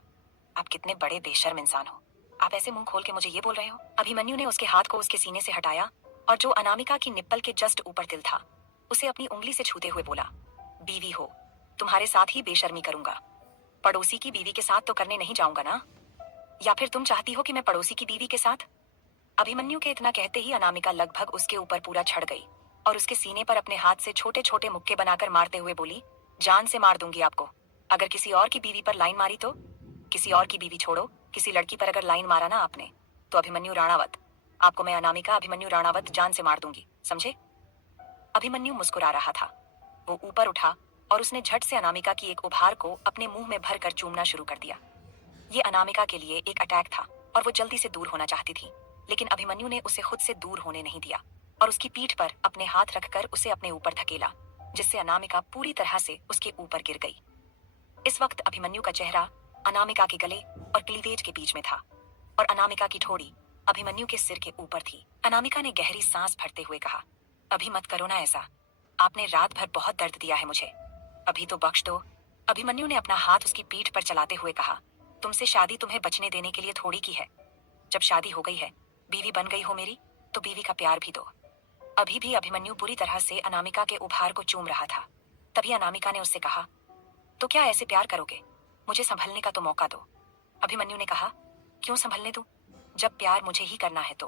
आप कितने बड़े बेशर्म इंसान हो, आप ऐसे मुंह खोल के मुझे ये बोल रहे हो। अभिमन्यु ने उसके हाथ को उसके सीने से हटाया और जो अनामिका की निप्पल के जस्ट ऊपर तिल था, उसे अपनी उंगली से छूते हुए बोला, बीवी हो, तुम्हारे साथ ही बेशर्मी करूंगा, पड़ोसी की बीवी के साथ तो करने नहीं जाऊंगा ना। या फिर तुम चाहती हो कि मैं पड़ोसी की बीवी के साथ। अभिमन्यु के इतना कहते ही अनामिका लगभग उसके ऊपर पूरा चढ़ गई और उसके सीने पर अपने हाथ से छोटे छोटे मुक्के बनाकर मारते हुए बोली, जान से मार दूंगी आपको, अगर किसी और की बीवी पर लाइन मारी तो। किसी और की बीवी छोड़ो, किसी लड़की पर अगर लाइन मारा ना आपने, तो अभिमन्यु राणावत, आपको मैं अनामिका अभिमन्यु राणावत जान से मार दूंगी, समझे। अभिमन्यु मुस्कुरा रहा था। वो ऊपर उठा और उसने झट से अनामिका की एक उभार को अपने मुंह में भरकर चूमना शुरू कर दिया। ये अनामिका के लिए एक अटैक था और वो जल्दी से दूर होना चाहती थी, लेकिन अभिमन्यु ने उसे खुद से दूर होने नहीं दिया और उसकी पीठ पर अपने हाथ रखकर उसे अपने ऊपर धकेला, जिससे अनामिका पूरी तरह से उसके ऊपर गिर गई। इस वक्त अभिमन्यु का चेहरा अनामिका के गले और क्लीवेज के बीच में था और अनामिका की ठोड़ी अभिमन्यु के सिर के ऊपर थी। अनामिका ने गहरी सांस भरते हुए कहा, अभी मत करो ना ऐसा, आपने रात भर बहुत दर्द दिया है मुझे, अभी तो बख्श दो। अभिमन्यु ने अपना हाथ उसकी पीठ पर चलाते हुए कहा, तुमसे शादी तुम्हें बचने देने के लिए थोड़ी की है, जब शादी हो गई है, बीवी बन गई हो मेरी, तो बीवी का प्यार भी दो। अभी भी अभिमन्यु बुरी तरह से अनामिका के उभार को चूम रहा था। तभी अनामिका ने उससे कहा, तो क्या ऐसे प्यार करोगे? मुझे संभलने का तो मौका दो। अभिमन्यु ने कहा। क्यों संभलने दूं? जब प्यार मुझे ही करना है तो।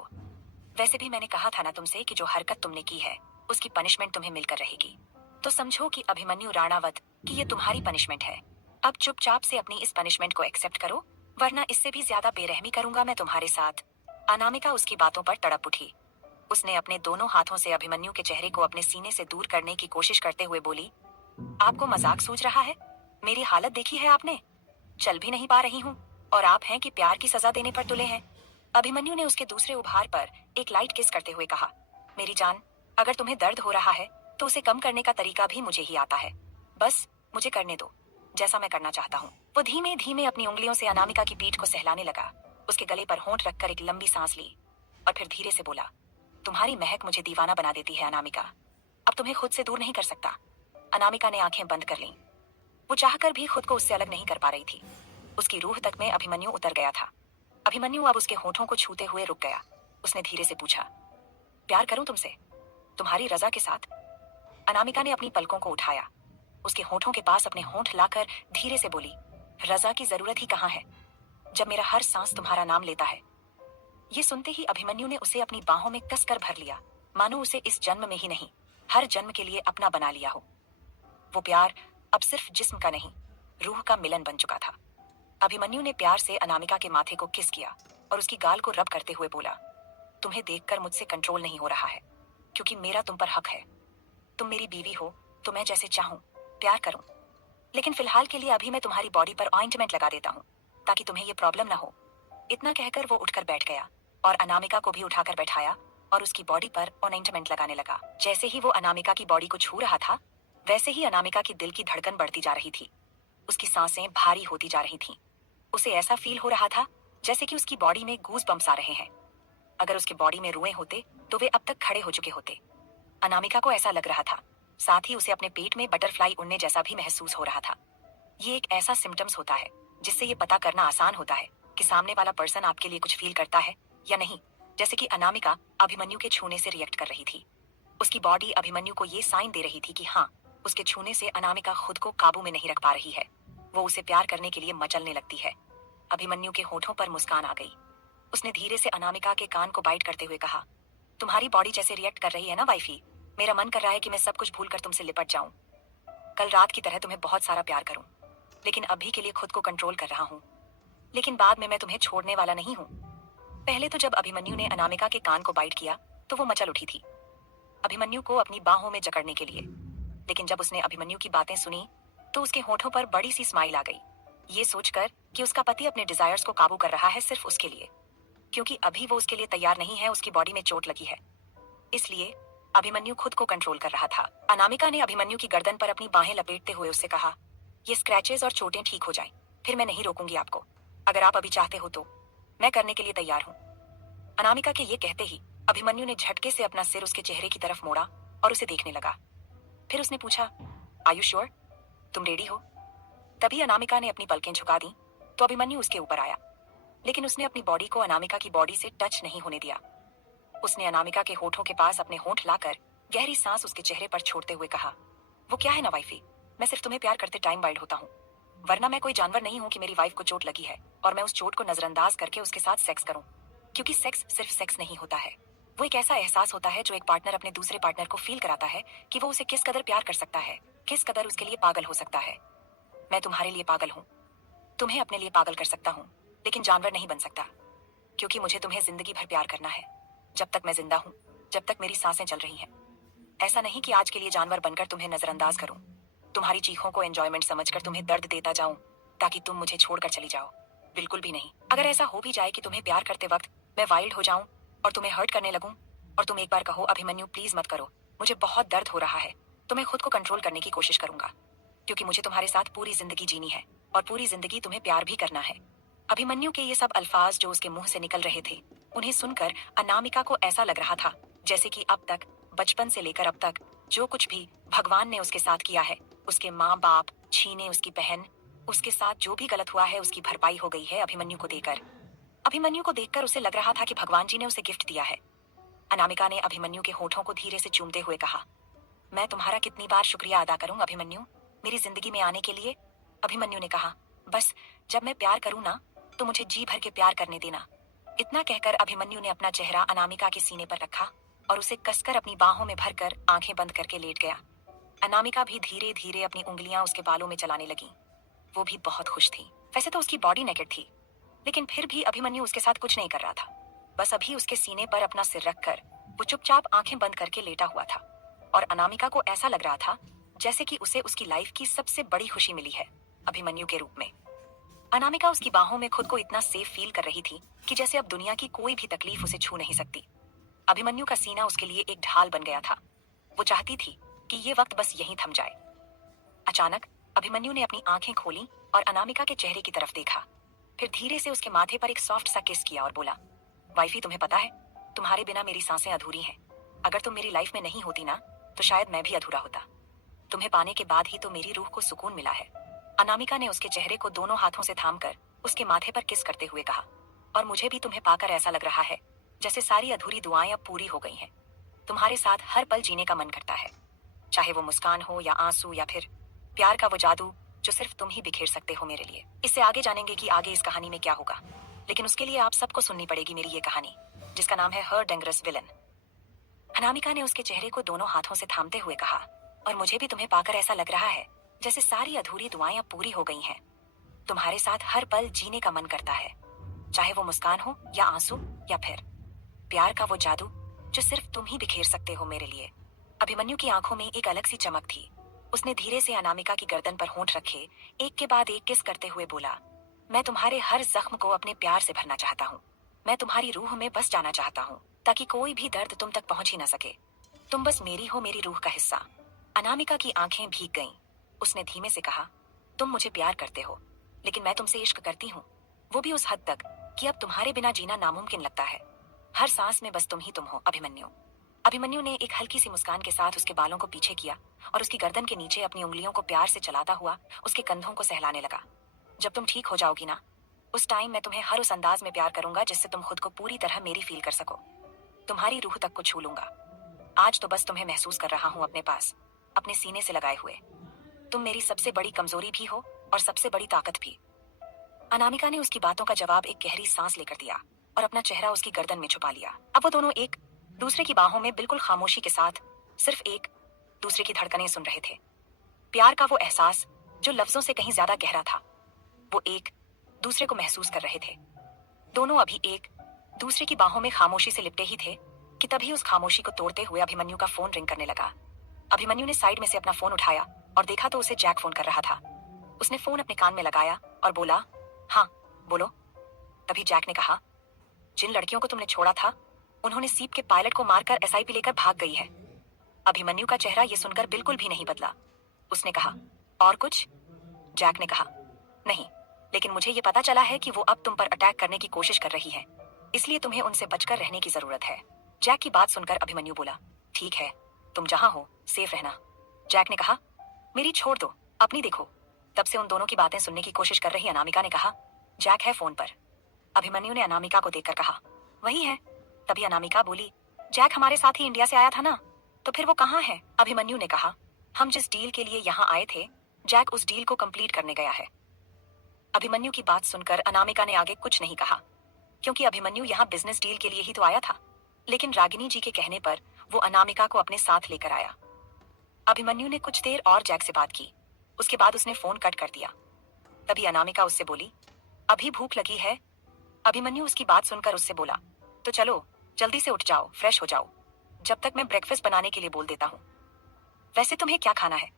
वैसे भी मैंने कहा था ना तुमसे कि जो हरकत तुमने की है उसकी पनिशमेंट तुम्हें मिलकर रहेगी। तो समझो कि अभिमन्यु राणावत कि ये तुम्हारी पनिशमेंट है। अब चुपचाप से अपनी इस पनिशमेंट को एक्सेप्ट करो, वरना इससे भी ज्यादा बेरहमी करूंगा मैं तुम्हारे साथ। अनामिका उसकी बातों पर तड़प उठी। उसने अपने दोनों हाथों से अभिमन्यु के चेहरे को अपने सीने से दूर करने की कोशिश करते हुए बोली, आपको मजाक सूझ रहा है? मेरी हालत देखी है आपने? चल भी नहीं पा रही हूँ और आप हैं कि प्यार की सजा देने पर तुले हैं। अभिमन्यु ने उसके दूसरे उभार पर एक लाइट किस करते हुए कहा, मेरी जान, अगर तुम्हें दर्द हो रहा है तो उसे कम करने का तरीका भी मुझे ही आता है। बस मुझे करने दो जैसा मैं करना चाहता हूँ। वो धीमे धीमे अपनी उंगलियों से अनामिका की पीठ को सहलाने लगा। उसके गले पर होंठ रखकर एक लंबी सांस ली और फिर धीरे से बोला, तुम्हारी महक मुझे दीवाना बना देती है अनामिका। अब तुम्हें खुद से दूर नहीं कर सकता। अनामिका ने आंखें बंद कर लीं। वो चाहकर भी खुद को उससे अलग नहीं कर पा रही थी। उसकी रूह तक में अभिमन्यु उतर गया था। अभिमन्यु अब उसके होठों को छूते हुए रुक गया। उसने धीरे से पूछा, प्यार करूं तुमसे? तुम्हारी रजा के साथ? अनामिका ने अपनी पलकों को उठाया। उसके होठों के पास अपने होंठ लाकर धीरे से बोली, रजा की जरूरत ही कहाँ है, जब मेरा हर सांस तुम्हारा नाम लेता है। ये सुनते ही अभिमन्यु ने उसे अपनी बाहों में कसकर भर लिया, मानो उसे इस जन्म में ही नहीं हर जन्म के लिए अपना बना लिया हो। वो प्यार अब सिर्फ जिस्म का नहीं, रूह का मिलन बन चुका था। अभिमन्यु ने प्यार से अनामिका के माथे को किस किया और उसकी गाल को रब करते हुए बोला, तुम्हें देखकर मुझसे कंट्रोल नहीं हो रहा है, क्योंकि मेरा तुम पर हक है। तुम मेरी बीवी हो तो मैं जैसे चाहूं प्यार करूं, लेकिन फिलहाल के लिए अभी मैं तुम्हारी बॉडी पर ऑइंटमेंट लगा देता हूं ताकि तुम्हें ये प्रॉब्लम ना हो। इतना कहकर वो उठकर बैठ गया और अनामिका को भी उठाकर बैठाया और उसकी बॉडी पर ऑइंटमेंट लगाने लगा। जैसे ही वो अनामिका की बॉडी को छू रहा था, वैसे ही अनामिका की दिल की धड़कन बढ़ती जा रही थी। उसकी सांसें भारी होती जा रही थीं। उसे ऐसा फील हो रहा था जैसे कि उसकी बॉडी में गूज बम्प्स आ रहे हैं। अगर उसकी बॉडी में रुएं होते तो वे अब तक खड़े हो चुके होते। अनामिका को ऐसा लग रहा था। साथ ही उसे अपने पेट में बटरफ्लाई उड़ने जैसा भी महसूस हो रहा था। ये एक ऐसा सिम्टम्स होता है जिससे ये पता करना आसान होता है कि सामने वाला पर्सन आपके लिए कुछ फील करता है या नहीं। जैसे कि अनामिका अभिमन्यु के छूने से रिएक्ट कर रही थी। उसकी बॉडी अभिमन्यु को ये साइन दे रही थी कि हाँ, उसके छूने से अनामिका खुद को काबू में नहीं रख पा रही है। वो उसे प्यार करने के लिए मचलने लगती है। अभिमन्यु के होठों पर मुस्कान आ गई। उसने धीरे से अनामिका के कान को बाइट करते हुए कहा, तुम्हारी बॉडी जैसे रिएक्ट कर रही है ना वाइफी, मेरा मन कर रहा है कि मैं सब कुछ भूल कर तुमसे लिपट जाऊं। कल रात की तरह तुम्हें बहुत सारा प्यार करूं, लेकिन अभी के लिए खुद को कंट्रोल कर रहा हूं। लेकिन बाद में मैं तुम्हें छोड़ने वाला नहीं हूं। पहले तो जब अभिमन्यु ने अनामिका के कान को बाइट किया तो वो मचल उठी थी अभिमन्यु को अपनी बाहों में जकड़ने के लिए। लेकिन जब उसने अभिमन्यु की बातें सुनी तो उसके होठों पर बड़ी सी स्माइल आ गई, ये सोचकर कि उसका पति अपने डिजायर्स को काबू कर रहा है सिर्फ उसके लिए, क्योंकि अभी वो उसके लिए तैयार नहीं है। उसकी बॉडी में चोट लगी है, इसलिए अभिमन्यु खुद को कंट्रोल कर रहा था। अनामिका ने अभिमन्यु की गर्दन पर अपनी बाहें लपेटते हुए उससे कहा, ये स्क्रैचेस और चोटें ठीक हो जाएं, फिर मैं नहीं रोकूंगी आपको। अगर आप अभी चाहते हो तो मैं करने के लिए तैयार हूँ। अनामिका के ये कहते ही अभिमन्यु ने झटके से अपना सिर उसके चेहरे की तरफ मोड़ा और उसे देखने लगा। फिर उसने पूछा, आर यू श्योर? तुम रेडी हो? तभी अनामिका ने अपनी पलकें झुका दी तो अभिमन्यु उसके ऊपर आया, लेकिन उसने अपनी बॉडी को अनामिका की बॉडी से टच नहीं होने दिया। उसने अनामिका के होठों के पास अपने होंठ लाकर गहरी सांस उसके चेहरे पर छोड़ते हुए कहा, वो क्या है ना वाइफी, मैं सिर्फ तुम्हें प्यार करते टाइम वाइल्ड होता हूँ, वरना मैं कोई जानवर नहीं हूँ कि मेरी वाइफ को चोट लगी है और मैं उस चोट को नजरअंदाज करके उसके साथ सेक्स करूँ। क्योंकि सेक्स सिर्फ सेक्स नहीं होता है, वो एक ऐसा एहसास होता है जो एक पार्टनर अपने दूसरे पार्टनर को फील कराता है कि वो उसे किस कदर प्यार कर सकता है, किस कदर उसके लिए पागल हो सकता है। मैं तुम्हारे लिए पागल हूँ, तुम्हें अपने लिए पागल कर सकता हूँ, लेकिन जानवर नहीं बन सकता, क्योंकि मुझे तुम्हें जिंदगी भर प्यार करना है, जब तक मैं जिंदा हूँ, जब तक मेरी सांसें चल रही हैं। ऐसा नहीं कि आज के लिए जानवर बनकर तुम्हें नजरअंदाज करूं, तुम्हारी चीखों को एंजॉयमेंट समझकर तुम्हें दर्द देता जाऊं ताकि तुम मुझे छोड़कर चली जाओ। बिल्कुल भी नहीं। अगर ऐसा हो भी जाए कि तुम्हें प्यार करते वक्त मैं वाइल्ड हो जाऊं और तुम्हें हर्ट करने लगूं और तुम एक बार कहो, अभिमन्यु प्लीज मत करो, मुझे बहुत दर्द हो रहा है, तो मैं खुद को कंट्रोल करने की कोशिश करूंगा, क्योंकि मुझे तुम्हारे साथ पूरी जिंदगी जीनी है और पूरी जिंदगी तुम्हें प्यार भी करना है। अभिमन्यु के ये सब अल्फाज जो उसके मुंह से निकल रहे थे, उन्हें सुनकर अनामिका को ऐसा लग रहा था जैसे कि अब तक, बचपन से लेकर अब तक, जो कुछ भी भगवान ने उसके साथ किया है, उसके माँ बाप छीने, उसकी बहन, उसके साथ जो भी गलत हुआ है उसकी भरपाई हो गई है अभिमन्यु को देकर। अभिमन्यु को देखकर उसे लग रहा था कि भगवान जी ने उसे गिफ्ट दिया है। अनामिका ने अभिमन्यु के होठों को धीरे से चूमते हुए कहा, मैं तुम्हारा कितनी बार शुक्रिया अदा करूं अभिमन्यु, मेरी जिंदगी में आने के लिए। अभिमन्यु ने कहा, बस जब मैं प्यार करूं ना तो मुझे जी भर के प्यार करने देना। इतना कहकर अभिमन्यु ने अपना चेहरा अनामिका के सीने पर रखा और उसे कसकर अपनी बाहों में भरकर आंखें बंद करके लेट गया। अनामिका भी धीरे धीरे अपनी उंगलियां उसके बालों में चलाने लगी। वो भी बहुत खुश थी। वैसे तो उसकी बॉडी नेकेड थी, लेकिन फिर भी अभिमन्यु उसके साथ कुछ नहीं कर रहा था। बस अभी उसके सीने पर अपना सिर रखकर वो चुपचाप आंखें बंद करके लेटा हुआ था और अनामिका को ऐसा लग रहा था जैसे कि उसे उसकी लाइफ की सबसे बड़ी खुशी मिली है, अभिमन्यु के रूप में। अनामिका उसकी बाहों में खुद को इतना सेफ फील कर रही थी कि जैसे अब दुनिया की कोई भी तकलीफ उसे छू नहीं सकती। अभिमन्यु का सीना उसके लिए एक ढाल बन गया था। वो चाहती थी कि ये वक्त बस यहीं थम जाए। अचानक अभिमन्यु ने अपनी आंखें खोली और अनामिका के चेहरे की तरफ देखा। फिर धीरे से उसके माथे पर एक सॉफ्ट सा किस किया और बोला, वाइफी, तुम्हें पता है, तुम्हारे बिना मेरी सांसें अधूरी हैं। अगर तुम मेरी लाइफ में नहीं होती ना तो शायद मैं भी अधूरा होता। तुम्हें पाने के बाद ही तो मेरी रूह को सुकून मिला है। अनामिका ने उसके चेहरे को दोनों हाथों से थामकर उसके माथे पर किस करते हुए कहा, और मुझे भी तुम्हें पाकर ऐसा लग रहा है जैसे सारी अधूरी दुआएं अब पूरी हो गई हैं। तुम्हारे साथ हर पल जीने का मन करता है, चाहे वो मुस्कान हो या आंसू या फिर प्यार का वो जादू जो सिर्फ तुम ही बिखेर सकते हो मेरे लिए। इससे आगे जानेंगे कि आगे इस कहानी में क्या होगा, लेकिन उसके लिए आप सबको सुननी पड़ेगी मेरी ये कहानी, जिसका नाम है हर डेंजरस विलन। अनामिका ने उसके चेहरे को दोनों हाथों से थामते हुए कहा, और मुझे भी तुम्हें पाकर ऐसा लग रहा है जैसे सारी अधूरी दुआएं अब पूरी हो गई हैं। तुम्हारे साथ हर पल जीने का मन करता है, चाहे वो मुस्कान हो या आंसू या फिर प्यार का वो जादू जो सिर्फ तुम ही बिखेर सकते हो मेरे लिए। अभिमन्यु की आंखों में एक अलग सी चमक थी। उसने धीरे से अनामिका की गर्दन पर होंठ रखे एक के बाद एक किस करते हुए बोला, मैं तुम्हारे हर जख्म को अपने प्यार से भरना चाहता हूँ। मैं तुम्हारी रूह में बस जाना चाहता हूँ ताकि कोई भी दर्द तुम तक पहुंच ही ना सके। तुम बस मेरी हो, मेरी रूह का हिस्सा। अनामिका की आंखें भीग गईं। उसने धीमे से कहा, तुम मुझे प्यार करते हो, लेकिन मैं तुमसे इश्क करती हूँ, वो भी उस हद तक कि अब तुम्हारे बिना जीना नामुमकिन लगता है। हर सांस में बस तुम ही तुम हो अभिमन्यु। अभिमन्यु ने एक हल्की सी मुस्कान के साथ उसके बालों को पीछे किया और उसकी गर्दन के नीचे अपनी उंगलियों को प्यार से चलाता हुआ उसके कंधों को सहलाने लगा। जब तुम ठीक हो जाओगी ना, उस टाइम मैं तुम्हें हर उस अंदाज में प्यार करूंगा जिससे तुम खुद को पूरी तरह मेरी फील कर सको। तुम्हारी रूह तक को छू लूंगा। आज तो बस तुम्हें महसूस कर रहा हूँ अपने पास, अपने सीने से लगाए हुए। तुम मेरी सबसे बड़ी कमजोरी भी हो और सबसे बड़ी ताकत भी। अनामिका ने उसकी बातों का जवाब एक गहरी सांस लेकर दिया और अपना चेहरा उसकी गर्दन में छुपा लिया। अब वो दोनों एक दूसरे की बाहों में बिल्कुल खामोशी के साथ सिर्फ एक दूसरे की धड़कनें सुन रहे थे। प्यार का वो एहसास जो लफ्जों से कहीं ज्यादा गहरा था, वो एक दूसरे को महसूस कर रहे थे। दोनों अभी एक दूसरे की बाहों में खामोशी से लिपटे ही थे कि तभी उस खामोशी को तोड़ते हुए अभिमन्यु का फोन रिंग करने लगा। अभिमन्यु ने साइड में से अपना फोन उठाया और देखा तो उसे जैक फोन कर रहा था। उसने फोन अपने कान में लगाया और बोला, हाँ बोलो। तभी जैक ने कहा, जिन लड़कियों को तुमने छोड़ा था उन्होंने सीप के पायलट को मारकर एसआईपी लेकर भाग गई है। अभिमन्यु का चेहरा ये सुनकर बिल्कुल भी नहीं बदला। उसने कहा, और कुछ? जैक ने कहा, नहीं, लेकिन मुझे ये पता चला है कि वो अब तुम पर अटैक करने की कोशिश कर रही है, इसलिए तुम्हें उनसे बचकर रहने की जरूरत है। जैक की बात सुनकर अभिमन्यु बोला, ठीक है, तुम जहां हो सेफ रहना। जैक ने कहा, मेरी छोड़ दो, अपनी देखो। तब से उन दोनों की बातें सुनने की कोशिश कर रही अनामिका ने कहा, जैक है फोन पर। अभिमन्यु ने अनामिका को देखकर कहा, वही है। तभी अनामिका बोली, जैक हमारे साथ ही इंडिया से आया था ना, तो फिर वो कहाँ है? अभिमन्यु ने कहा, हम जिस डील के लिए यहाँ आए थे, जैक उस डील को कंप्लीट करने गया है। अभिमन्यु की बात सुनकर अनामिका ने आगे कुछ नहीं कहा, क्योंकि अभिमन्यु यहाँ बिजनेस डील के लिए ही तो आया था। लेकिन रागिनी जी के कहने पर वो अनामिका को अपने साथ लेकर आया। अभिमन्यु ने कुछ देर और जैक से बात की, उसके बाद उसने फोन कट कर दिया। तभी अनामिका उससे बोली, अभी भूख लगी है? अभिमन्यु उसकी बात सुनकर उससे बोला, तो चलो जल्दी से उठ जाओ, फ्रेश हो जाओ, जब तक मैं ब्रेकफास्ट बनाने के लिए बोल देता हूँ। वैसे तुम्हें क्या खाना है?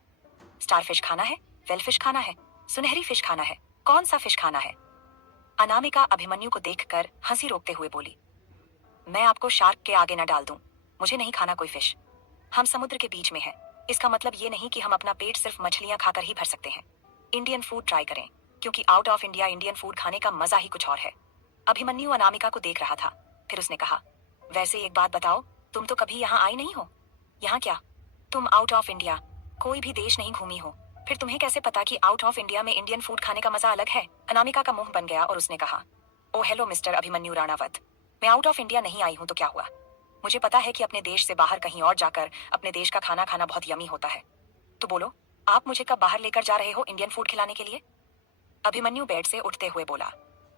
स्टार फिश खाना है, वेल फिश खाना है, सुनहरी फिश खाना है, कौन सा फिश खाना है? अनामिका अभिमन्यु को देखकर हंसी रोकते हुए बोली, मैं आपको शार्क के आगे न डाल दूं, मुझे नहीं खाना कोई फिश। हम समुद्र के बीच में हैं, इसका मतलब ये नहीं कि हम अपना पेट सिर्फ मछलियां खाकर ही भर सकते हैं। इंडियन फूड ट्राई करें, क्योंकि out of India Indian food खाने का मजा ही कुछ और है। अभिमन्यु अनामिका को देख रहा था, फिर उसने कहा, वैसे एक बात बताओ, तुम तो कभी यहाँ आई नहीं हो। यहाँ क्या, तुम आउट ऑफ इंडिया कोई भी देश नहीं घूमी हो, फिर तुम्हें कैसे पता कि आउट ऑफ इंडिया में इंडियन फूड खाने का मजा अलग है? अनामिका का मुंह बन गया और उसने कहा, ओ हेलो मिस्टर अभिमन्यु राणावत, मैं आउट ऑफ इंडिया नहीं आई हूँ तो क्या हुआ? मुझे पता है कि अपने देश से बाहर कहीं और जाकर अपने देश का खाना खाना बहुत यमी होता है। तो बोलो, आप मुझे कब बाहर लेकर जा रहे हो इंडियन फूड खिलाने के लिए? अभिमन्यु बेड से उठते हुए बोला,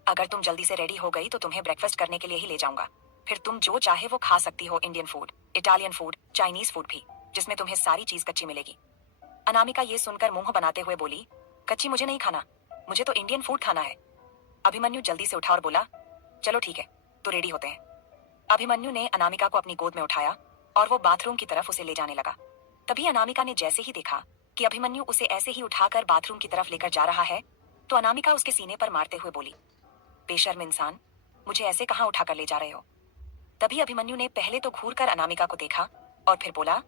अगर तुम जल्दी से रेडी हो गई तो तुम्हें ब्रेकफास्ट करने के लिए ही ले जाऊंगा। फिर तुम जो चाहे वो खा सकती हो, Indian food, Italian food, Chinese food भी, जिसमें तुम्हें सारी चीज कच्ची मिलेगी। अनामिका ये सुनकर मुंह बनाते हुए बोली, कच्ची मुझे नहीं खाना, मुझे तो इंडियन फूड खाना है। अभिमन्यु जल्दी से उठा और बोला, चलो ठीक है, तो रेडी होते हैं। अभिमन्यु ने अनामिका को अपनी गोद में उठाया और वो बाथरूम की तरफ उसे ले जाने लगा। तभी अनामिका ने जैसे ही देखा कि अभिमन्यु उसे ऐसे ही उठाकर बाथरूम की तरफ लेकर जा रहा है, तो अनामिका उसके सीने पर मारते हुए बोली, बेशर्म इंसान, मुझे ऐसे कहाँ उठाकर ले जा रहे हो। तभी अभिमन्यु ने पहले तो घूर कर अनामिका को देखा और फिर बोला,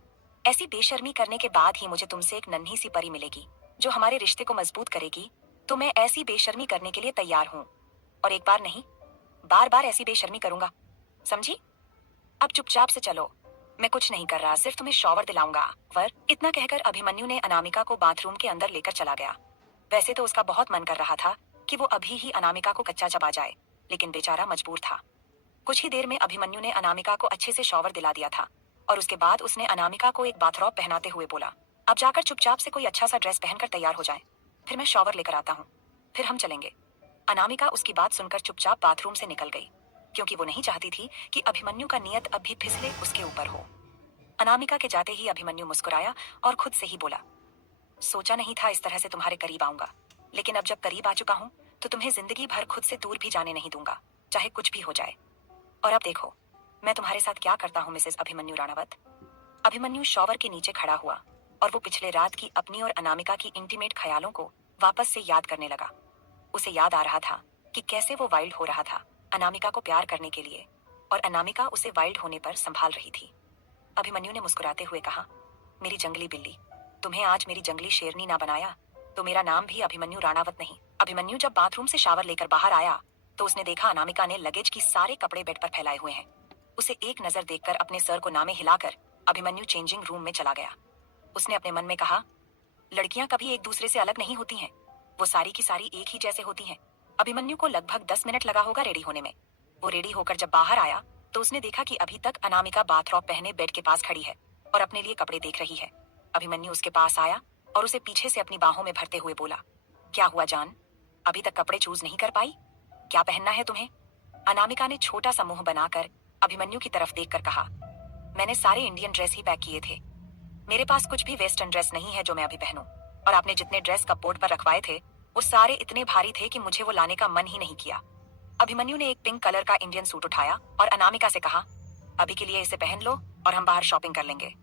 ऐसी बेशर्मी करने के बाद ही मुझे तुमसे एक नन्ही सी परी मिलेगी जो हमारे रिश्ते को मजबूत करेगी, तो मैं ऐसी बेशर्मी करने के लिए तैयार हूँ। और एक बार नहीं, बार बार ऐसी बेशर्मी करूंगा, समझी? अब चुपचाप से चलो, मैं कुछ नहीं कर रहा, सिर्फ तुम्हें शॉवर दिलाऊंगा। वर इतना कहकर अभिमन्यु ने अनामिका को बाथरूम के अंदर लेकर चला गया। वैसे तो उसका बहुत मन कर रहा था कि वो अभी ही अनामिका को कच्चा चबा जाए, लेकिन बेचारा मजबूर था। कुछ ही देर में अभिमन्यु ने अनामिका को अच्छे से शॉवर दिला दिया था और उसके बाद उसने अनामिका को एक बाथरॉब पहनाते हुए बोला, अब जाकर चुपचाप से कोई अच्छा सा ड्रेस पहनकर तैयार हो जाए, फिर मैं शॉवर लेकर आता हूँ, फिर हम चलेंगे। अनामिका उसकी बात सुनकर चुपचाप बाथरूम से निकल गई, क्योंकि वो नहीं चाहती थी कि अभिमन्यु का नियत अब भी फिसले उसके ऊपर हो। अनामिका के जाते ही अभिमन्यु मुस्कुराया और खुद से ही बोला, सोचा नहीं था इस तरह से तुम्हारे करीब आऊंगा, लेकिन अब जब करीब आ चुका हूँ तो तुम्हें जिंदगी भर खुद से दूर भी जाने नहीं दूंगा, चाहे कुछ भी हो जाए। और अब देखो मैं तुम्हारे साथ क्या करता हूँ, मिसेस अभिमन्यु राणावत। अभिमन्यु शॉवर के नीचे खड़ा हुआ और वो पिछले रात की अपनी और अनामिका की इंटीमेट ख्यालों को वापस से याद करने लगा। उसे याद आ रहा था कि कैसे वो वाइल्ड हो रहा था अनामिका को प्यार करने के लिए, और अनामिका उसे वाइल्ड होने पर संभाल रही थी। अभिमन्यु ने मुस्कुराते हुए कहा, मेरी जंगली बिल्ली, तुम्हें आज मेरी जंगली शेरनी ना बनाया तो मेरा नाम भी अभिमन्यु राणावत नहीं। अभिमन्यु जब बाथरूम से शावर लेकर बाहर आया तो उसने देखा अनामिका ने लगेज की सारे कपड़े बेड पर फैलाए हुए हैं। उसे एक नजर देखकर अपने सर को नामे हिलाकर अभिमन्यु चेंजिंग रूम में चला गया। उसने अपने मन में कहा, लड़कियां कभी एक दूसरे से अलग नहीं होती हैं, वो सारी की सारी एक ही जैसे होती हैं। अभिमन्यु को लगभग 10 मिनट लगा होगा रेडी होने में। वो रेडी होकर जब बाहर आया तो उसने देखा कि अभी तक अनामिका बाथरॉब पहने बेड के पास खड़ी है और अपने लिए कपड़े देख रही है। अभिमन्यु उसके पास आया और उसे पीछे से अपनी बाहों में भरते हुए बोला, क्या हुआ जान, अभी तक कपड़े चूज नहीं कर पाई, क्या पहनना है तुम्हें? अनामिका ने छोटा सा मुंह बनाकर अभिमन्यु की तरफ देखकर कहा, मैंने सारे इंडियन ड्रेस ही पैक किए थे, मेरे पास कुछ भी वेस्टर्न ड्रेस नहीं है जो मैं अभी पहनूं, और आपने जितने ड्रेस कपबोर्ड पर रखवाए थे वो सारे इतने भारी थे कि मुझे वो लाने का मन ही नहीं किया। अभिमन्यु ने एक पिंक कलर का इंडियन सूट उठाया और अनामिका से कहा, अभी के लिए इसे पहन लो और हम बाहर शॉपिंग कर लेंगे,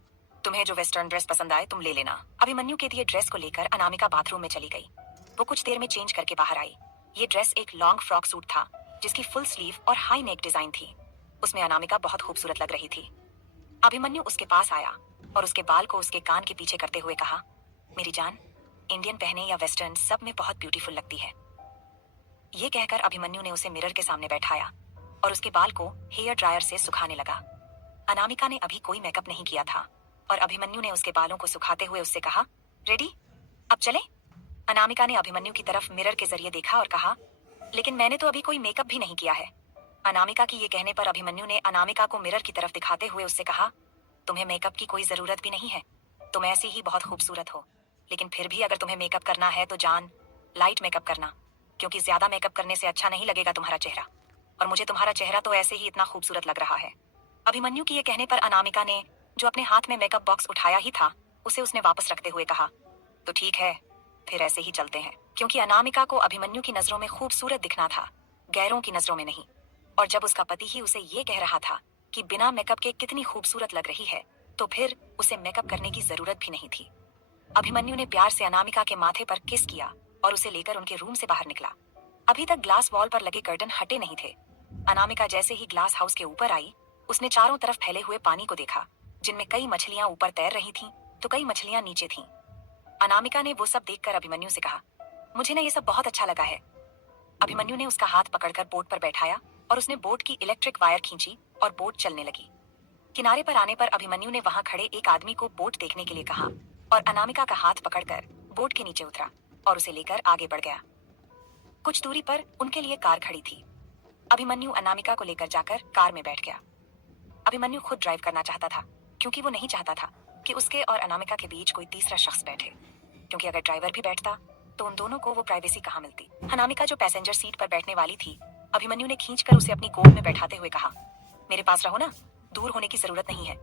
तुम्हें जो वेस्टर्न ड्रेस पसंद आए तुम ले लेना। अभिमन्यु के दिए ड्रेस को लेकर अनामिका बाथरूम में चली गई। वो कुछ देर में चेंज करके बाहर आई। ये ड्रेस एक लॉन्ग फ्रॉक सूट था जिसकी फुल स्लीव और हाई नेक डिजाइन थी। उसमें अनामिका बहुत खूबसूरत लग रही थी। अभिमन्यु उसके पास आया और उसके बाल को उसके कान के पीछे करते हुए कहा, मेरी जान, इंडियन पहने या वेस्टर्न सब में बहुत ब्यूटीफुल लगती है। ये कहकर अभिमन्यु ने उसे मिरर के सामने बैठाया और उसके बाल को हेयर ड्रायर से सुखाने लगा। अनामिका ने अभी कोई मेकअप नहीं किया था और अभिमन्यु ने उसके बालों को सुखाते हुए उससे कहा, रेडी, अब चले? अनामिका ने अभिमन्यु की तरफ मिरर के जरिए देखा और कहा, लेकिन मैंने तो अभी कोई मेकअप भी नहीं किया है। अनामिका की ये कहने पर अभिमन्यु ने अनामिका को मिरर की तरफ दिखाते हुए उससे कहा, तुम्हें मेकअप की कोई जरूरत भी नहीं है, तुम ऐसी ही बहुत खूबसूरत हो, लेकिन फिर भी अगर तुम्हें मेकअप करना है तो जान, लाइट मेकअप करना, क्योंकि ज्यादा मेकअप करने से अच्छा नहीं लगेगा तुम्हारा चेहरा, और मुझे तुम्हारा चेहरा तो ऐसे ही इतना खूबसूरत लग रहा है। अभिमन्यु की ये कहने पर अनामिका ने, जो अपने हाथ में मेकअप बॉक्स उठाया ही था, उसे उसने वापस रखते हुए कहा, तो ठीक है, फिर ऐसे ही चलते हैं, क्योंकि अनामिका को अभिमन्यु की नजरों में खूबसूरत दिखना था, गैरों की नजरों में नहीं। और जब उसका पति ही उसे ये कह रहा था कि बिना मेकअप के कितनी खूबसूरत लग रही है, तो फिर उसे मेकअप करने की जरूरत भी नहीं थी। अभिमन्यु ने प्यार से अनामिका के माथे पर किस किया और उसे लेकर उनके रूम से बाहर निकला। अभी तक ग्लास वॉल पर लगे कर्टन हटे नहीं थे। अनामिका जैसे ही ग्लास हाउस के ऊपर आई, उसने चारों तरफ फैले हुए पानी को देखा, जिनमें कई मछलियां ऊपर तैर रही थीं, तो कई मछलियां नीचे थीं। अनामिका ने वो सब देखकर अभिमन्यु से कहा, मुझे ना ये सब बहुत अच्छा लगा है। अभिमन्यु ने उसका हाथ पकड़कर बोट पर बैठाया और उसने बोट की इलेक्ट्रिक वायर खींची और बोट चलने लगी। किनारे पर आने पर अभिमन्यु ने वहां खड़े एक आदमी को बोट देखने के लिए कहा और अनामिका का हाथ पकड़कर बोट के नीचे उतरा और उसे लेकर आगे बढ़ गया। कुछ दूरी पर उनके लिए कार खड़ी थी। अभिमन्यु अनामिका को लेकर जाकर कार में बैठ गया। अभिमन्यु खुद ड्राइव करना चाहता था, क्योंकि वो नहीं चाहता था कि उसके और अनामिका के बीच कोई तीसरा शख्स बैठे, क्योंकि अगर ड्राइवर भी बैठता तो उन दोनों को वो प्राइवेसी कहाँ मिलती। अनामिका जो पैसेंजर सीट पर बैठने वाली थी, अभिमन्यु ने खींचकर उसे अपनी गोद में बैठाते हुए कहा, मेरे पास रहो ना, दूर होने की जरूरत नहीं है।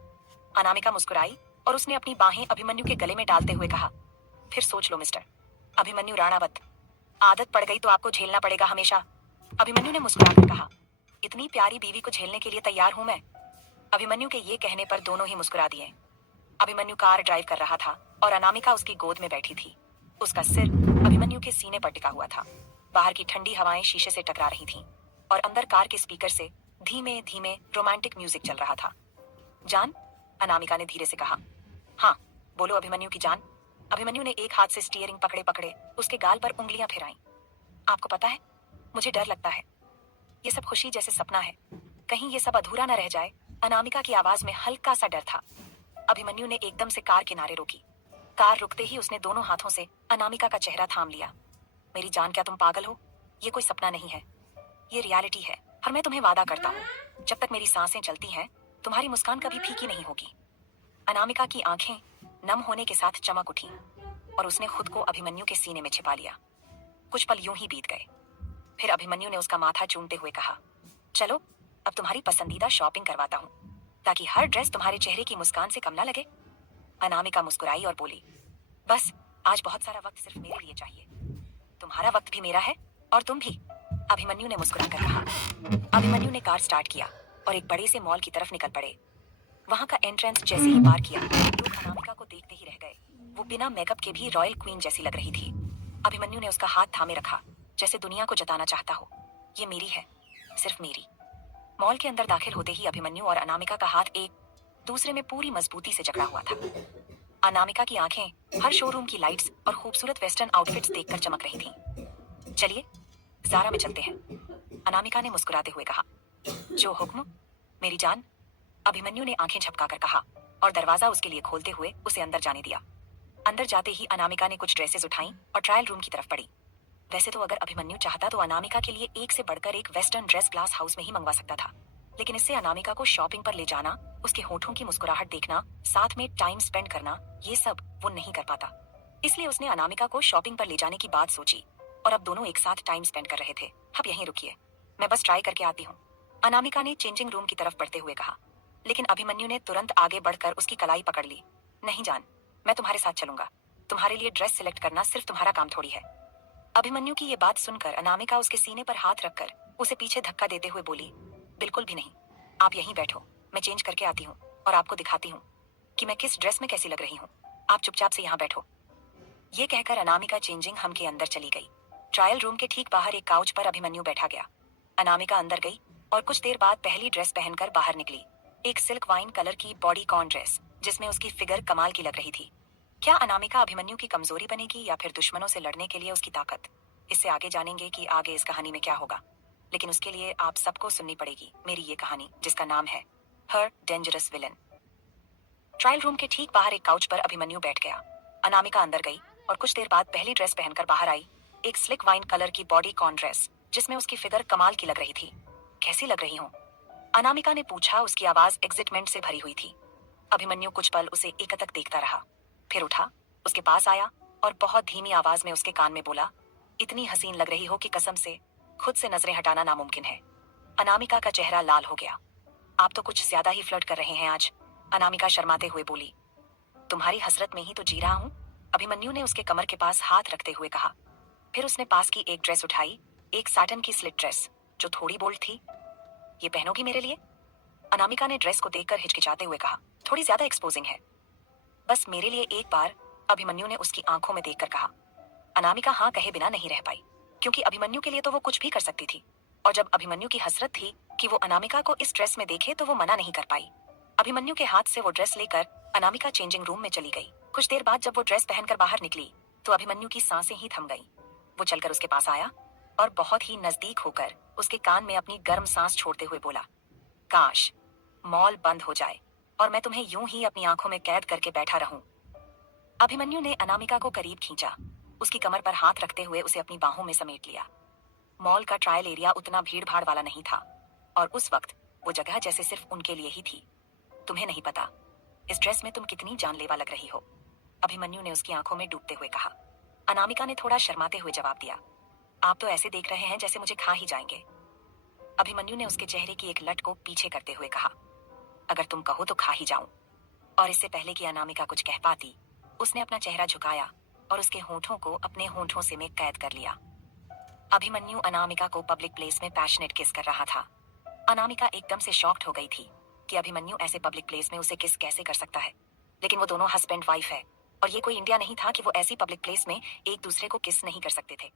अनामिका मुस्कुराई और उसने अपनी बाहें अभिमन्यु के गले में डालते हुए कहा, फिर सोच लो मिस्टर अभिमन्यु राणावत, आदत पड़ गई तो आपको झेलना पड़ेगा हमेशा। अभिमन्यु ने मुस्कुराकर कहा, इतनी प्यारी बीवी को झेलने के लिए तैयार हूं मैं। अभिमन्यु के ये कहने पर दोनों ही मुस्कुरा दिए। अभिमन्यु कार ड्राइव कर रहा था और अनामिका उसकी गोद में बैठी थी। उसका सिर अभिमन्यु के सीने पर टिका हुआ था। बाहर की ठंडी हवाएं शीशे से टकरा रही थीं और अंदर कार के स्पीकर से धीमे धीमे रोमांटिक म्यूजिक चल रहा था। जान, अनामिका ने धीरे से कहा। हाँ, बोलो अभिमन्यु की जान। अभिमन्यु ने एक हाथ से स्टीयरिंग पकड़े पकड़े उसके गाल पर उंगलियां फिराईं। आपको पता है, मुझे डर लगता है। ये सब खुशी जैसे सपना है, कहीं ये सब अधूरा न रह जाए। अनामिका की आवाज में हल्का सा डर था। अभिमन्यु ने एकदम से कार किनारे रोकी। कार रुकते ही उसने दोनों हाथों से अनामिका का चेहरा थाम लिया। मेरी जान, क्या तुम पागल हो? ये कोई सपना नहीं है, ये रियलिटी है। और मैं तुम्हें वादा करता हूँ, जब तक मेरी सांसें चलती हैं, तुम्हारी मुस्कान कभी फीकी नहीं होगी। अनामिका की आंखें नम होने के साथ चमक उठी और उसने खुद को अभिमन्यु के सीने में छिपा लिया। कुछ पल यूं ही बीत गए। फिर अभिमन्यु ने उसका माथा चूमते हुए कहा, चलो अब तुम्हारी पसंदीदा शॉपिंग करवाता हूँ, ताकि हर ड्रेस तुम्हारे चेहरे की मुस्कान से कम ना लगे। अनामिका मुस्कुराई और बोली, बस आज बहुत सारा वक्त सिर्फ मेरे लिए चाहिए। तुम्हारा वक्त भी मेरा है और तुम भी, अभिमन्यु ने मुस्कुराकर कहा। अभिमन्यु ने कार स्टार्ट किया और एक बड़े से मॉल की तरफ निकल पड़े। वहां का एंट्रेंस जैसे ही पार किया, लोग अनामिका को देखते ही रह गए। वो बिना मेकअप के भी रॉयल क्वीन जैसी लग रही थी। अभिमन्यु ने उसका हाथ थामे रखा, जैसे दुनिया को जताना चाहता हो, ये मेरी है, सिर्फ मेरी। मॉल के अंदर दाखिल होते ही अभिमन्यु और अनामिका का हाथ एक दूसरे में पूरी मजबूती से जकड़ा हुआ था। अनामिका की आंखें हर शोरूम की लाइट्स और खूबसूरत वेस्टर्न आउटफिट्स देखकर चमक रही थीं। चलिए ज़ारा में चलते हैं, अनामिका ने मुस्कुराते हुए कहा। जो हुक्म मेरी जान, अभिमन्यु ने आंखें झपकाकर कहा और दरवाजा उसके लिए खोलते हुए उसे अंदर जाने दिया। अंदर जाते ही अनामिका ने कुछ ड्रेसेस उठाई और ट्रायल रूम की तरफ बढ़ी। वैसे तो अगर अभिमन्यु चाहता तो अनामिका के लिए एक से बढ़कर एक वेस्टर्न ड्रेस ग्लास हाउस में ही मंगवा सकता था, लेकिन इससे अनामिका को शॉपिंग पर ले जाना, उसके होठों की मुस्कुराहट देखना, साथ में टाइम स्पेंड करना, ये सब वो नहीं कर पाता। इसलिए उसने अनामिका को शॉपिंग पर ले जाने की बात सोची और अब दोनों एक साथ टाइम स्पेंड कर रहे थे। अब यहीं रुकिए, मैं बस ट्राई करके आती हूँ, अनामिका ने चेंजिंग रूम की तरफ बढ़ते हुए कहा। लेकिन अभिमन्यु ने तुरंत आगे बढ़कर उसकी कलाई पकड़ ली। नहीं जान, मैं तुम्हारे साथ चलूंगा। तुम्हारे लिए ड्रेस सिलेक्ट करना सिर्फ तुम्हारा काम थोड़ी है। अभिमन्यु की ये बात सुनकर अनामिका उसके सीने पर हाथ रखकर उसे पीछे धक्का देते हुए बोली, बिल्कुल भी नहीं, आप यहीं बैठो, मैं चेंज करके आती हूँ और आपको दिखाती हूँ कि मैं किस ड्रेस में कैसी लग रही हूँ। आप चुपचाप से यहाँ बैठो। ये कहकर अनामिका चेंजिंग हम के अंदर चली गई। ट्रायल रूम के ठीक बाहर एक काउच पर अभिमन्यु बैठा गया। अनामिका अंदर गई और कुछ देर बाद पहली ड्रेस पहनकर बाहर निकली। एक सिल्क वाइन कलर की बॉडी कॉन ड्रेस, जिसमें उसकी फिगर कमाल की लग रही थी। क्या अनामिका अभिमन्यु की कमजोरी बनेगी या फिर दुश्मनों से लड़ने के लिए उसकी ताकत? इससे आगे जानेंगे कि आगे इस कहानी में क्या होगा, लेकिन उसके लिए आप सबको सुननी पड़ेगी मेरी ये कहानी, जिसका नाम है हर डेंजरस विलन। ट्रायल रूम के ठीक बाहर एक काउच पर अभिमन्यु बैठ गया। अनामिका अंदर गई और कुछ देर बाद पहली ड्रेस पहनकर बाहर आई। एक स्लिक वाइन कलर की बॉडी कॉन ड्रेस, जिसमें उसकी फिगर कमाल की लग रही थी। कैसी लग रही हूँ? अनामिका ने पूछा, उसकी आवाज एक्साइटमेंट से भरी हुई थी। अभिमन्यु कुछ पल उसे एकटक देखता रहा, फिर उठा, उसके पास आया और बहुत धीमी आवाज में उसके कान में बोला, इतनी हसीन लग रही हो कि कसम से खुद से नजरें हटाना नामुमकिन है। अनामिका का चेहरा लाल हो गया। आप तो कुछ ज्यादा ही फ्लर्ट कर रहे हैं आज, अनामिका शर्माते हुए बोली। तुम्हारी हसरत में ही तो जी रहा हूँ, अभिमन्यु ने उसके कमर के पास हाथ रखते हुए कहा। फिर उसने पास की एक ड्रेस उठाई, एक सैटिन की स्लिट ड्रेस जो थोड़ी बोल्ड थी। ये पहनोगी मेरे लिए? अनामिका ने ड्रेस को देखकर हिचकिचाते हुए कहा। थोड़ी ज्यादा एक्सपोजिंग है। बस मेरे लिए एक बार, अभिमन्यु ने उसकी आंखों में देखकर कहा। अनामिका हाँ कहे बिना नहीं रह पाई, क्योंकि अभिमन्यु के लिए तो वो कुछ भी कर सकती थी, और जब अभिमन्यु की हसरत थी कि वो अनामिका को इस ड्रेस में देखे तो वो मना नहीं कर पाई। अभिमन्यु के हाथ से वो ड्रेस लेकर अनामिका चेंजिंग रूम में चली गई। कुछ देर बाद जब वो ड्रेस पहनकर बाहर निकली तो अभिमन्यु की सांसें ही थम गईं। वो चलकर उसके पास आया और बहुत ही नजदीक होकर उसके कान में अपनी गर्म सांस छोड़ते हुए बोला, काश मॉल बंद हो जाए और मैं तुम्हें यूं ही अपनी आंखों में कैद करके बैठा रहूं। अभिमन्यु ने अनामिका को करीब खींचा, उसकी कमर पर हाथ रखते हुए उसे अपनी बाहों में समेट लिया। मॉल का ट्रायल एरिया उतना भीड़ भाड़ वाला नहीं था और उस वक्त वो जगह जैसे सिर्फ उनके लिए ही थी। तुम्हें नहीं पता, इस ड्रेस में तुम कितनी जानलेवा लग रही हो, अभिमन्यु ने उसकी आंखों में डूबते हुए कहा। अनामिका ने थोड़ा शर्माते हुए जवाब दिया, आप तो ऐसे देख रहे हैं जैसे मुझे खा ही जाएंगे। अभिमन्यु ने उसके चेहरे की एक लट को पीछे करते हुए कहा, अगर तुम कहो तो खा ही जाऊं। और इससे पहले कि अनामिका कुछ कह पाती, उसने अपना चेहरा झुकाया और उसके होठों को अपने होठों से में कैद कर लिया। अभिमन्यु अनामिका को पब्लिक प्लेस में पैशनेट किस कर रहा था। अनामिका एकदम से शॉक्ड हो गई थी कि अभिमन्यु ऐसे पब्लिक प्लेस में उसे किस कैसे कर सकता है। लेकिन वो दोनों हस्बैंड वाइफ है और ये कोई इंडिया नहीं था कि वो ऐसी पब्लिक प्लेस में एक दूसरे को किस नहीं कर सकते थे।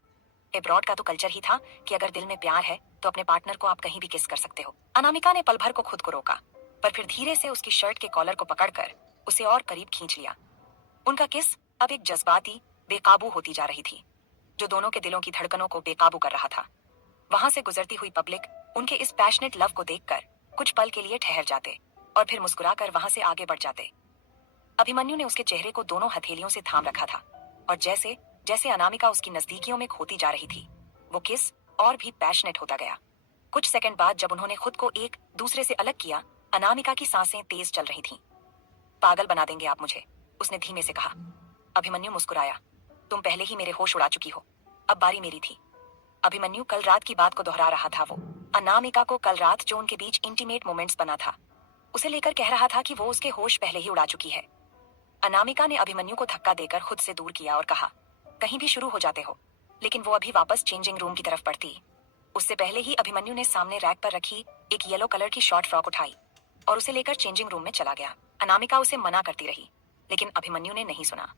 एब्रॉड का तो कल्चर ही था कि अगर दिल में प्यार है तो अपने पार्टनर को आप कहीं भी किस कर सकते हो। अनामिका ने पल भर को खुद को रोका, पर फिर धीरे से उसकी शर्ट के कॉलर को पकड़कर उसे और करीब खींच लिया। उनका किस अब एक जज्बाती बेकाबू होती जा रही थी, जो दोनों के दिलों की धड़कनों को बेकाबू कर रहा था। वहां से गुजरती हुई पब्लिक उनके इस पैशनेट लव को देखकर कुछ पल के लिए ठहर जाते और फिर मुस्कुराकर वहां से आगे बढ़ जाते। अभिमन्यु ने उसके चेहरे को दोनों हथेलियों से थाम रखा था और जैसे जैसे अनामिका उसकी नजदीकियों में खोती जा रही थी, वो किस और भी पैशनेट होता गया। कुछ सेकंड बाद जब उन्होंने खुद को एक दूसरे से अलग किया, अनामिका की सांसें तेज चल रही थीं। पागल बना देंगे आप मुझे, उसने धीमे से कहा। अभिमन्यु मुस्कुराया, तुम पहले ही मेरे होश उड़ा चुकी हो, अब बारी मेरी थी। अभिमन्यु कल रात की बात को दोहरा रहा था। वो अनामिका को कल रात जो उनके बीच इंटीमेट मोमेंट्स बना था, उसे लेकर कह रहा था कि वो उसके होश पहले ही उड़ा चुकी है। अनामिका ने अभिमन्यु को धक्का देकर खुद से दूर किया और कहा, कहीं भी शुरू हो जाते हो। लेकिन वो अभी वापस चेंजिंग रूम की तरफ बढ़ती, उससे पहले ही अभिमन्यु ने सामने रैक पर रखी एक येलो कलर की शॉर्ट फ्रॉक उठाई और उसे लेकर चेंजिंग रूम में चला गया। अनामिका उसे मना करती रही, लेकिन अभिमन्यु ने नहीं सुना।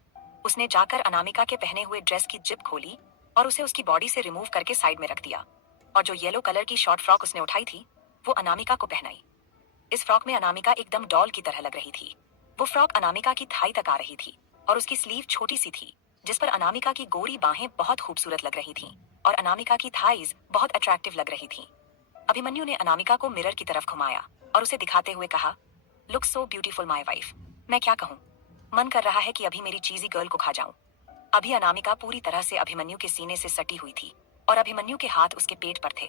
उसने जाकर अनामिका के पहने हुए ड्रेस की जिप खोली और उसे उसकी बॉडी से रिमूव करके साइड में रख दिया और जो येलो कलर की शॉर्ट फ्रॉक उसने उठाई थी, वो अनामिका को पहनाई। इस फ्रॉक में अनामिका एकदम डॉल की तरह लग रही थी। वो फ्रॉक अनामिका की थाई तक आ रही थी और उसकी स्लीव छोटी सी थी, जिस पर अनामिका की गोरी बाहें बहुत खूबसूरत लग रही थीं और अनामिका की थाइज बहुत अट्रैक्टिव लग रही थीं। अभिमन्यु ने अनामिका को मिरर की तरफ घुमाया और उसे दिखाते हुए कहा, look so beautiful my wife. मैं क्या कहूँ, मन कर रहा है कि अभी मेरी चीजी गर्ल को खा जाऊं। अभी अनामिका पूरी तरह से अभिमन्यु के सीने से सटी हुई थी और अभिमन्यु के हाथ उसके पेट पर थे।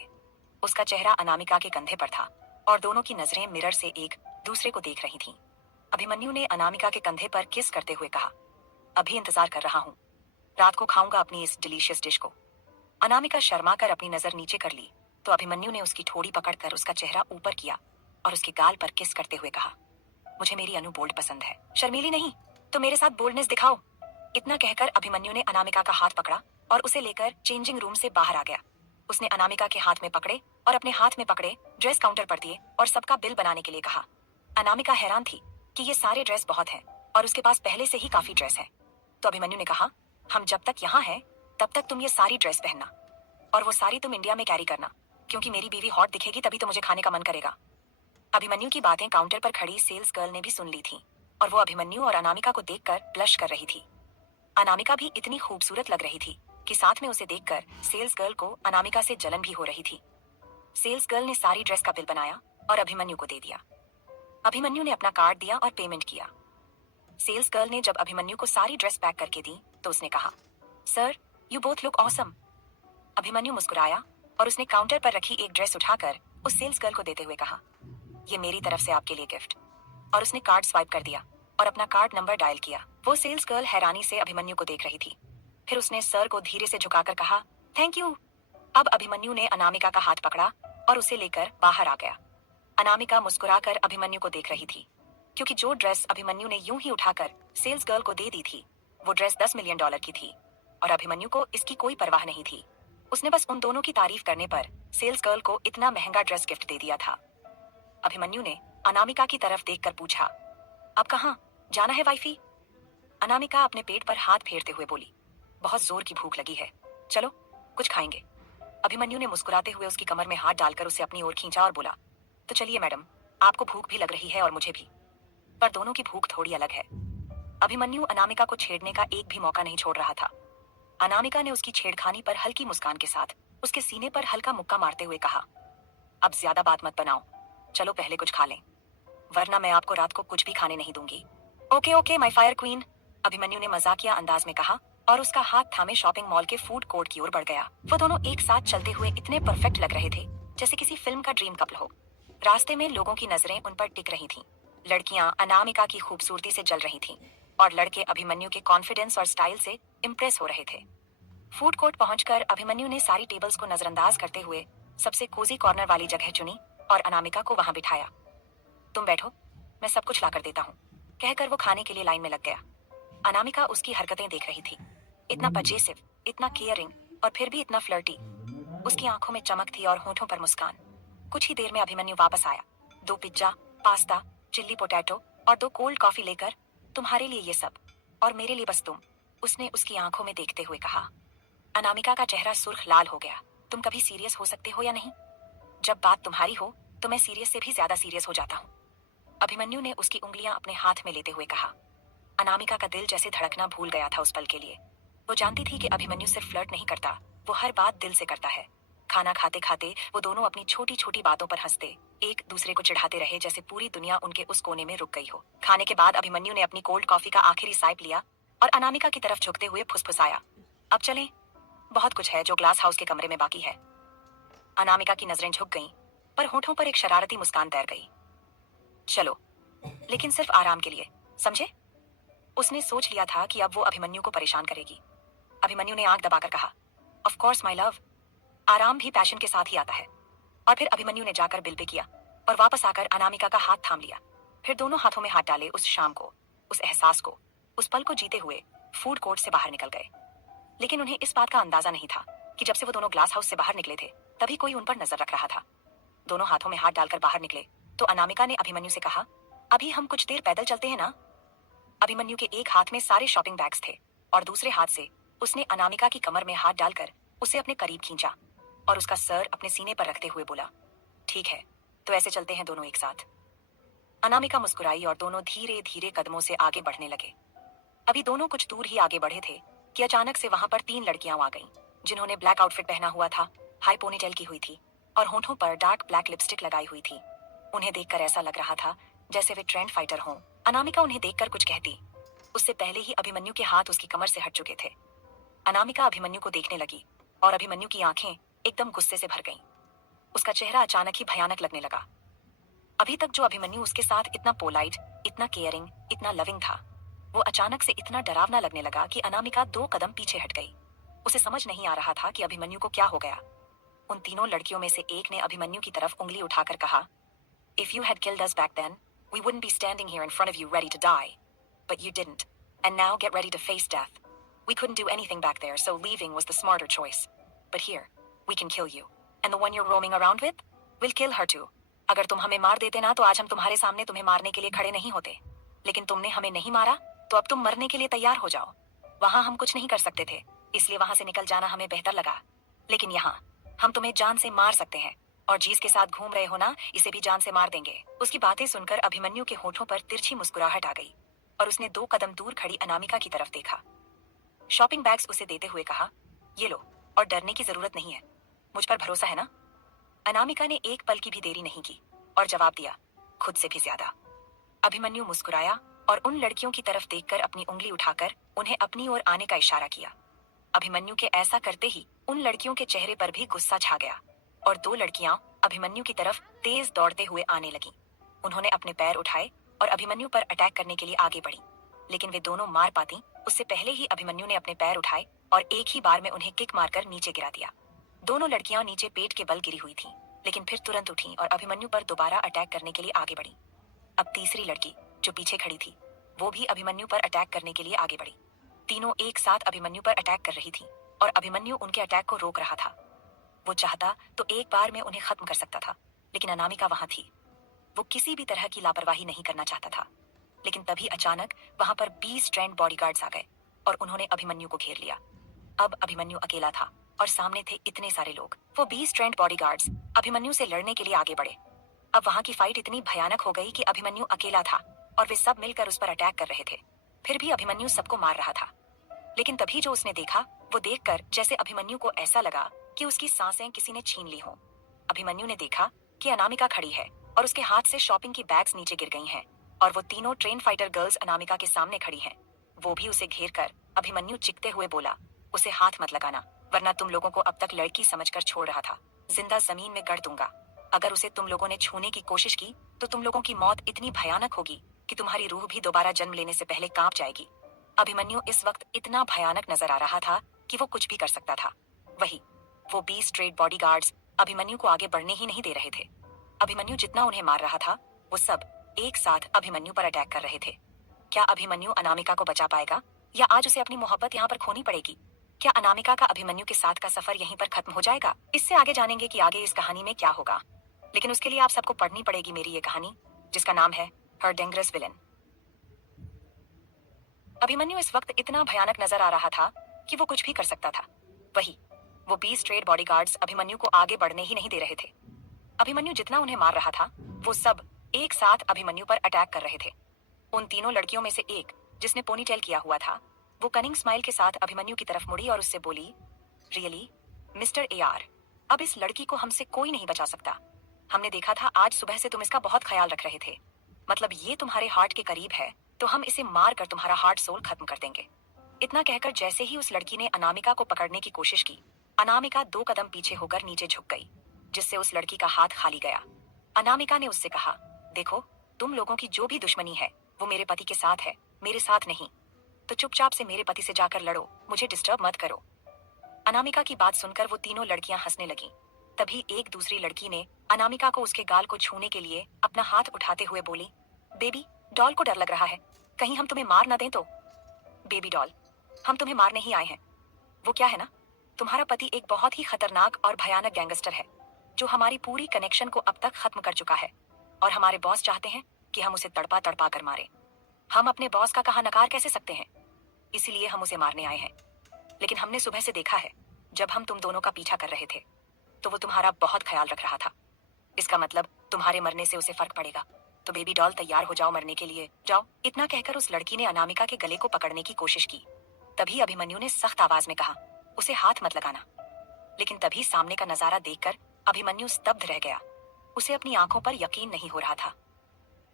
उसका चेहरा अनामिका के कंधे पर था और दोनों की नजरें मिरर से एक दूसरे को देख रही थीं। अभिमन्यु ने अनामिका के कंधे पर किस करते हुए कहा, अभी इंतजार कर रहा हूँ, रात को खाऊंगा अपनी इस डिलीशियस डिश को। अनामिका शर्मा कर अपनी नजर नीचे कर ली तो अभिमन्यु ने उसकी ठोड़ी पकड़कर उसका चेहरा ऊपर किया और उसके गाल पर किस करते हुए कहा, मुझे मेरी अनु बोल्ड पसंद है, शर्मीली नहीं, तो मेरे साथ बोल्डनेस दिखाओ। इतना कहकर अभिमन्यु ने अनामिका का हाथ पकड़ा और उसे लेकर चेंजिंग रूम से बाहर आ गया। उसने अनामिका के हाथ में पकड़े और अपने हाथ में पकड़े ड्रेस काउंटर पर दिए और सबका बिल बनाने के लिए कहा। अनामिका हैरान थी कि ये सारे ड्रेस बहुत हैं और उसके पास पहले से ही काफी ड्रेस है। तो अभिमन्यु ने कहा, हम जब तक यहाँ हैं तब तक तुम ये सारी ड्रेस पहनना और वो सारी तुम इंडिया में कैरी करना, क्योंकि मेरी बीवी हॉट दिखेगी तभी तो मुझे खाने का मन करेगा। अभिमन्यु की बातें काउंटर पर खड़ी सेल्स गर्ल ने भी सुन ली थी और वो अभिमन्यु और अनामिका को देखकर ब्लश कर रही थी। अनामिका भी इतनी खूबसूरत लग रही थी कि साथ में उसे देखकर सेल्स गर्ल को अनामिका से जलन भी हो रही थी। सेल्स गर्ल ने सारी ड्रेस का बिल बनाया और अभिमन्यु को दे दिया। अभिमन्यु ने अपना कार्ड दिया और पेमेंट किया। सेल्स गर्ल ने जब अभिमन्यु को सारी ड्रेस पैक करके दी तो उसने कहा, sir you both look awesome. Abhimanyu मुस्कुराया और उसने काउंटर पर रखी एक ड्रेस उठाकर उस सेल्स गर्ल को देते हुए कहा, ये मेरी तरफ से आपके लिए गिफ्ट। और उसने कार्ड स्वाइप कर दिया और अपना कार्ड नंबर डायल किया। वो सेल्स गर्ल हैरानी से अभिमन्यु को देख रही थी। फिर उसने सर को धीरे से झुकाकर कहा, थैंक यू। अब अभिमन्यु ने अनामिका का हाथ पकड़ा और उसे लेकर बाहर आ गया। अनामिका मुस्कुराकर अभिमन्यु को देख रही थी, क्योंकि जो ड्रेस अभिमन्यु ने यूं ही उठाकर सेल्स गर्ल को दे दी थी, वो ड्रेस $10 मिलियन की थी और अभिमन्यु को इसकी कोई परवाह नहीं थी। उसने बस उन दोनों की तारीफ करने पर सेल्स गर्ल को इतना महंगा ड्रेस गिफ्ट दे दिया था। अभिमन्यु ने अनामिका की तरफ देखकर पूछा, अब कहाँ जाना है वाइफी? अनामिका अपने पेट पर हाथ फेरते हुए बोली, बहुत जोर की भूख लगी है, चलो कुछ खाएंगे। अभिमन्यु ने मुस्कुराते हुए उसकी कमर में हाथ डालकर उसे अपनी ओर खींचा और बोला, तो चलिए मैडम, आपको भूख भी लग रही है और मुझे भी, पर दोनों की भूख थोड़ी अलग है। अभिमन्यु अनामिका को छेड़ने का एक भी मौका नहीं छोड़ रहा था। अनामिका ने उसकी छेड़खानी पर हल्की मुस्कान के साथ उसके सीने पर हल्का मुक्का मारते हुए कहा, अब ज्यादा बात मत बनाओ, चलो पहले कुछ खा लें, वरना मैं आपको रात को कुछ भी खाने नहीं दूंगी। Okay okay my fire queen, Abhimanyu ने मजाकिया अंदाज में कहा और उसका हाथ थामे शॉपिंग मॉल के फूड कोर्ट की ओर बढ़ गया। वो दोनों एक साथ चलते हुए इतने परफेक्ट लग रहे थे जैसे किसी फिल्म का ड्रीम कपल हो। रास्ते में लोगों की नजरें उन पर टिक रही थीं। लड़कियां अनामिका की खूबसूरती से जल रही थीं और लड़के अभिमन्यु के कॉन्फिडेंस और स्टाइल से इम्प्रेस हो रहे थे। फूड कोर्ट पहुंचकर अभिमन्यु ने सारी टेबल्स को नजरअंदाज करते हुए सबसे कोजी कॉर्नर वाली जगह चुनी और अनामिका को वहां बिठाया। तुम बैठो, मैं सब कुछ ला कर देता हूँ, कहकर वो खाने के लिए लाइन में लग गया। अनामिका उसकी हरकतें देख रही थी, इतना पजेसिव, इतना केयरिंग और फिर भी इतना फ्लर्टी। उसकी आंखों में चमक थी और होठों पर मुस्कान। कुछ ही देर में अभिमन्यु वापस आया, 2 पिज्जा, पास्ता, चिल्ली पोटैटो और 2 कोल्ड कॉफी लेकर। तुम्हारे लिए ये सब और मेरे लिए बस तुम, उसने उसकी आंखों में देखते हुए कहा। अनामिका का चेहरा सुर्ख लाल हो गया। तुम कभी सीरियस हो सकते हो या नहीं? जब बात तुम्हारी हो तो मैं सीरियस से भी ज्यादा सीरियस हो जाता हूँ, अभिमन्यु ने उसकी उंगलियां अपने हाथ में लेते हुए कहा। अनामिका का दिल जैसे धड़कना भूल गया था उस पल के लिए। वो जानती थी कि अभिमन्यु सिर्फ फ्लर्ट नहीं करता, वो हर बात दिल से करता है। खाना खाते खाते वो दोनों अपनी छोटी छोटी बातों पर हंसते, एक दूसरे को चिढ़ाते रहे जैसे पूरी दुनिया उनके उस कोने में रुक गई हो। खाने के बाद अभिमन्यु ने अपनी कोल्ड कॉफी का आखिरी साइप लिया और अनामिका की तरफ झुकते हुए फुसफुसाया, अब चलें, बहुत कुछ है जो ग्लास हाउस के कमरे में बाकी है। अनामिका की नजरें झुक गईं, पर होठों पर एक शरारती मुस्कान तैर गई। चलो, लेकिन सिर्फ आराम के लिए, समझे? उसने सोच लिया था कि अब वो अभिमन्यु को परेशान करेगी। अभिमन्यु ने आंख दबाकर कहा, ऑफ कोर्स माय लव, आराम भी पैशन के साथ ही आता है। और फिर अभिमन्यु ने जाकर बिल पे किया और वापस आकर अनामिका का हाथ थाम लिया। फिर दोनों हाथों में हाथ डाले उस शाम को, उस एहसास को, उस पल को जीते हुए फूड कोर्ट से बाहर निकल गए। लेकिन उन्हें इस बात का अंदाजा नहीं था कि जब से वो दोनों ग्लास हाउस से बाहर निकले थे तभी कोई उन पर नजर रख रहा था। दोनों हाथों में हाथ डालकर बाहर निकले तो अनामिका ने अभिमन्यु से कहा, अभी हम कुछ देर पैदल चलते हैं ना? अभिमन्यु के एक हाथ में सारे शॉपिंग बैग्स थे और दूसरे हाथ से उसने अनामिका की कमर में हाथ डालकर उसे अपने करीब खींचा और उसका सर अपने सीने पर रखते हुए बोला, ठीक है, तो ऐसे चलते हैं दोनों एक साथ। अनामिका मुस्कुराई और दोनों धीरे धीरे कदमों से आगे बढ़ने लगे। अभी दोनों कुछ दूर ही आगे बढ़े थे कि अचानक से वहां पर 3 लड़कियां आ गईं, जिन्होंने ब्लैक आउटफिट पहना हुआ था, हाई पोनीटेल की हुई थी और होठों पर डार्क ब्लैक लिपस्टिक लगाई हुई थी। उन्हें देखकर ऐसा लग रहा था जैसे वे ट्रेंड फाइटर हों। अनामिका उन्हें देखकर कुछ कहती, उससे पहले ही अभिमन्यु के हाथ उसकी कमर से हट चुके थे। अनामिका अभिमन्यु को देखने लगी और अभिमन्यु की आंखें एकदम गुस्से से भर गईं। उसका चेहरा अचानक ही भयानक लगने लगा। अभी तक जो अभिमन्यु उसके साथ इतना पोलाइट, इतना केयरिंग, इतना लविंग था, वो अचानक से इतना डरावना लगने लगा कि अनामिका 2 कदम पीछे हट गई। उसे समझ नहीं आ रहा था कि अभिमन्यु को क्या हो गया। उन तीनों लड़कियों में से एक ने अभिमन्यु की तरफ उंगली उठाकर कहा, If you had killed us back then, we wouldn't be standing here in front of you ready to die. But you didn't. And now get ready to face death. We couldn't do anything back there, so leaving was the smarter choice. But here, we can kill you. And the one you're roaming around with? We'll kill her too. अगर तुम हमें मार देते ना तो आज हम तुम्हारे सामने तुम्हें मारने के लिए खड़े नहीं होते। लेकिन तुमने हमें नहीं मारा, तो अब तुम मरने के लिए तैयार हो जाओ। वहां हम कुछ नहीं कर सकते थे, इसलिए वहां से निकल जाना हमें बेहतर लगा। लेकिन यहाँ हम तुम्हें जान से मार सकते हैं, और जिस के साथ घूम रहे हो ना, इसे भी जान से मार देंगे। उसकी बातें सुनकर अभिमन्यु के होठों पर तिरछी मुस्कुराहट आ गई और उसने 2 कदम दूर खड़ी अनामिका की तरफ देखा। शॉपिंग बैग्स उसे देते हुए कहा, ये लो, और डरने की जरूरत नहीं है, मुझ पर भरोसा है ना? अनामिका ने एक पल की भी देरी नहीं की और जवाब दिया, खुद से भी ज्यादा। अभिमन्यु मुस्कुराया और उन लड़कियों की तरफ देखकर अपनी उंगली उठाकर उन्हें अपनी ओर आने का इशारा किया। अभिमन्यु के ऐसा करते ही उन लड़कियों के चेहरे पर भी गुस्सा छा गया और 2 लड़कियां अभिमन्यु की तरफ तेज दौड़ते हुए आने लगीं। उन्होंने अपने पैर उठाए और अभिमन्यु पर अटैक करने के लिए आगे बढ़ी, लेकिन वे दोनों मार पाती उससे पहले ही अभिमन्यु ने अपने पैर उठाए और एक ही बार में उन्हें किक मारकर नीचे गिरा दिया। दोनों लड़कियां नीचे पेट के बल गिरी हुई थीं, लेकिन फिर तुरंत उठी और अभिमन्यु पर दोबारा अटैक करने के लिए आगे बढ़ी। अब तीसरी लड़की जो पीछे खड़ी थी, वो भी अभिमन्यु पर अटैक करने के लिए आगे बढ़ी। तीनों एक साथ अभिमन्यु पर अटैक कर रही थी और अभिमन्यु उनके अटैक को रोक रहा था। वो चाहता तो एक बार में उन्हें खत्म कर सकता था, लेकिन अनामिका वहां थी। वो किसी भी तरह की लापरवाही नहीं करना चाहता था। लेकिन तभी अचानक वहां पर 20 ट्रेंड बॉडीगार्ड्स आ गए और उन्होंने अभिमन्यु को घेर लिया। अब अभिमन्यु अकेला था और सामने थे इतने सारे लोग। वो 20 ट्रेंड बॉडीगार्ड्स अभिमन्यु से लड़ने के लिए आगे बढ़े। अब वहां की फाइट इतनी भयानक हो गई कि अभिमन्यु अकेला था और वे सब मिलकर उस पर अटैक कर रहे थे। फिर भी अभिमन्यु सबको मार रहा था। लेकिन तभी जो उसने देखा, वो देखकर जैसे अभिमन्यु को ऐसा लगा कि उसकी सांसें किसी ने छीन ली हों। अभिमन्यु ने देखा कि अनामिका खड़ी है और उसके हाथ से शॉपिंग की बैग्स नीचे गिर गई हैं और वो तीनों ट्रेन फाइटर गर्ल्स अनामिका के सामने खड़ी हैं। वो भी उसे घेर कर अभिमन्यु चिखते हुए बोला, उसे हाथ मत लगाना, वरना तुम लोगों को अब तक लड़की समझकर छोड़ रहा था, जिंदा जमीन में गड़ दूंगा। अगर उसे तुम लोगों ने छूने की कोशिश की तो तुम लोगों की मौत इतनी भयानक होगी कि तुम्हारी रूह भी दोबारा जन्म लेने से पहले कांप जाएगी। अभिमन्यु इस वक्त इतना भयानक नजर आ रहा था कि वो कुछ भी कर सकता था। वही वो 20 स्ट्रेट बॉडीगार्ड्स अभिमन्यु को आगे बढ़ने ही नहीं दे रहे थे। अभिमन्यु जितना उन्हें मार रहा था, वो सब एक साथ अभिमन्यु पर अटैक कर रहे थे। क्या अभिमन्यु अनामिका को बचा पाएगा, या आज उसे अपनी मोहब्बत यहाँ पर खोनी पड़ेगी? क्या अनामिका का अभिमन्यु के साथ का सफर यहीं पर खत्म हो जाएगा? इससे आगे जानेंगे कि आगे इस कहानी में क्या होगा, लेकिन उसके लिए आप सबको पढ़नी पड़ेगी मेरी ये कहानी, जिसका नाम है हर डेंजरस विलन। अभिमन्यु इस वक्त इतना भयानक नजर आ रहा था कि वो कुछ भी कर सकता था। वही वो 20 स्ट्रेट बॉडीगार्ड्स अभिमन्यु को आगे बढ़ने ही नहीं दे रहे थे। अभिमन्यु जितना उन्हें मार रहा था, वो सब एक साथ अभिमन्यु पर अटैक कर रहे थे। उन तीनों लड़कियों में से एक, जिसने पोनीटेल किया हुआ था, वो कनिंग स्माइल के साथ अभिमन्यु की तरफ मुड़ी और उससे बोली, रियली मिस्टर AR, अब इस लड़की को हमसे कोई नहीं बचा सकता। हमने देखा था आज सुबह से तुम इसका बहुत ख्याल रख रहे थे, मतलब ये तुम्हारे हार्ट के करीब है, तो हम इसे मार कर तुम्हारा हार्ट सोल खत्म कर देंगे। इतना कहकर जैसे ही उस लड़की ने अनामिका को पकड़ने की कोशिश की, अनामिका 2 कदम पीछे होकर नीचे झुक गई, जिससे उस लड़की का हाथ खाली गया। अनामिका ने उससे कहा, देखो, तुम लोगों की जो भी दुश्मनी है वो मेरे पति के साथ है, मेरे साथ नहीं। तो चुपचाप से मेरे पति से जाकर लड़ो, मुझे डिस्टर्ब मत करो। अनामिका की बात सुनकर वो तीनों लड़कियां हंसने लगीं। तभी एक दूसरी लड़की ने अनामिका को उसके गाल को छूने के लिए अपना हाथ उठाते हुए बोली, बेबी डॉल को डर लग रहा है, कहीं हम तुम्हें मार ना दें तो। बेबी डॉल, हम तुम्हें मारने ही आए हैं। वो क्या है ना, तुम्हारा पति एक बहुत ही खतरनाक और भयानक गैंगस्टर है, जो हमारी पूरी कनेक्शन को अब तक खत्म कर चुका है, और हमारे बॉस चाहते हैं कि हम उसे तड़पा तड़पा कर मारे। हम अपने बॉस का कहा नकार कैसे सकते हैं, इसीलिए हम उसे मारने आए हैं। लेकिन हमने सुबह से देखा है, जब हम तुम दोनों का पीछा कर रहे थे, तो वो तुम्हारा बहुत ख्याल रख रहा था। इसका मतलब तुम्हारे मरने से उसे फर्क पड़ेगा। तो बेबी डॉल तैयार हो जाओ मरने के लिए, जाओ। इतना कहकर उस लड़की ने अनामिका के गले को पकड़ने की कोशिश की। तभी अभिमन्यु ने सख्त आवाज में कहा, उसे हाथ मत लगाना। लेकिन तभी सामने का नजारा देखकर अभिमन्यु स्तब्ध रह गया। उसे अपनी आंखों पर यकीन नहीं हो रहा था।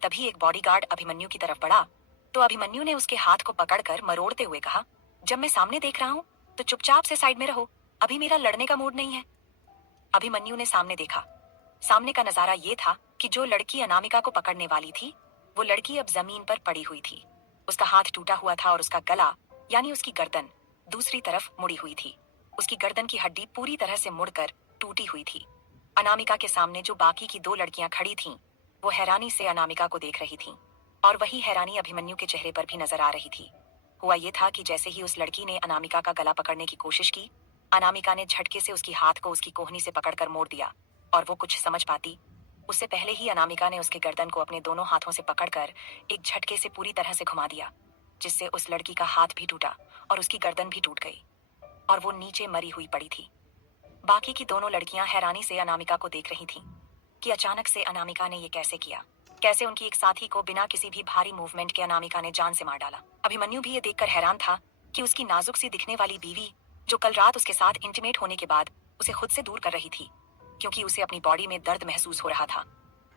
तभी एक बॉडीगार्ड अभिमन्यु की तरफ बढ़ा, तो अभिमन्यु ने उसके हाथ को पकड़कर मरोड़ते हुए कहा, जब मैं सामने देख रहा हूँ तो चुपचाप से साइड में रहो, अभी मेरा लड़ने का मूड नहीं है। अभिमन्यु ने सामने देखा। सामने का नजारा ये था कि जो लड़की अनामिका को पकड़ने वाली थी, वो लड़की अब जमीन पर पड़ी हुई थी। उसका हाथ टूटा हुआ था और उसका गला, यानी उसकी गर्दन, दूसरी तरफ मुड़ी हुई थी। उसकी गर्दन की हड्डी पूरी तरह से मुड़कर टूटी हुई थी। अनामिका के सामने जो बाकी की 2 लड़कियां खड़ी थीं, वो हैरानी से अनामिका को देख रही थीं, और वही हैरानी अभिमन्यु के चेहरे पर भी नजर आ रही थी। हुआ ये था कि जैसे ही उस लड़की ने अनामिका का गला पकड़ने की कोशिश की, अनामिका ने झटके से उसकी हाथ को उसकी कोहनी से पकड़कर मोड़ दिया, और वो कुछ समझ पाती, उससे पहले ही अनामिका ने उसके गर्दन को अपने दोनों हाथों से पकड़कर एक झटके से पूरी तरह से घुमा दिया, जिससे उस लड़की का हाथ भी टूटा और उसकी गर्दन भी टूट गई, और वो नीचे मरी हुई पड़ी थी। बाकी की दोनों लड़कियां हैरानी से अनामिका को देख रही थीं कि अचानक से अनामिका ने ये कैसे किया, कैसे उनकी एक साथी को बिना किसी भी भारी मूवमेंट के अनामिका ने जान से मार डाला। अभिमन्यु भी ये देखकर हैरान था कि उसकी नाजुक सी दिखने वाली बीवी, जो कल रात उसके साथ इंटीमेट होने के बाद उसे खुद से दूर कर रही थी, क्योंकि उसे अपनी बॉडी में दर्द महसूस हो रहा था,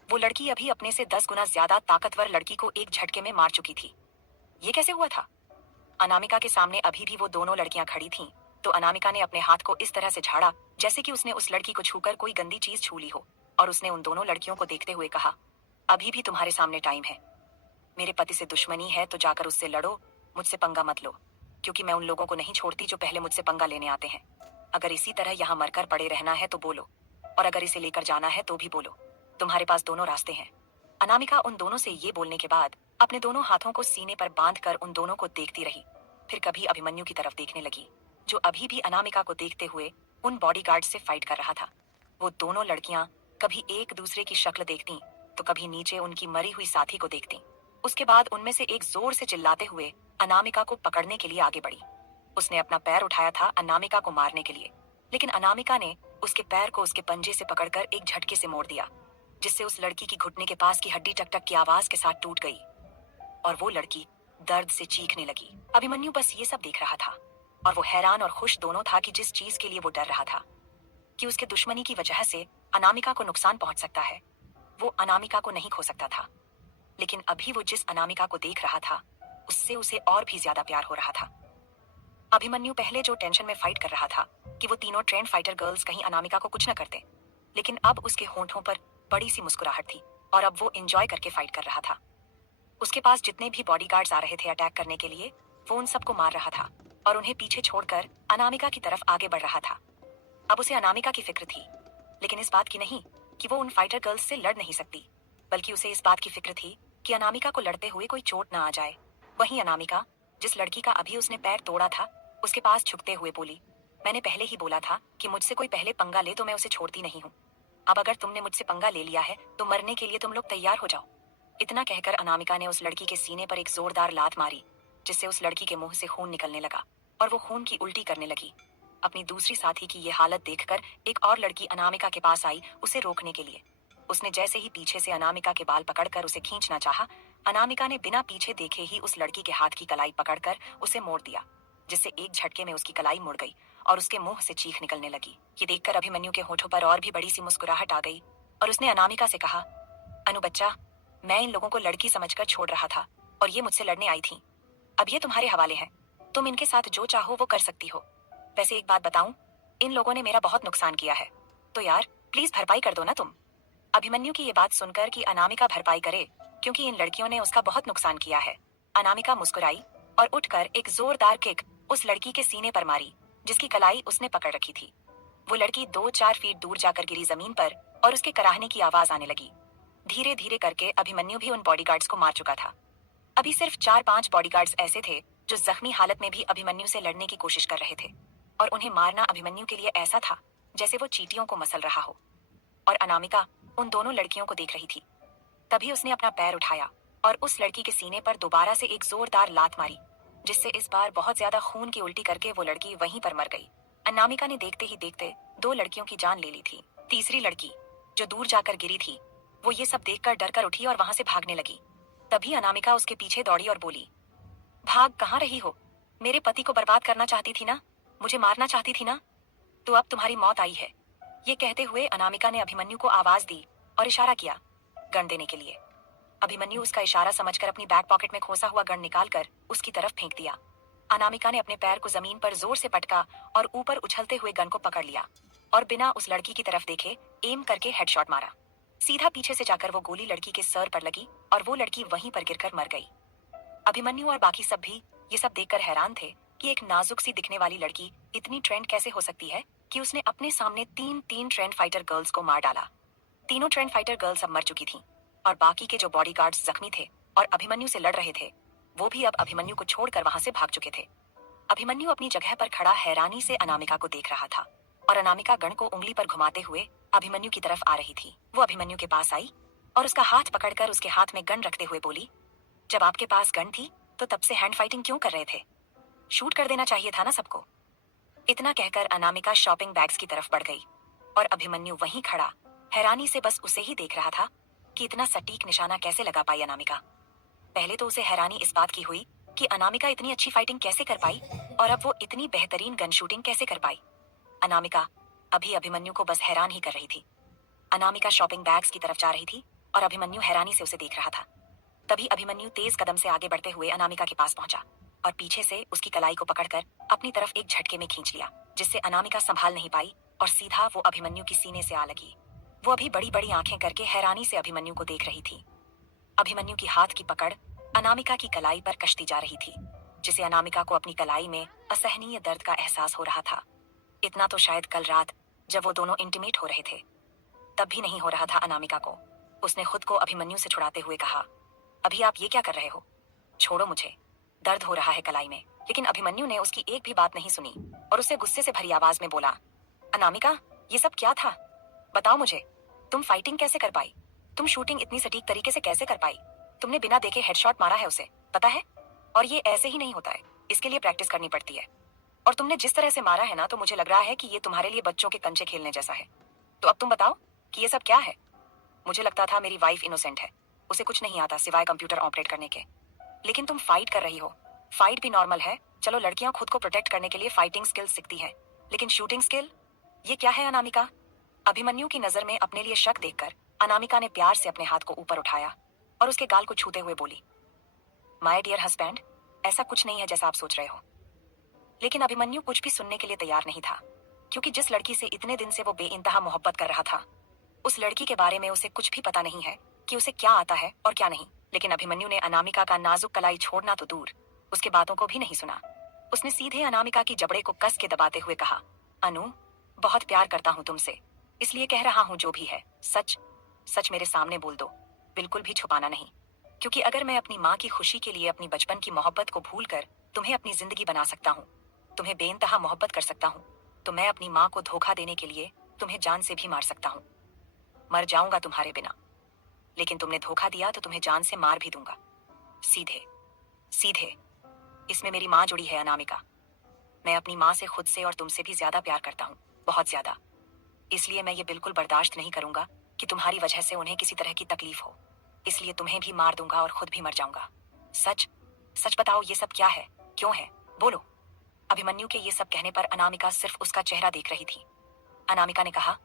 वो लड़की अभी अपने से 10 गुना ज्यादा ताकतवर लड़की को एक झटके में मार चुकी थी। ये कैसे हुआ था? अनामिका के सामने अभी भी वो दोनों लड़कियां खड़ी थीं, तो अनामिका ने अपने हाथ को इस तरह से झाड़ा जैसे कि उसने उस लड़की को छूकर कोई गंदी चीज छू ली हो, और उसने उन दोनों लड़कियों को देखते हुए कहा, अभी भी तुम्हारे सामने टाइम है। मेरे पति से दुश्मनी है तो जाकर उससे लड़ो, मुझसे पंगा मत लो, क्योंकि मैं उन लोगों को नहीं छोड़ती जो पहले मुझसे पंगा लेने आते हैं। अगर इसी तरह यहाँ मरकर पड़े रहना है तो बोलो, और अगर इसे लेकर जाना है तो भी बोलो। तुम्हारे पास दोनों रास्ते हैं। अनामिका उन दोनों से ये बोलने के बाद अपने दोनों हाथों को सीने पर बांधकर उन दोनों को देखती रही। फिर कभी अभिमन्यु की तरफ देखने लगी, जो अभी भी अनामिका को देखते हुए उन बॉडीगार्ड से फाइट कर रहा था। वो दोनों लड़कियां कभी एक दूसरे की शक्ल देखती तो कभी नीचे उनकी मरी हुई साथी को देखती। उसके बाद उनमें से एक जोर से चिल्लाते हुए अनामिका को पकड़ने के लिए आगे बढ़ी। उसने अपना पैर उठाया था अनामिका को मारने के लिए, लेकिन अनामिका ने उसके पैर को उसके पंजे से पकड़कर एक झटके से मोड़ दिया, जिससे उस लड़की की घुटने के पास की हड्डी टक टक की आवाज के साथ टूट गई, और वो लड़की दर्द से चीखने लगी। अभिमन्यु बस ये सब देख रहा था, और वो हैरान और खुश दोनों था कि जिस चीज के लिए वो डर रहा था कि उसके दुश्मनी की वजह से अनामिका को नुकसान पहुंच सकता है, वो अनामिका को नहीं खो सकता था। लेकिन अभी वो जिस अनामिका को देख रहा था, उससे उसे और भी ज्यादा प्यार हो रहा था। अभिमन्यु पहले जो टेंशन में फाइट कर रहा था कि वो तीनों ट्रेंड फाइटर गर्ल्स कहीं अनामिका को कुछ न करते, लेकिन अब उसके होंठों पर बड़ी सी मुस्कुराहट थी, और अब वो एंजॉय करके फाइट कर रहा था। उसके पास जितने भी बॉडीगार्ड्स आ रहे थे अटैक करने के लिए, वो उन सबको मार रहा था और उन्हें पीछे छोड़कर अनामिका की तरफ आगे बढ़ रहा था। अब उसे अनामिका की फिक्र थी, लेकिन इस बात की नहीं कि वो उन फाइटर गर्ल्स से लड़ नहीं सकती, बल्कि उसे इस बात की फिक्र थी कि अनामिका को लड़ते हुए कोई चोट ना आ जाए। वहीं अनामिका, जिस लड़की का अभी उसने पैर तोड़ा था, उसके पास झुकते हुए बोली, मैंने पहले ही बोला था कि मुझसे कोई पहले पंगा ले तो मैं उसे छोड़ती नहीं हूँ। अब अगर तुमने मुझसे पंगा ले लिया है तो मरने के लिए तुम लोग तैयार हो जाओ। इतना कहकर अनामिका ने उस लड़की के सीने पर एक जोरदार लात मारी, जिससे उस लड़की के मुंह से खून निकलने लगा और वो खून की उल्टी करने लगी। अपनी दूसरी साथी की ये हालत देखकर एक और लड़की अनामिका के पास आई उसे रोकने के लिए। उसने जैसे ही पीछे से अनामिका के बाल पकड़कर उसे खींचना चाहा, अनामिका ने बिना पीछे देखे ही उस लड़की के हाथ की कलाई पकड़कर उसे मोड़ दिया, जिससे एक झटके में उसकी कलाई मुड़ गई और उसके मुंह से चीख निकलने लगी। ये देखकर अभिमन्यु के होठों पर और भी बड़ी सी मुस्कुराहट आ गई और उसने अनामिका से कहा, अनु बच्चा, मैं इन लोगों को लड़की समझकर छोड़ रहा था और ये मुझसे लड़ने आई थी। अब ये तुम्हारे हवाले है, तुम इनके साथ जो चाहो वो कर सकती हो। वैसे एक बात बताऊं, इन लोगों ने मेरा बहुत नुकसान किया है, तो यार प्लीज भरपाई कर दो ना तुम। अभिमन्यु की ये बात सुनकर कि अनामिका भरपाई करे, क्योंकि इन लड़कियों ने उसका बहुत नुकसान किया है, अनामिका मुस्कुराई और उठकर एक जोरदार किक उस लड़की के सीने पर मारी, जिसकी कलाई उसने पकड़ रखी थी। वो लड़की 2-4 फीट दूर जाकर गिरी जमीन पर और उसके कराहने की आवाज आने लगी। धीरे धीरे करके अभिमन्यु भी उन बॉडीगार्ड्स को मार चुका था। अभी सिर्फ 4-5 बॉडीगार्ड्स ऐसे थे जो जख्मी हालत में भी अभिमन्यु से लड़ने की कोशिश कर रहे थे, और उन्हें मारना अभिमन्यु के लिए ऐसा था जैसे वो चींटियों को मसल रहा हो। और अनामिका उन दोनों लड़कियों को देख रही थी। तभी उसने अपना पैर उठाया और उस लड़की के सीने पर दोबारा से एक जोरदार लात मारी, जिससे इस बार बहुत ज्यादा खून की उल्टी करके वो लड़की वहीं पर मर गई। अनामिका ने देखते ही देखते 2 लड़कियों की जान ले ली थी। तीसरी लड़की, जो दूर जाकर गिरी थी, वो ये सब देखकर डर कर उठी और वहां से भागने लगी। तभी अनामिका उसके पीछे दौड़ी और बोली, भाग कहाँ रही हो? मेरे पति को बर्बाद करना चाहती थी ना, मुझे मारना चाहती थी ना, तो अब तुम्हारी मौत आई है। ये कहते हुए अनामिका ने अभिमन्यु को आवाज दी और इशारा किया गन देने के लिए। अभिमन्यु उसका इशारा समझकर अपनी बैक पॉकेट में खोसा हुआ गन निकालकर उसकी तरफ फेंक दिया। अनामिका ने अपने पैर को जमीन पर जोर से पटका और ऊपर उछलते हुए गन को पकड़ लिया और बिना उस लड़की की तरफ देखे एम करके हेडशॉट मारा। सीधा पीछे से जाकर वो गोली लड़की के सर पर लगी और वो लड़की वहीं पर गिरकर मर गई। अभिमन्यु और बाकी सब भी ये सब देखकर हैरान थे कि एक नाजुक सी दिखने वाली लड़की इतनी ट्रेंड कैसे हो सकती है कि उसने अपने सामने 3 ट्रेंड फाइटर गर्ल्स को मार डाला। तीनों ट्रेंड फाइटर गर्ल्स अब मर चुकी थीं और बाकी के जो बॉडीगार्ड्स जख्मी थे और अभिमन्यु से लड़ रहे थे, वो भी अब अभिमन्यु को छोड़कर वहां से भाग चुके थे। अभिमन्यु अपनी जगह पर खड़ा हैरानी से अनामिका को देख रहा था और अनामिका गन को उंगली पर घुमाते हुए अभिमन्यु की तरफ आ रही थी। वो अभिमन्यु के पास आई और उसका हाथ पकड़कर उसके हाथ में गन रखते हुए बोली, जब आपके पास गन थी तो तब से हैंड फाइटिंग क्यों कर रहे थे? शूट कर देना चाहिए था ना सबको। इतना कहकर अनामिका शॉपिंग बैग्स की तरफ बढ़ गई और अभिमन्यु वहीं खड़ा हैरानी से बस उसे ही देख रहा था कि इतना सटीक निशाना कैसे लगा पाई अनामिका। पहले तो उसे हैरानी इस बात की हुई कि अनामिका इतनी अच्छी फाइटिंग कैसे कर पाई और अब वो इतनी बेहतरीन गन शूटिंग कैसे कर पाई। अनामिका अभी अभिमन्यु को बस हैरान ही कर रही थी। अनामिका शॉपिंग बैग्स की तरफ जा रही थी और अभिमन्यु हैरानी से उसे देख रहा था। तभी अभिमन्यु तेज कदम से आगे बढ़ते हुए अनामिका के पास पहुंचा और पीछे से उसकी कलाई को पकड़कर अपनी तरफ एक झटके में खींच लिया, जिससे अनामिका संभाल नहीं पाई और सीधा वो अभिमन्यु की सीने से आ लगी। वो अभी बड़ी बड़ी आंखें करके हैरानी से अभिमन्यु को देख रही थी। अभिमन्यु की हाथ की पकड़ अनामिका की कलाई पर कसती जा रही थी, जिसे अनामिका को अपनी कलाई में असहनीय दर्द का एहसास हो रहा था। इतना तो शायद कल रात जब वो दोनों इंटीमेट हो रहे थे तब भी नहीं हो रहा था अनामिका को। उसने खुद को अभिमन्यु से छुड़ाते हुए कहा, अभी आप ये क्या कर रहे हो? छोड़ो मुझे, दर्द हो रहा है कलाई में। लेकिन अभिमन्यु ने उसकी एक भी बात नहीं सुनी और उससे गुस्से से भरी आवाज में बोला, अनामिका ये सब क्या था? बताओ मुझे, तुम फाइटिंग कैसे कर पाई? तुम शूटिंग इतनी सटीक तरीके से कैसे कर पाई? तुमने बिना देखे हेडशॉट मारा है उसे, पता है? और ये ऐसे ही नहीं होता है, इसके लिए प्रैक्टिस करनी पड़ती है। और तुमने जिस तरह से मारा है ना, तो मुझे लग रहा है कि ये तुम्हारे लिए बच्चों के कंचे खेलने जैसा है। तो अब तुम बताओ कि ये सब क्या है? मुझे लगता था मेरी वाइफ इनोसेंट है, उसे कुछ नहीं आता सिवाय कंप्यूटर ऑपरेट करने के। लेकिन तुम फाइट कर रही हो। फाइट भी नॉर्मल है, चलो लड़कियां खुद को प्रोटेक्ट करने के लिए फाइटिंग स्किल सीखती हैं, लेकिन शूटिंग स्किल, ये क्या है अनामिका? अभिमन्यु की नजर में अपने लिए शक देखकर अनामिका ने प्यार से अपने हाथ को ऊपर उठाया और उसके गाल को छूते हुए बोली, माय डियर हस्बैंड, ऐसा कुछ नहीं है जैसा आप सोच रहे हो। लेकिन अभिमन्यु कुछ भी सुनने के लिए तैयार नहीं था, क्योंकि जिस लड़की से इतने दिन से वो बेइंतहा मोहब्बत कर रहा था, उस लड़की के बारे में उसे कुछ भी पता नहीं है कि उसे क्या आता है और क्या नहीं। लेकिन अभिमन्यु ने अनामिका का नाजुक कलाई छोड़ना तो दूर, उसके बातों को भी नहीं सुना। उसने सीधे अनामिका की जबड़े को कस के दबाते हुए कहा, अनु, बहुत प्यार करता हूं तुमसे, इसलिए कह रहा हूं जो भी है सच सच मेरे सामने बोल दो, बिल्कुल भी छुपाना नहीं। क्योंकि अगर मैं अपनी माँ की खुशी के लिए अपनी बचपन की मोहब्बत को भूलकर तुम्हें अपनी जिंदगी बना सकता हूँ, तुम्हें बेइंतहा मोहब्बत कर सकता हूँ, तो मैं अपनी माँ को धोखा देने के लिए तुम्हें जान से भी मार सकता हूँ। मर जाऊंगा तुम्हारे बिना, लेकिन तुमने धोखा दिया तो तुम्हें जान से मार भी दूंगा। सीधे सीधे। इसमें मेरी माँ जुड़ी है अनामिका। मैं अपनी माँ से खुद से और तुमसे भी ज्यादा प्यार करता हूँ, बहुत ज्यादा। इसलिए मैं ये बिल्कुल बर्दाश्त नहीं करूंगा कि तुम्हारी वजह से उन्हें किसी तरह की तकलीफ हो। इसलिए तुम्हें भी मार दूंगा और खुद भी मर जाऊंगा। सच सच बताओ ये सब क्या है, क्यों है, बोलो। अभिमन्यु के ये सब कहने पर अनामिका सिर्फ उसका चेहरा देख रही थी। अनामिका ने कहा,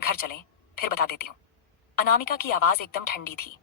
घर चलें, फिर बता देती हूँ। अनामिका की आवाज एकदम ठंडी थी,